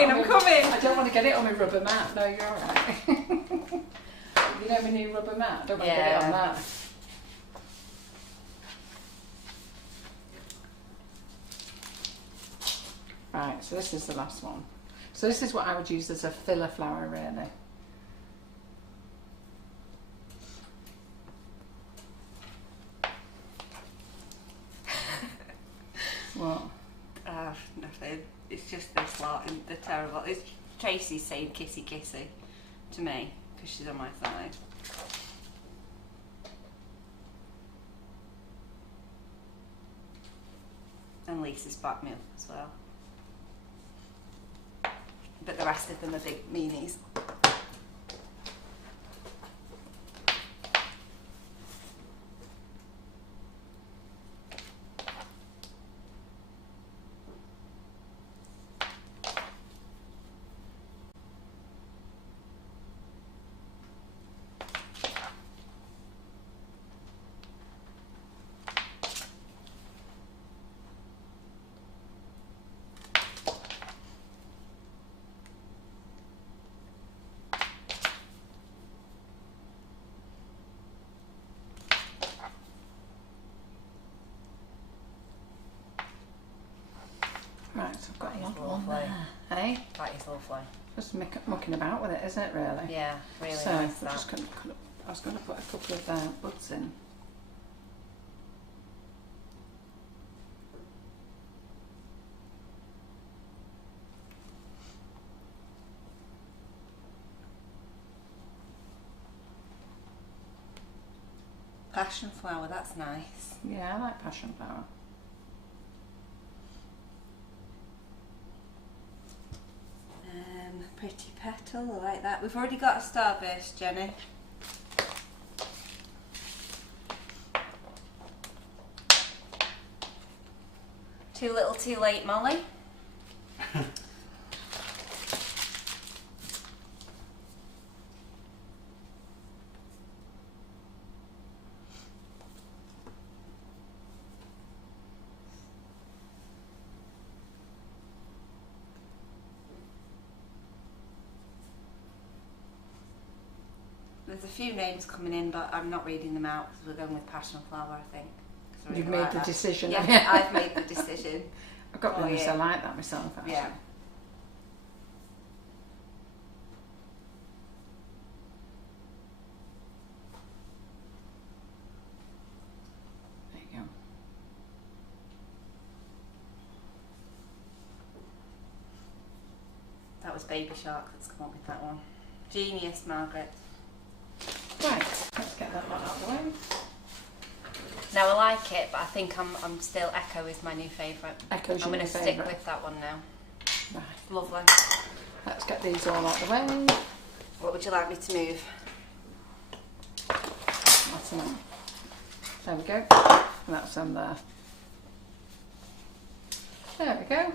I'm coming. I don't want to get it on my rubber mat. No, you're alright. You know my new rubber mat? I don't want to get it on that. Right, so this is the last one. So this is what I would use as a filler flower, really. What? Nothing. It's just this lot and they're terrible. It's Tracy's saying kissy kissy to me because she's on my side. And Lisa's backed me up as well. But the rest of them are big meanies. Right, so I've got a lot lovely. there. Hey? That is lovely. Just mucking about with it, isn't it, really? Yeah, really so nice we're that. just I was going to put a couple of buds in. Passion flower, that's nice. Yeah, I like passion flower. Pretty petal, I like that. We've already got a starburst, Jenny. Too little, too late, Molly. There's a few names coming in, but I'm not reading them out because we're going with passion flower, I think. I really You've made like the that. decision. Yeah, I've made the decision. I've got one Oh, so I yeah. like that myself, actually. Yeah. There you go. That was Baby Shark that's come up with that one. Genius, Margaret. Right, let's get that one out of the way. Now I like it, but I think I'm still Echo is my new favourite. Echo's I'm your going to new stick favourite. with that one now. Right, Lovely. let's get these all out of the way. What would you like me to move? That's enough. There we go. And that's on there. There we go.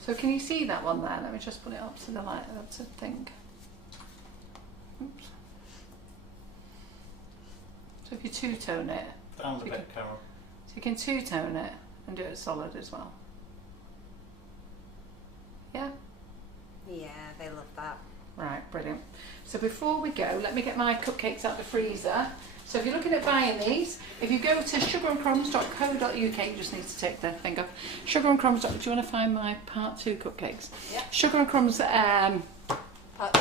So can you see that one there? Let me just put it up to the light. That's a thing. Oops. So if you two-tone it, Down a You bit, Carol. so you can two-tone it and do it solid as well. Yeah? Yeah, they love that. Right, brilliant. So before we go, let me get my cupcakes out of the freezer. So if you're looking at buying these, if you go to sugarandcrumbs.co.uk, you just need to take the thing off. Sugarandcrumbs. Do you want to find my part 2 cupcakes? Yeah. Sugar and Crumbs. Part 2.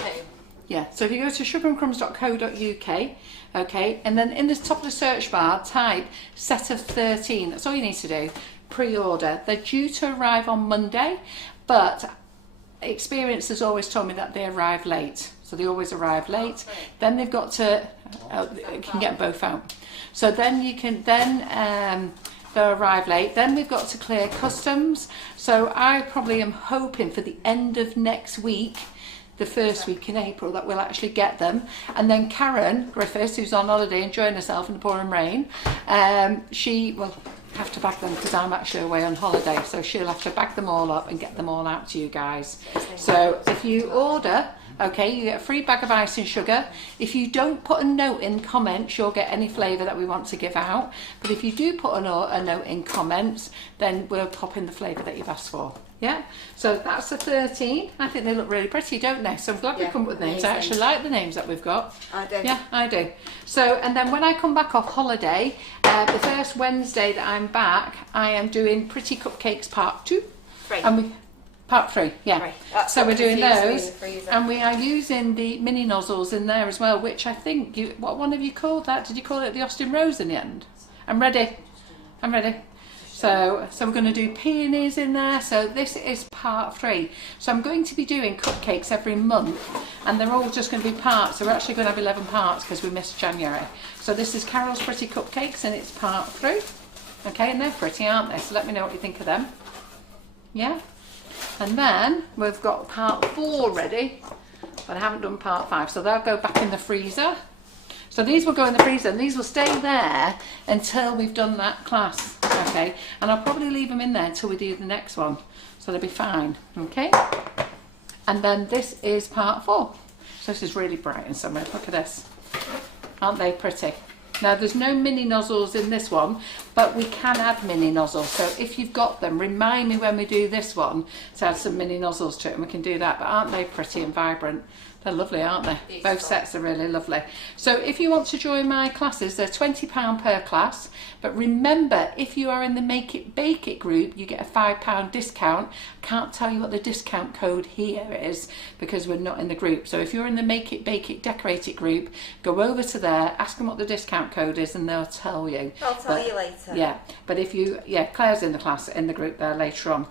Yeah. So if you go to sugarandcrumbs.co.uk, okay, and then in the top of the search bar, type set of 13. That's all you need to do. Pre-order. They're due to arrive on Monday, but experience has always told me that they arrive late. So they always arrive late. Then they've got to, you can get both out. So then you can, they'll arrive late. Then we've got to clear customs. So I probably am hoping for the end of next week, the first week in April, that we'll actually get them. And then Karen Griffiths, who's on holiday enjoying herself in the pouring rain, she will have to bag them because I'm actually away on holiday, so she'll have to bag them all up and get them all out to you guys. So if you order, okay, you get a free bag of icing sugar. If you don't put a note in comments, you'll get any flavour that we want to give out, but if you do put a note in comments, then we'll pop in the flavour that you've asked for. Yeah, so that's the 13. I think they look really pretty, don't they? So I'm glad we've come up with names. I actually like the names that we've got. I do. Yeah, I do. So, and then when I come back off holiday, the first Wednesday that I'm back, I am doing Pretty Cupcakes Part 2. 3. And Part 3, yeah. Right. That's So what we're doing confused me in those, the freezer. and we are using the mini nozzles in there as well, which I think, what one have you called that? Did you call it the Austin Rose in the end? I'm ready. I'm ready. So we're going to do peonies in there. So this is part 3. So I'm going to be doing cupcakes every month, and they're all just going to be parts. So we're actually going to have 11 parts because we missed January. So this is Carol's Pretty Cupcakes, and it's part 3. Okay, and they're pretty, aren't they? So let me know what you think of them. Yeah. And then we've got part 4 ready, but I haven't done part 5. So they'll go back in the freezer. So these will go in the freezer, and these will stay there until we've done that class, okay? And I'll probably leave them in there until we do the next one, so they'll be fine, okay? And then this is part 4. So this is really bright and summery. Look at this. Aren't they pretty? Now there's no mini nozzles in this one, but we can add mini nozzles. So if you've got them, remind me when we do this one to add some mini nozzles to it, and we can do that. But aren't they pretty and vibrant? They're lovely, aren't they? Beautiful. Both sets are really lovely. So if you want to join my classes, they're £20 per class. But remember, if you are in the Make It Bake It group, you get a £5 discount. Can't tell you what the discount code here is because we're not in the group. So if you're in the Make It Bake It Decorate It group, go over to there, ask them what the discount code is, and they'll tell you. I'll tell you later. Yeah, but if you, Claire's in the class, in the group there later on.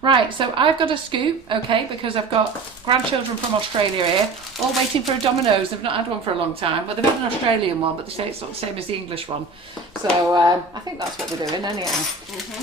Right, so I've got a scoop, okay, because I've got grandchildren from Australia here, all waiting for a Domino's. They've not had one for a long time, but they've had an Australian one, but they say it's not the same as the English one. So I think that's what they're doing anyhow.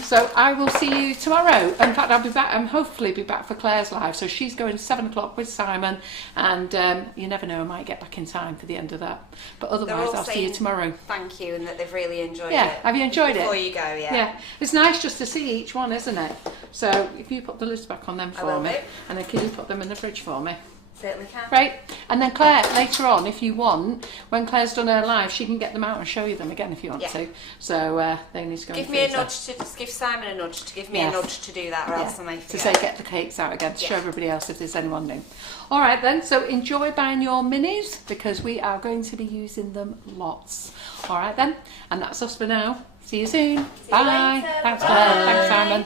So I will see you tomorrow. In fact, I'll be back, and hopefully be back for Claire's live. So she's going 7 o'clock with Simon, and you never know, I might get back in time for the end of that. But otherwise, I'll see you tomorrow. Thank you, and that they've really enjoyed it. Yeah, have you enjoyed it? Before you go, yeah. Yeah, it's nice just to see each one, isn't it? So if you put the list back on them for me, do. and then can you put them in the fridge for me? Certainly can. Right, and then Claire, later on, if you want, when Claire's done her live, she can get them out and show you them again if you want to. So they need to go. Give me a nudge to just give Simon a nudge to give me a nudge to do that, or else I may forget. To say get the cakes out again to show everybody else if there's anyone new. All right then, so enjoy buying your minis because we are going to be using them lots. All right then, and that's us for now. See you soon. Bye. You later. Thanks Bye. Claire. Thanks Simon.